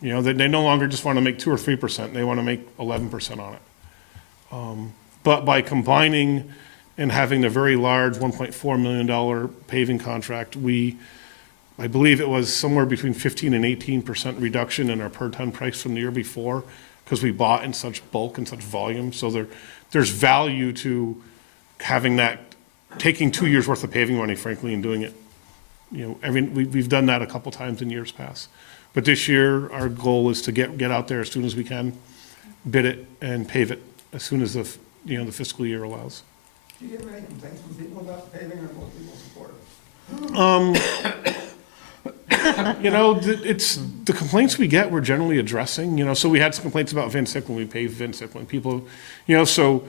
They no longer just want to make 2 or 3%, they want to make 11% on it. But by combining and having a very large $1.4 million paving contract, I believe it was somewhere between 15 and 18% reduction in our per ton price from the year before, because we bought in such bulk and such volume. So there's value to having that, taking 2 years worth of paving money, frankly, and doing it. We've done that a couple times in years past. But this year, our goal is to get out there as soon as we can, bid it and pave it as soon as the fiscal year allows. Do you get many complaints from people about paving, or most people support it? You know, it's, the complaints we get, we're generally addressing, you know, so we had some complaints about Van Sick when we paved Van Sick, when people, you know, so,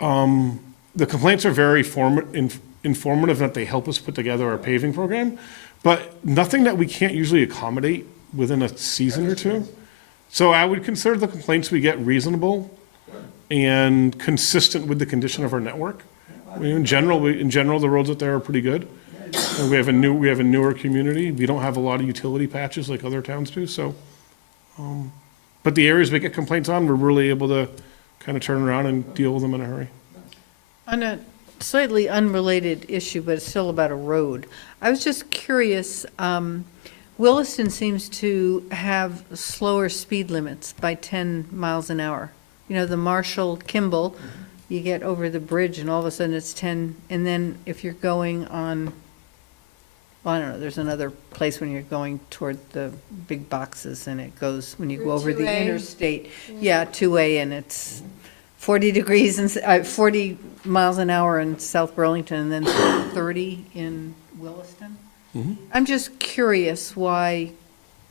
the complaints are very informative, that they help us put together our paving program, but nothing that we can't usually accommodate within a season or two. So I would consider the complaints we get reasonable and consistent with the condition of our network. I mean, in general, the roads out there are pretty good. And we have a newer community. We don't have a lot of utility patches like other towns do, so. But the areas we get complaints on, we're really able to kind of turn around and deal with them in a hurry. On a slightly unrelated issue, but it's still about a road, I was just curious, Williston seems to have slower speed limits by 10 miles an hour. You know, the Marshall-Kimball, you get over the bridge and all of a sudden it's 10, and then if you're going on, well, I don't know, there's another place when you're going toward the big boxes and it goes, when you go over the 2A. interstate. Yeah, 2A, and it's 40 degrees and 40 miles an hour in South Burlington and then 30 in Williston. I'm just curious why,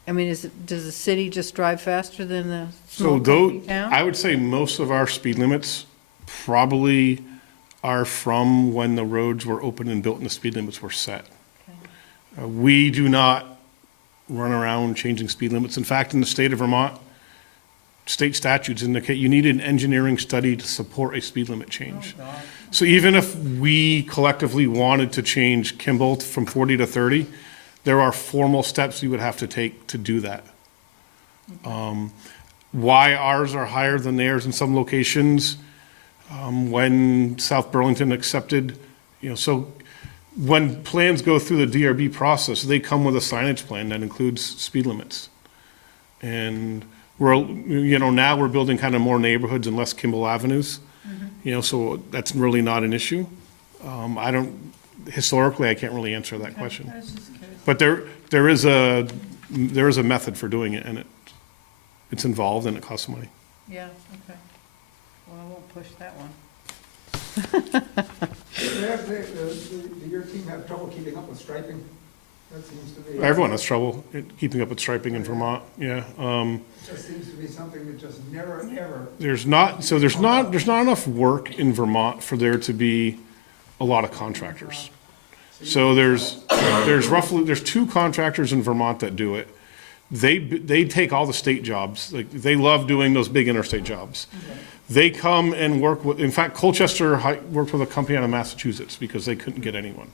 I mean, does the city just drive faster than the small country town? I would say most of our speed limits probably are from when the roads were open and built and the speed limits were set. We do not run around changing speed limits. In fact, in the state of Vermont, state statutes indicate you need an engineering study to support a speed limit change. So even if we collectively wanted to change Kimball from 40 to 30, there are formal steps we would have to take to do that. Why ours are higher than theirs in some locations, when South Burlington accepted, you know, so when plans go through the DRB process, they come with a signage plan that includes speed limits. And now we're building kind of more neighborhoods and less Kimball Avenues, you know, so that's really not an issue. Historically, I can't really answer that question. But there is a method for doing it, and it's involved and it costs money. Yeah, okay. Well, I won't push that one. Do your team have trouble keeping up with striping? That seems to be. Everyone has trouble keeping up with striping in Vermont, yeah. It just seems to be something that just never, ever. There's not enough work in Vermont for there to be a lot of contractors. So there's two contractors in Vermont that do it. They take all the state jobs. Like, they love doing those big interstate jobs. They come and work with, in fact, Colchester worked with a company out of Massachusetts because they couldn't get anyone.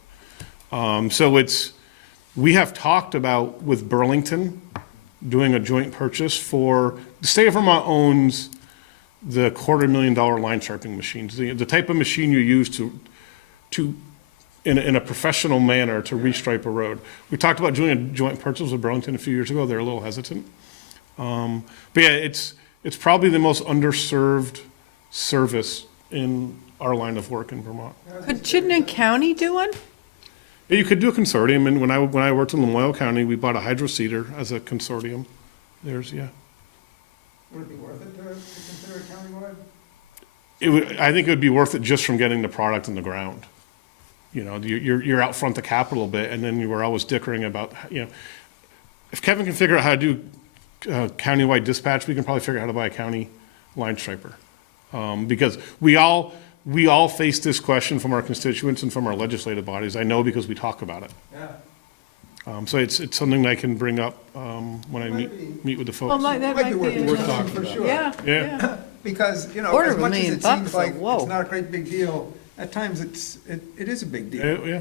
We have talked about with Burlington doing a joint purchase for, the state of Vermont owns the $250,000 line striping machines, the type of machine you use to in a professional manner to restripe a road. We talked about doing a joint purchase with Burlington a few years ago. They're a little hesitant. But yeah, it's probably the most underserved service in our line of work in Vermont. Could Chittenden County do one? Yeah, you could do a consortium, and when I worked in Lamoille County, we bought a hydro seeder as a consortium. Would it be worth it to consider it countywide? I think it would be worth it just from getting the product in the ground. You know, you're out front the capital a bit, and then you were always dickering about, you know, if Kevin can figure out how to do countywide dispatch, we can probably figure out how to buy a county line striper. Because we all face this question from our constituents and from our legislative bodies. I know because we talk about it. Yeah. So it's something that I can bring up when I meet with the folks. Well, that might be worth talking for sure. Yeah. Because, you know, Quarter as of a much as million it seems bucks, like whoa. it's not a great big deal, at times it is a big deal. Yeah.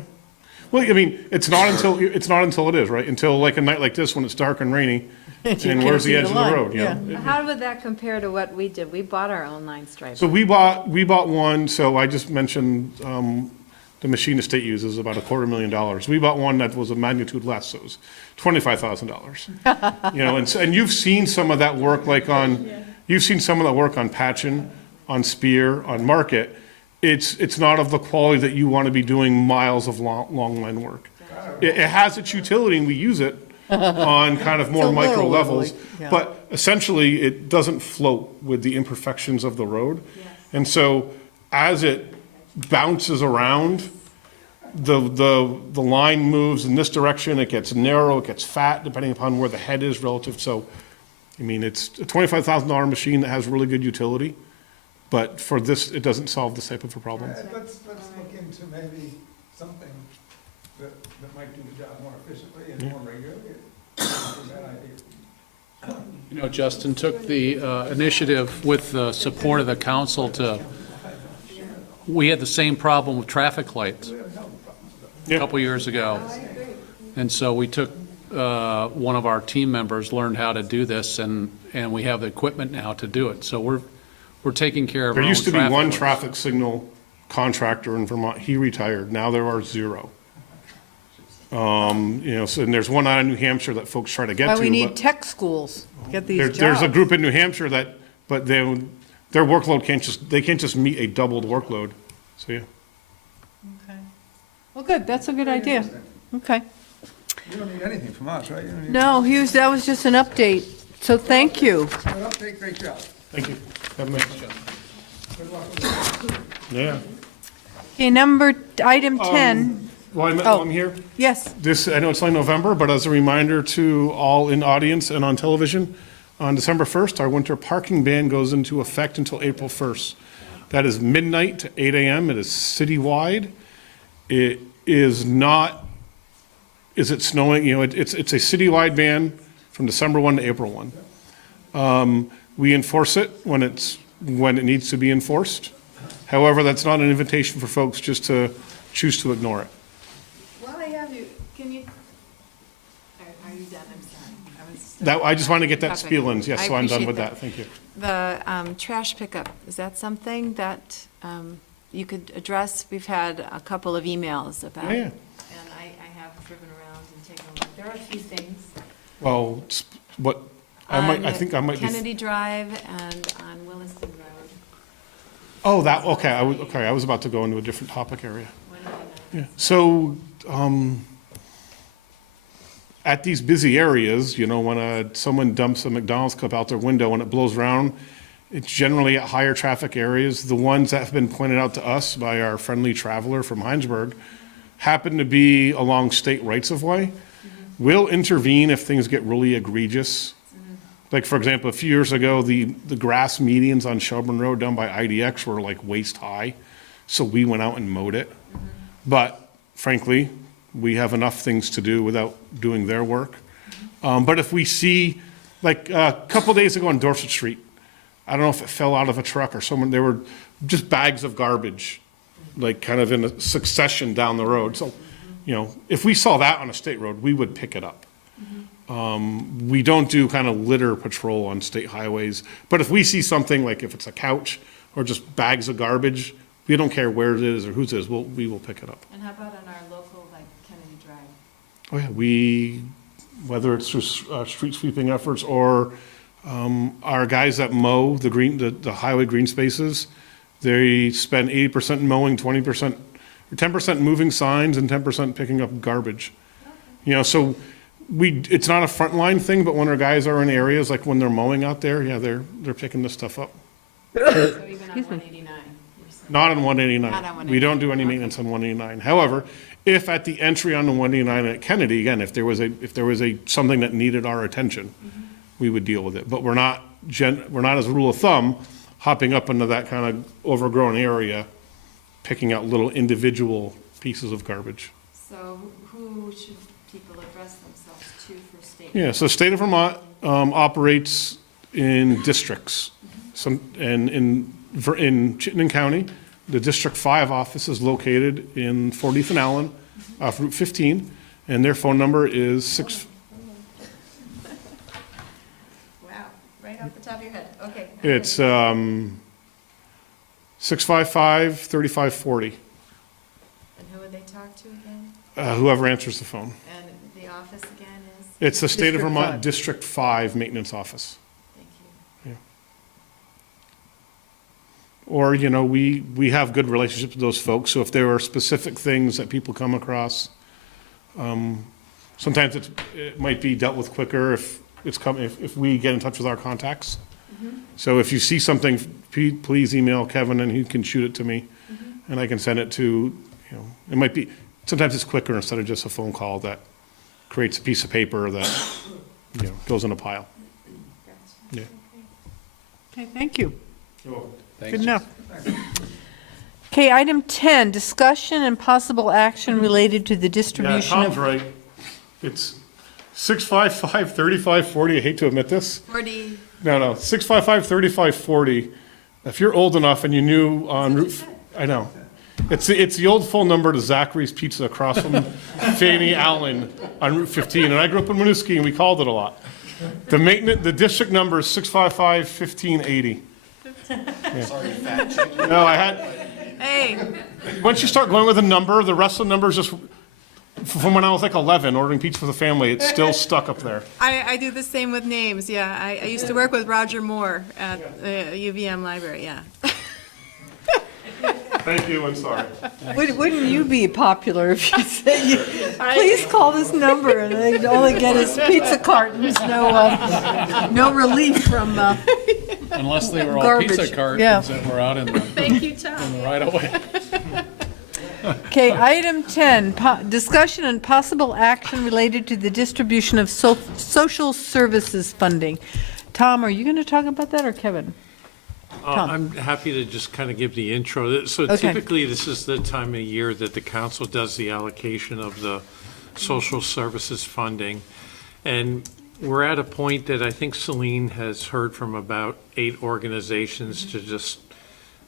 Well, I mean, it's not until it is, right? Until like a night like this when it's dark and rainy, and where's the edge of the road, you know? How would that compare to what we did? We bought our own line striper. So we bought one, so I just mentioned, the machine the state uses about $250,000. We bought one that was a magnitude less, so it was $25,000. You know, and you've seen some of that work you've seen some of that work on Patchen, on Spear, on Market. It's not of the quality that you want to be doing miles of long line work. It has its utility and we use it on kind of more micro levels, but essentially it doesn't float with the imperfections of the road. And so as it bounces around, the line moves in this direction, it gets narrow, it gets fat, depending upon where the head is relative. So, I mean, it's a $25,000 machine that has really good utility, but for this, it doesn't solve this type of a problem. Let's look into maybe something that might do the job more efficiently and more regularly. It's a bad idea. You know, Justin took the initiative with the support of the council we had the same problem with traffic lights a couple years ago. And so we took, one of our team members learned how to do this, and we have the equipment now to do it. So we're taking care of our There own used to be traffic one lights. traffic signal contractor in Vermont. He retired. Now there are 0. So, and there's one out in New Hampshire that folks try to get Why to. we need but tech schools, get these jobs. There's a group in New Hampshire but their workload they can't just meet a doubled workload. So, yeah. Okay. Well, good, that's a good idea. Okay. You don't need anything from us, right? You don't need- No, that was just an update, so thank you. Good update, great job. Thank you. Have a nice day. Good luck with it. Yeah. Okay, item 10, While I'm here, yes. I know it's only November, but as a reminder to all in audience and on television, on December 1st, our winter parking ban goes into effect until April 1st. That is midnight to 8 a.m. It is citywide. It is not, is it snowing? It's a citywide ban from December 1 to April 1. We enforce it when it needs to be enforced. However, that's not an invitation for folks just to choose to ignore it. While I have you, can you, are you done? I'm sorry. I just wanted to get that Topic. spiel in, yes, I so I'm done appreciate with that. that, thank you. The trash pickup, is that something that you could address? We've had a couple of emails about it. Yeah. And I have driven around and taken a look. There are a few things. Well, I think I might be. Kennedy Drive and on Williston Road. Oh, okay, I was about to go into a different topic area. Yeah, so, at these busy areas, when someone dumps a McDonald's cup out their window and it blows around, it's generally at higher traffic areas. The ones that have been pointed out to us by our friendly traveler from Heinsberg happen to be along state rights of way. We'll intervene if things get really egregious. Like, for example, a few years ago, the grass medians on Shelburne Road down by IDX were like waist high. So we went out and mowed it. But frankly, we have enough things to do without doing their work. But if we see, like a couple days ago on Dorset Street, I don't know if it fell out of a truck or someone, there were just bags of garbage, like kind of in a succession down the road. So, if we saw that on a state road, we would pick it up. We don't do kind of litter patrol on state highways, but if we see something like if it's a couch or just bags of garbage, we don't care where it is or whose it is, we will pick it up. And how about on our local, like Kennedy Drive? Oh yeah, whether it's through street sweeping efforts or our guys that mow the highway green spaces, they spend 80% mowing, 20%, or 10% moving signs and 10% picking up garbage. So it's not a frontline thing, but when our guys are in areas, like when they're mowing out there, yeah, they're picking this stuff up. So even on 189? Not on 189. Not on We don't do any maintenance on 189. However, if at the entry on the 189 at Kennedy, again, if there was something that needed our attention, we would deal with it. But we're not, as a rule of thumb, hopping up into that kind of overgrown area, picking out little individual pieces of garbage. So who should people address themselves to for state? Yeah, so state of Vermont operates in districts. And in Chittenden County, the District 5 office is located in 40th and Allen off Route 15, and their phone number is Wow, right off the top of your head, okay. It's 655-3540. And who would they talk to again? Whoever answers the phone. And the office again is? It's the State of District Vermont 5. District 5 Maintenance Office. Thank you. Or, we have good relationships with those folks, so if there are specific things that people come across, sometimes it might be dealt with quicker if we get in touch with our contacts. So if you see something, please email Kevin and he can shoot it to me, and I can send it to, it might be, sometimes it's quicker instead of just a phone call that creates a piece of paper that, goes in a pile. Yeah. Okay, thank you. Thanks. Good enough. Okay, item 10, discussion and possible action related to the Yeah, distribution Tom's of... right. It's 655-3540. I hate to admit this. 40, No, 655-3540. If you're old enough and you knew on Route, I know. It's the old phone number to Zachary's Pizza across from Fanny Allen on Route 15. And I grew up in Winooski and we called it a lot. The district number is 655-1580. Yeah. No, I had, hey, once you start going with a number, the rest of the numbers just, from when I was like 11, ordering pizza for the family, it's still stuck up there. I do the same with names, yeah. I used to work with Roger Moore at the UVM library, yeah. Thank you, and sorry. Wouldn't you be popular if you said, please call this number, and they'd only get us pizza cartons, no relief from, Unless they were all Garbage. pizza cartons Yeah. that were out in the Thank you, Tom. right away. Okay, item 10, discussion and possible action related to the distribution of social services funding. Tom, are you going to talk about that, or Kevin? Tom. I'm happy to just kind of give the intro. So Okay. typically, this is the time of year that the council does the allocation of the social services funding. And we're at a point that I think Celine has heard from about 8 organizations to just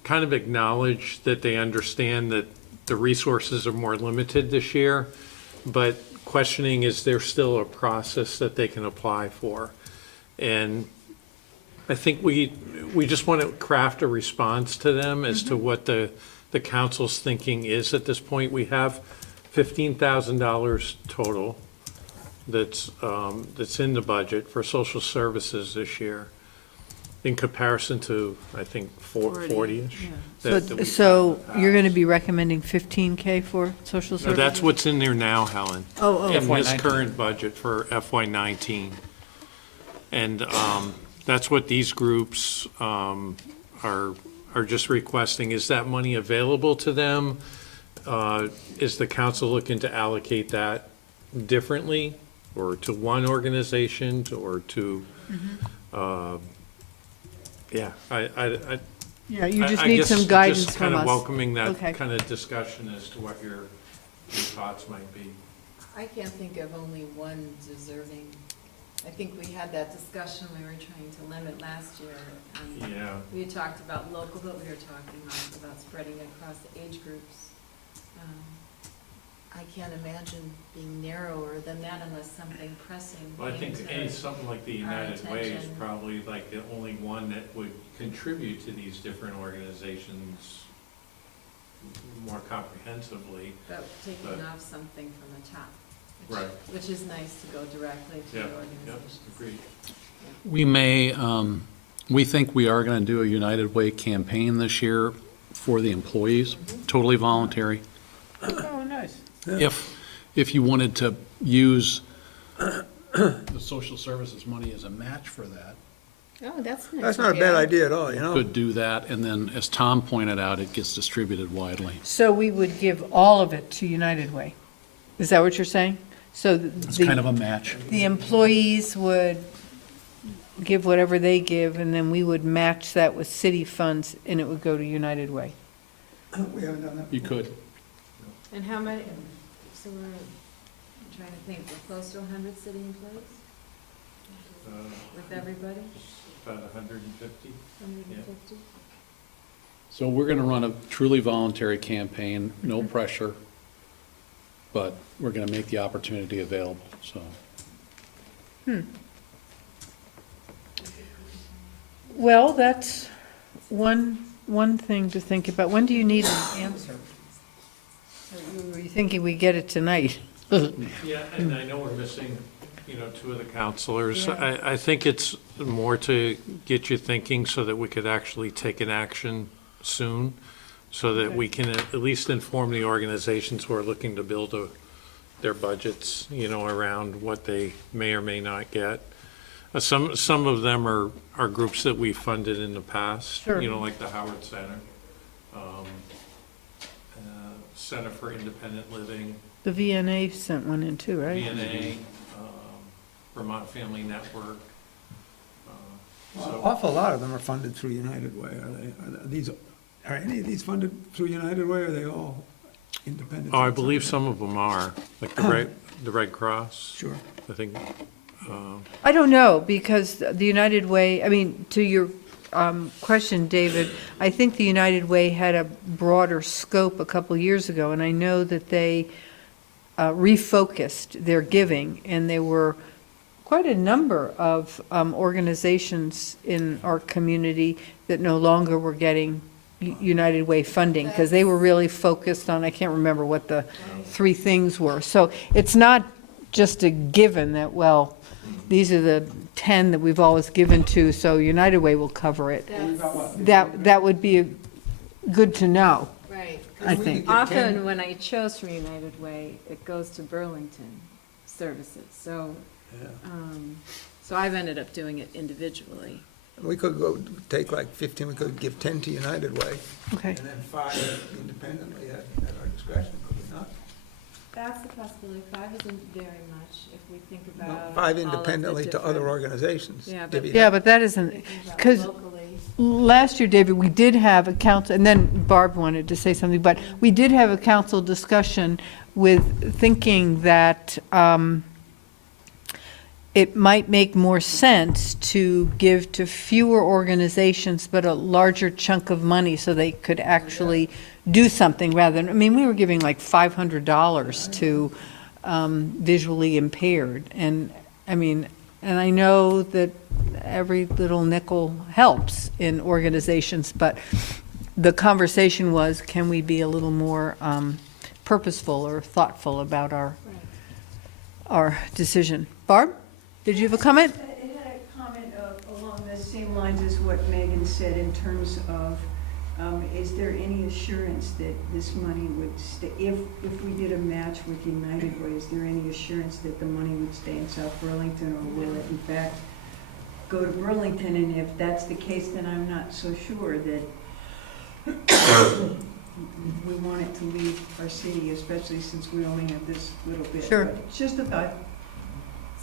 kind of acknowledge that they understand that the resources are more limited this year, but questioning, is there still a process that they can apply for? And I think we just want to craft a response to them as to what the council's thinking is at this point. We have $15,000 total that's in the budget for social services this year, in comparison to, I think, 40-ish. So you're going to be recommending 15K for social services? That's what's in there now, Helen. Oh. In this current budget for FY19. And that's what these groups are just requesting. Is that money available to them? Is the council looking to allocate that differently, or to one organization, or to, yeah, Yeah, you just I need guess some guidance just from kind us. of welcoming that Okay. kind of discussion as to what your thoughts might be. I can't think of only one deserving. I think we had that discussion we were trying to limit last year. Yeah. We had talked about local, but we were talking also about spreading across the age groups. I can't imagine being narrower than that unless something pressing. Well, I think something like the United Way is attention. probably like the only one that would contribute to these different organizations more comprehensively. But taking But- off something from the top. Right. Which is nice to go directly to Yeah, the yep, organizations. agreed. We may, we think we are going to do a United Way campaign this year for the employees, totally voluntary. Oh, nice. If you wanted to use the social services money as a match for that, Oh, that's nice. That's not a bad idea at all, you know? could do that, and then, as Tom pointed out, it gets distributed widely. So we would give all of it to United Way? Is that what you're saying? So It's kind of a match. the employees would give whatever they give, and then we would match that with city funds, and it would go to United Way? We haven't done that. You could. And how many, so I'm trying to think, we're close to 100 city employees with everybody? About 150. 150? So we're going to run a truly voluntary campaign, no pressure, but we're going to make the opportunity available, so. Well, that's one thing to think about. When do you need an answer? Were you thinking we get it tonight? Yeah, and I know we're missing, 2 of the counselors. I think it's more to get you thinking so that we could actually take an action soon, so that we can at least inform the organizations who are looking to build their budgets, around what they may or may not get. Some of them are groups that we funded in the past, Sure. like the Howard Center. Center for Independent Living, The VNA sent one in too, right? VNA, Vermont Family Network. An So awful lot of them are funded through United Way. Are any of these funded through United Way, or are they all independent? Oh, I believe some of them are, like the Red Cross. Sure. I think, I don't know, because the United Way, I mean, to your question, David, I think the United Way had a broader scope a couple years ago, and I know that they refocused their giving, and there were quite a number of organizations in our community that no longer were getting United Way funding, because they were really focused on, I can't remember what the 3 things were. So it's not just a given that, well, these are the 10 that we've always given to, so United Way will cover it. That would be good to know. Right. I think. Often when I chose from United Way, it goes to Burlington services, so, so I've ended up doing it individually. We could go, take like 15, we could give 10 to United Way. Okay. And then 5 independently at our discretion, could we not? That's a possibility. 5 isn't very much if we think No, about. 5 independently to other organizations. Yeah, but- Divvy it Yeah, up. but that isn't, because Locally. last year, David, we did have a council, and then Barb wanted to say something, but we did have a council discussion with thinking that it might make more sense to give to fewer organizations, but a larger chunk of money so they could actually do something rather than, I mean, we were giving like $500 to visually impaired. And I mean, and I know that every little nickel helps in organizations, but the conversation was, can we be a little more purposeful or thoughtful about our decision? Barb, did you have a comment? I had a comment along the same lines as what Megan said in terms of, is there any assurance that this money would stay, if we did a match with United Way, is there any assurance that the money would stay in South Burlington, or will it in fact go to Burlington? And if that's the case, then I'm not so sure that we want it to leave our city, especially since we only have this little bit. Sure. But it's just a thought.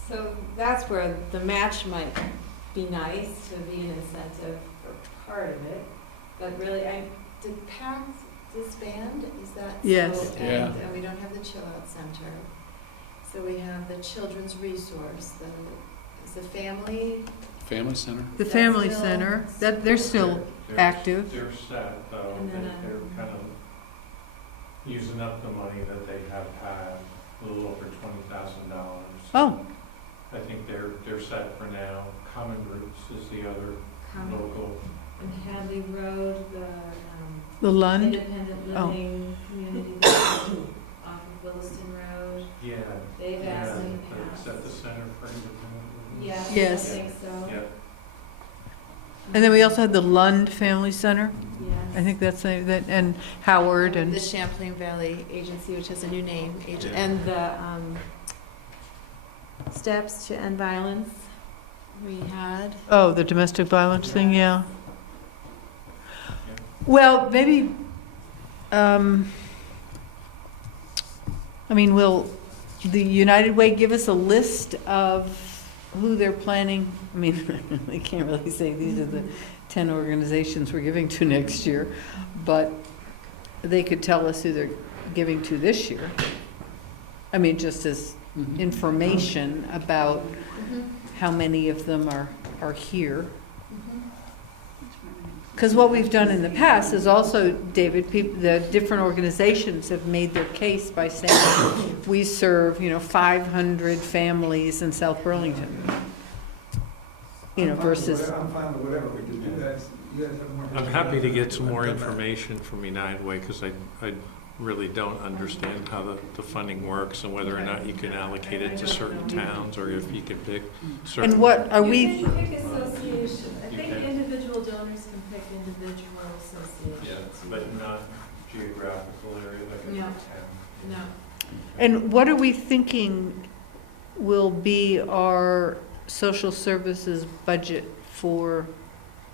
So that's where the match might be nice to be an incentive for part of it. But really, did PAC disband? Is that so? Yes. And we don't have the Chill Out Center. So we have the Children's Resource, is the Family Center? The Family Center, that, they're still active. They're set, though, And then, they're kind of using up the money that they have had, a little over $20,000. Oh. I think they're set for now. Common Groups is the other local. And Hadley Road, The Lund? Independent Oh. Living Community off of Williston Road. Yeah. They've asked in the Is past. that the Center for Independent Living? Yes, Yes. I think so. Yeah. And then we also had the Lund Family Center. Yes. I think that's, that, and Howard and. The Champlain Valley Agency, which has a new name, Yeah. and the Steps to End Violence we had. Oh, the domestic violence thing, yeah. Well, maybe, I mean, will the United Way give us a list of who they're planning? I mean, they can't really say these are the 10 organizations we're giving to next year, but they could tell us who they're giving to this year. I mean, just as information about how many of them are here. Because what we've done in the past is also, David, the different organizations have made their case by saying, we serve, 500 families in South Burlington. Versus. I'm fine with whatever we do. You guys have more. I'm happy to get some more information from United Way, because I really don't understand how the funding works and whether or not you can allocate it to certain towns, or if you can pick certain. And what are we? You can pick association. I think can. individual donors can pick individual associations. Yeah, but not geographical area like a No. town. No. And what are we thinking will be our social services budget for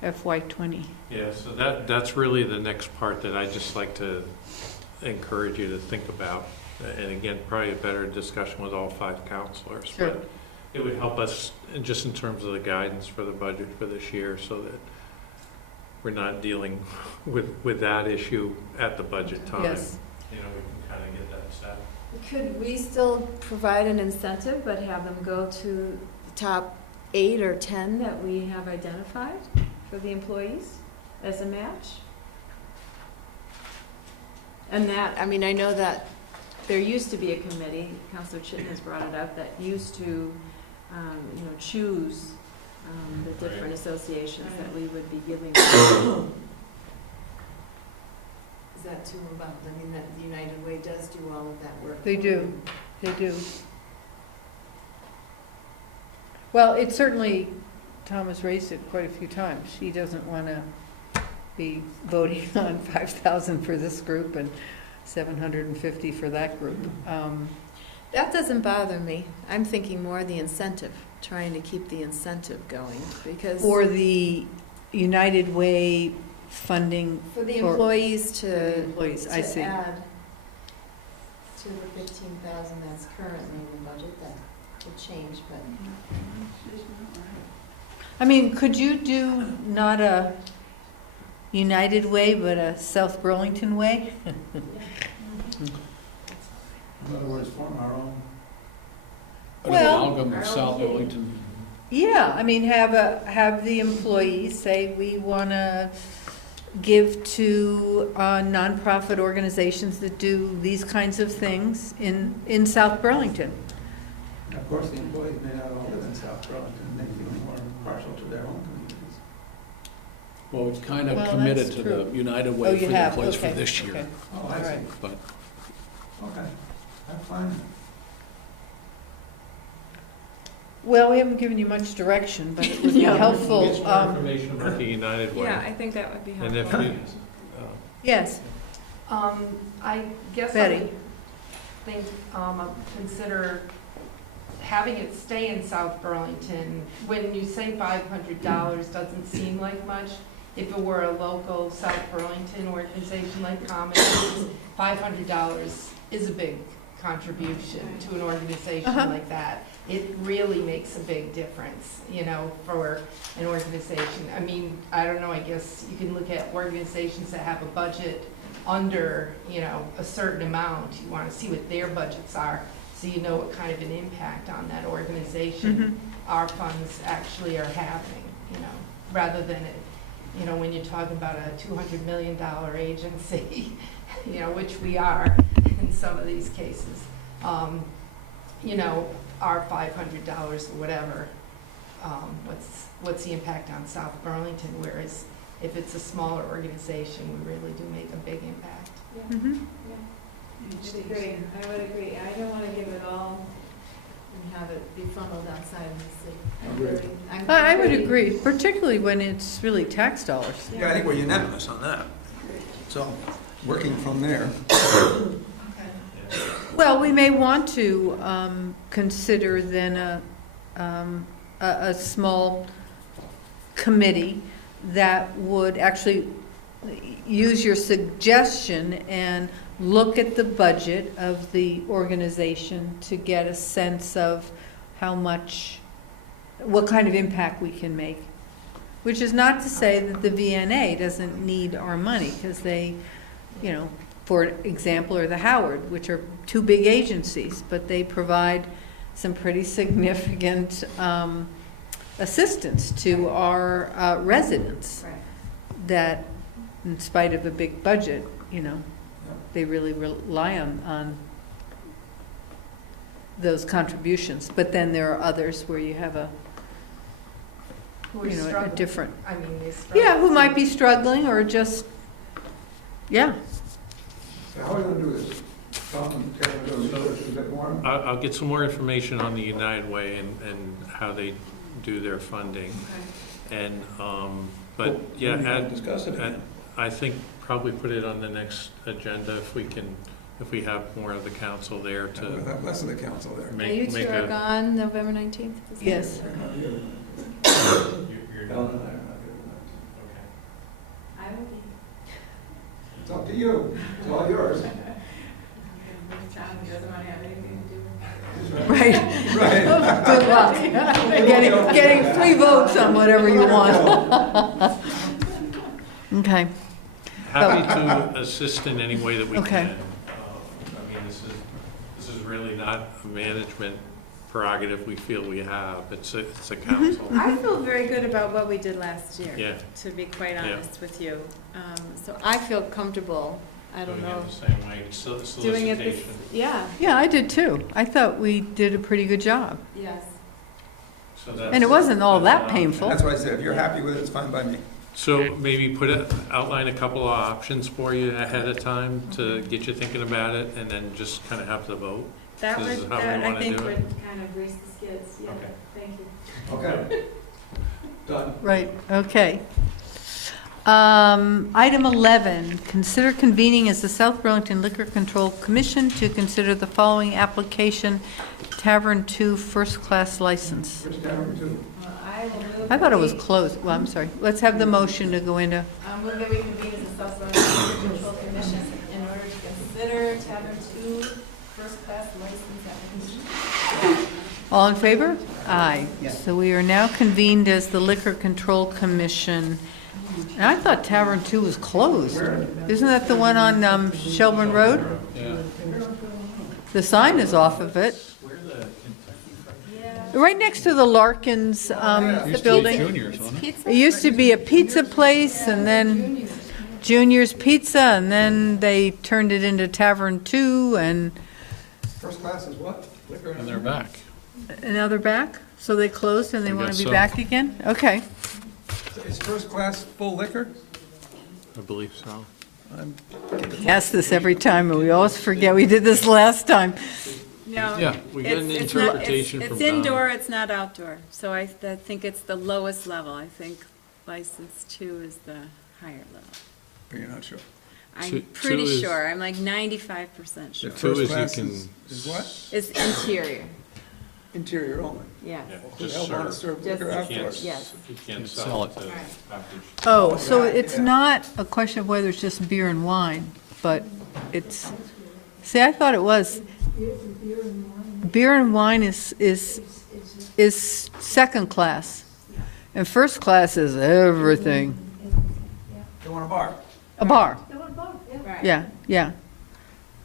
FY20? Yeah, so that's really the next part that I just like to encourage you to think about. And again, probably a better discussion with all 5 counselors. Sure. But it would help us just in terms of the guidance for the budget for this year, so that we're not dealing with that issue at the budget time. Yes. You know, we can kind of get that set. Could we still provide an incentive, but have them go to the top 8 or 10 that we have identified for the employees as a match? And that, I mean, I know that there used to be a committee, Councilor Chitton has brought it up, that used to, choose the different associations that we would be giving. Is that too involved? I mean, that the United Way does do all of that work. They do, they do. Well, it certainly, Tom has raised it quite a few times. She doesn't want to be voting on 5,000 for this group and 750 for that group. That doesn't bother me. I'm thinking more the incentive, trying to keep the incentive going, because Or the United Way funding. for the employees to I see. add to the 15,000 that's currently in the budget, that could change, but. I mean, could you do not a United Way, but a South Burlington Way? In other words, form our own. Well- Amalgam of South Burlington. Yeah, I mean, have the employees say, we want to give to nonprofit organizations that do these kinds of things in South Burlington. Of course, the employees may not all live in South Burlington, they feel more partial to their own communities. Well, it's kind of Well, committed that's to true. the United Oh, Way you for the have, employees for okay, this year. Oh, okay. I All see. right. But Okay, that's fine. Well, we haven't given you much direction, but it would be Yeah. helpful. Get some more information about the United Way. Yeah, I think that would be And helpful. if you, Yes, I guess I Betty. would think, consider having it stay in South Burlington. When you say $500 doesn't seem like much. If it were a local South Burlington organization like Commons, $500 is a big contribution to an organization like that. It really makes a big difference, for an organization. I mean, I don't know, I guess you can look at organizations that have a budget under, a certain amount. You want to see what their budgets are, so you know what kind of an impact on that organization our funds actually are having, rather than it, when you're talking about a $200 million agency, which we are in some of these cases. Our $500 or whatever, what's the impact on South Burlington? Whereas if it's a smaller organization, we really do make a big impact. I would agree. I don't want to give it all and have it be funneled outside of the city. I would agree, particularly when it's really tax dollars. Yeah, I think we're unanimous on that. So, working from there. Well, we may want to consider then a small committee that would actually use your suggestion and look at the budget of the organization to get a sense of what kind of impact we can make. Which is not to say that the VNA doesn't need our money, because they, for example, or the Howard, which are two big agencies, but they provide some pretty significant assistance to our residents. Right. That, in spite of a big budget, they really rely on those contributions. But then there are others where you have a different. I mean, they struggle. Yeah, who might be struggling or just, yeah. So how are we going to do this? Tom and Kevin are going to research a bit more? I'll get some more information on the United Way and how they do their funding. And, but yeah, We can discuss it again. I think probably put it on the next agenda if we have more of the council there to We'll have less of the council there. And you two are gone November 19th? Is that Yes. They're not here. You're Ellen and I are not here I will be. It's up to you. It's all yours. Right. Right. Good luck. Getting 3 votes on whatever you want. Okay. Happy to assist in any way that we Okay. can. I mean, this is really not a management prerogative we feel we have. It's a council. I feel very good about what we did last year. Yeah. To be quite Yeah. honest with you. So I feel comfortable, I don't Doing know, it the same way, doing it this, solicitation. yeah, Yeah, I did too. I thought we did a pretty good job. yes. So that's- And it wasn't all that's that an painful. That's why I said, if you're happy with it, it's fine by me. So maybe outline a couple of options for you ahead of time to get you thinking about it, and then just kind of have the vote. That This is would, how we that I wanna think do it. would kind of grease the skids, yeah, Okay. thank you. Okay. Done. Right, okay. Item 11, consider convening as the South Burlington Liquor Control Commission to consider the following application, Tavern 2 First Class License. Which tavern too? I will move. I thought it was closed. Well, I'm sorry. Let's have the motion to go into, I'll move that we convene as the South Burlington Liquor Control Commission in order to consider Tavern 2 First Class License application. all in favor? Aye. So we are now convened as the Liquor Control Commission. And I thought Tavern 2 was closed. Isn't that the one on Shelburne Road? Yeah. The sign is off of it. Right next to the Larkins building. Juniors, wasn't it? It used to be a pizza place, and then Junior's Pizza, and then they turned it into Tavern 2, and First class is what? Liquor And they're back. now they're back? So they closed and they I want guess to be so. back again? Okay. Is first class full liquor? I believe so. We ask this every time, and we always forget we did this last time. No. Yeah, we get an it's not- interpretation from It's Don. indoor, it's not outdoor, so I think it's the lowest level. I think license 2 is the higher level. But you're not sure. I'm Two pretty is- sure, I'm like 95% sure. The Two first is you class can- is what? It's interior, Interior only. yeah. Yeah, Who the just hell want to serve. serve liquor Just- You can't- outdoors? Yes. You can't Sell sell it it. to Right. package. Oh, so right, it's yeah. not a question of whether it's just beer and wine, but it's, see, I thought it was. Beer and wine is second class, and first class is everything. They want a bar? A bar, Right. yeah, yeah.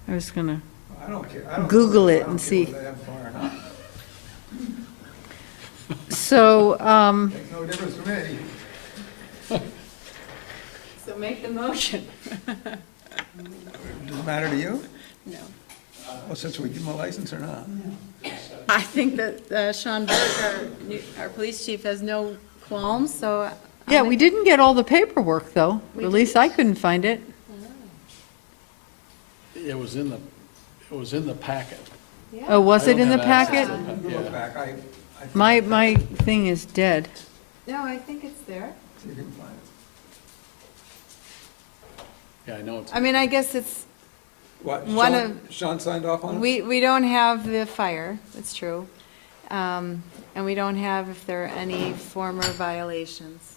I was gonna, I don't care. I don't Google care. it I don't and care see. whether they have a bar or not. so, Makes no difference to me. So make the motion. Does it matter to you? No. Well, since we give them a license or not? I think that Sean Burke, our police chief, has no qualms, so. yeah, we didn't get all the paperwork, though. At least I couldn't find it. It was in the packet. Oh, was I it don't in the have access packet? to it. You look Yeah. back, I think My thing is dead. No, I think it's there. see if you can find it. Yeah, I know it's. I mean, I guess it's, What, One Sean signed off on it? we don't have the fire, that's true. And we don't have if there are any former violations.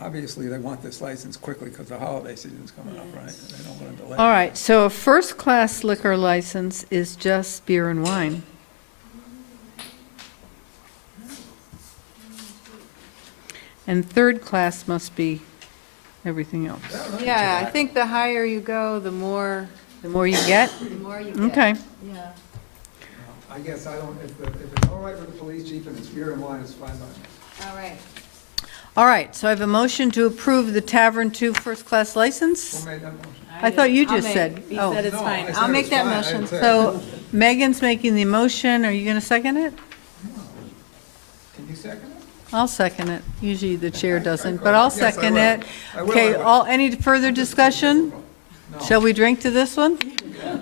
Obviously, they want this license quickly because the holiday season's coming up, right? They don't want to delay. All right, so a first-class liquor license is just beer and wine. And third class must be everything else. Yeah, I think the higher you go, the more The more you get? you get. Okay. Yeah. I guess I don't, if it's all right with the police chief and it's beer and wine, it's fine by me. All right. All right, so I have a motion to approve the Tavern 2 first-class license. Who made that motion? I thought you I'll just make- said. He Oh. said it's No, fine. I said I'll it make was that fine. I motion. didn't say- So Megan's making the motion. Are you going to second it? Can you second it? I'll second it. Usually the chair doesn't, but I'll Yes, I second will. it. I will, Okay, I will. all, any further discussion? No. Shall we drink to this one?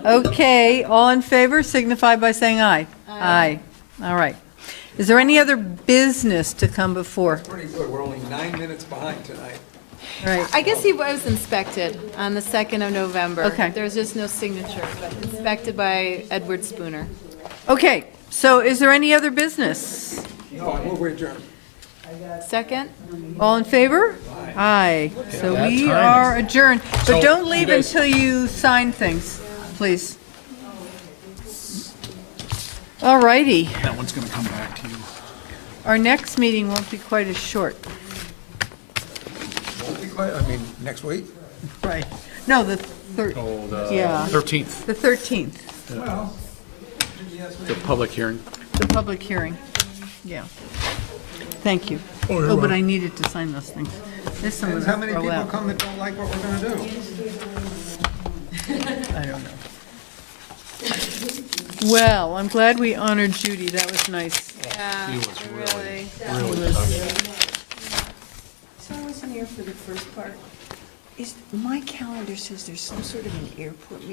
Okay, all in favor signify by saying aye. Aye. All right. Is there any other business to come before? Pretty good, we're only 9 minutes behind tonight. Right. I guess he was inspected on the 2nd of November. Okay. There's just no signature, but inspected by Edward Spooner. Okay, so is there any other business? No, I move we adjourn. Second? All in favor? Aye. Aye. So That we timing. are adjourned. So, But don't leave you guys- until you sign things, please. All righty. That one's going to come back to you. Our next meeting won't be quite as short. Won't be quite, I mean, next week? Right. No, the third, yeah. 13th, The 13th, Well, yes, we the public hearing. the public hearing. Yeah. Thank you. Oh, but I needed to sign those things. This one was Depends how many throw people out. come that don't like what we're gonna do. I don't know. Well, I'm glad we honored Judy. That was nice. He was really, So I wasn't here for the first part. My calendar says there's some sort of an airport meeting.